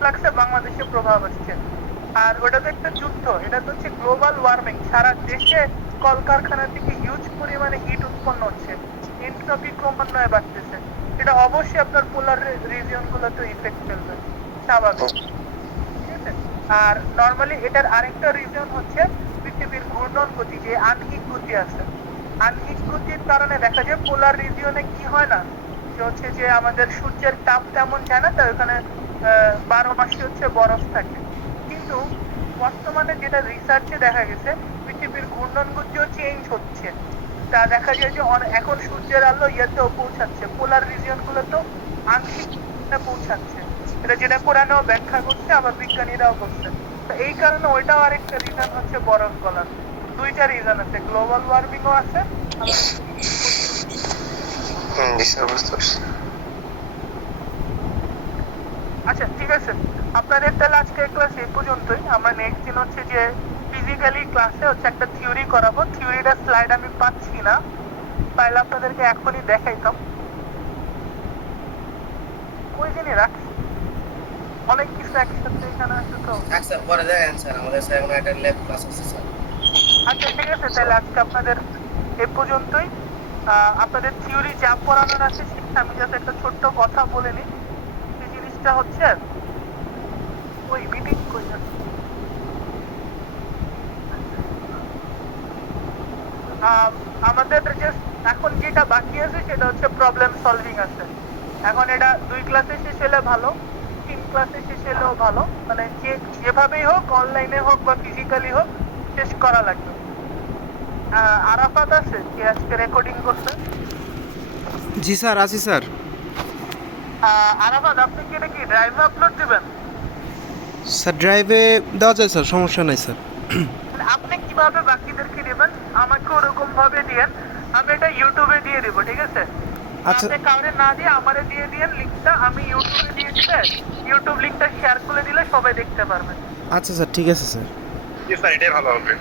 লাগছে, বাংলাদেশে প্রভাব আসছে। আর ওটা তো একটা যুদ্ধ, এটা তো হচ্ছে গ্লোবাল ওয়ার্মিং। সারা দেশে কলকারখানা থেকে হিউজ পরিমাণে হিট উৎপন্ন হচ্ছে, এন্ট্রপি ক্রমান্বয়ে বাড়তেছে। এটা অবশ্যই আপনার পোলার রিজিয়ন গুলোতে ইফেক্ট ফেলবে, স্বাভাবিক। ঠিক আছে? আর নর্মালি এটার আরেকটা রিজন হচ্ছে পৃথিবীর ঘূর্ণন গতি, যে আনহিক গতি আছে। আনহিক গতির কারণে দেখা যায় পোলার রিজিয়নে কি হয় না, যে হচ্ছে যে আমাদের সূর্যের তাপ তেমন যায় না, তাই ওখানে 12 মাসই হচ্ছে বরফ থাকে। কিন্তু বর্তমানে যেটা রিসার্চে দেখা গেছে, পৃথিবীর ঘূর্ণন গতিও চেঞ্জ হচ্ছে। তা দেখা যায় যে এখন সূর্যের আলো ইয়েতেও পৌঁছাচ্ছে, পোলার রিজিয়ন গুলোতেও আংশিক পৌঁছাচ্ছে। এটা যেটা কোরআনেও ব্যাখ্যা করছে, আবার বিজ্ঞানীরাও করছে। তো এই কারণে ওইটাও আরেকটা রিজন হচ্ছে বরফ গলার। দুইটা রিজন আছে, গ্লোবাল ওয়ার্মিংও আছে। জি স্যার, বুঝতে পারছি। আচ্ছা ঠিক আছে, আপনাদের তাহলে আজকে ক্লাস এই পর্যন্তই। আমরা নেক্সট দিন হচ্ছে যে ফিজিক্যালি ক্লাসে হচ্ছে একটা থিওরি করাবো। থিওরিটা স্লাইড আমি পাচ্ছি না, তাইলে আপনাদেরকে এখনই দেখাইতাম। ওই দিনই রাখছি, অনেক কিছু একসাথে এখানে আছে তো। স্যার পরে দেখেন স্যার, আমাদের স্যার এখন একটা ল্যাব ক্লাস আছে স্যার। আচ্ছা ঠিক আছে, তাহলে আজকে আপনাদের এ পর্যন্তই। আপনাদের থিওরি যা পড়ানোর আছে সেটা আমি জাস্ট একটা ছোট্ট কথা বলে নিই। সেই জিনিসটা হচ্ছে ওই মিটিং কই যাচ্ছে। আমাদের যে এখন যেটা বাকি আছে সেটা হচ্ছে প্রবলেম সলভিং আছে। এখন এটা 2 ক্লাসে শেষ হলে ভালো, 3 ক্লাসে শেষ হলেও ভালো, মানে যেভাবেই হোক, অনলাইনে হোক বা ফিজিক্যালি হোক, শেষ করা লাগবে। আরাফাত আছে যে আজকে রেকর্ডিং করছে? জি স্যার, আছি স্যার। আরাফাত, আপনি কি এটা কি ড্রাইভে আপলোড দিবেন? স্যার ড্রাইভে দেওয়া যায় স্যার, সমস্যা নাই স্যার। মানে আপনি কিভাবে বাকিদেরকে দিবেন আমাকে ওরকম ভাবে দিয়েন, আমি এটা ইউটিউবে দিয়ে দিব, ঠিক আছে? আচ্ছা। আপনি কাউরে না দিয়ে আমারে দিয়ে দিয়েন লিংকটা, আমি ইউটিউবে দিয়ে দিলে ইউটিউব লিংকটা শেয়ার করে দিলে সবাই দেখতে পারবে। আচ্ছা স্যার, ঠিক আছে স্যার। জি স্যার, এটাই ভালো হবে।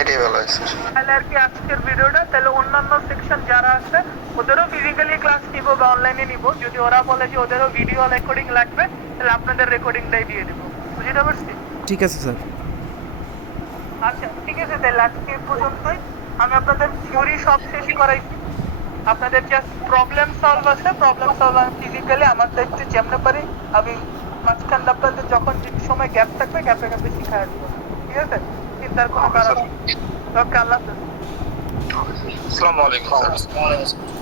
এটাই ভালো হয় স্যার। তাহলে আর কি আজকের ভিডিওটা, তাহলে অন্যান্য সেকশন যারা আছে ওদেরও ফিজিক্যালি ক্লাস নিব বা অনলাইনে নিব। যদি ওরা বলে যে ওদেরও ভিডিও রেকর্ডিং লাগবে, তাহলে আপনাদের রেকর্ডিংটাই দিয়ে দিব। বুঝতে পারছি? ঠিক আছে স্যার। আচ্ছা ঠিক আছে, তাহলে আজকে এই পর্যন্তই। আমি আপনাদের থিওরি সব শেষ করাইছি। আপনাদের যে প্রবলেম সলভ আছে, প্রবলেম সলভ আমি ফিজিক্যালি আমার দায়িত্বে যেমন পারি আমি মাঝখান আপনাদের যখন যে সময় গ্যাপ থাকবে গ্যাপে গ্যাপে শিখাই দেবো, ঠিক আছে? চিন্তার কোনো কারণ নেই। ওকে, আল্লাহ হাফেজ। আসসালামু আলাইকুম স্যার। আসসালামু আলাইকুম স্যার।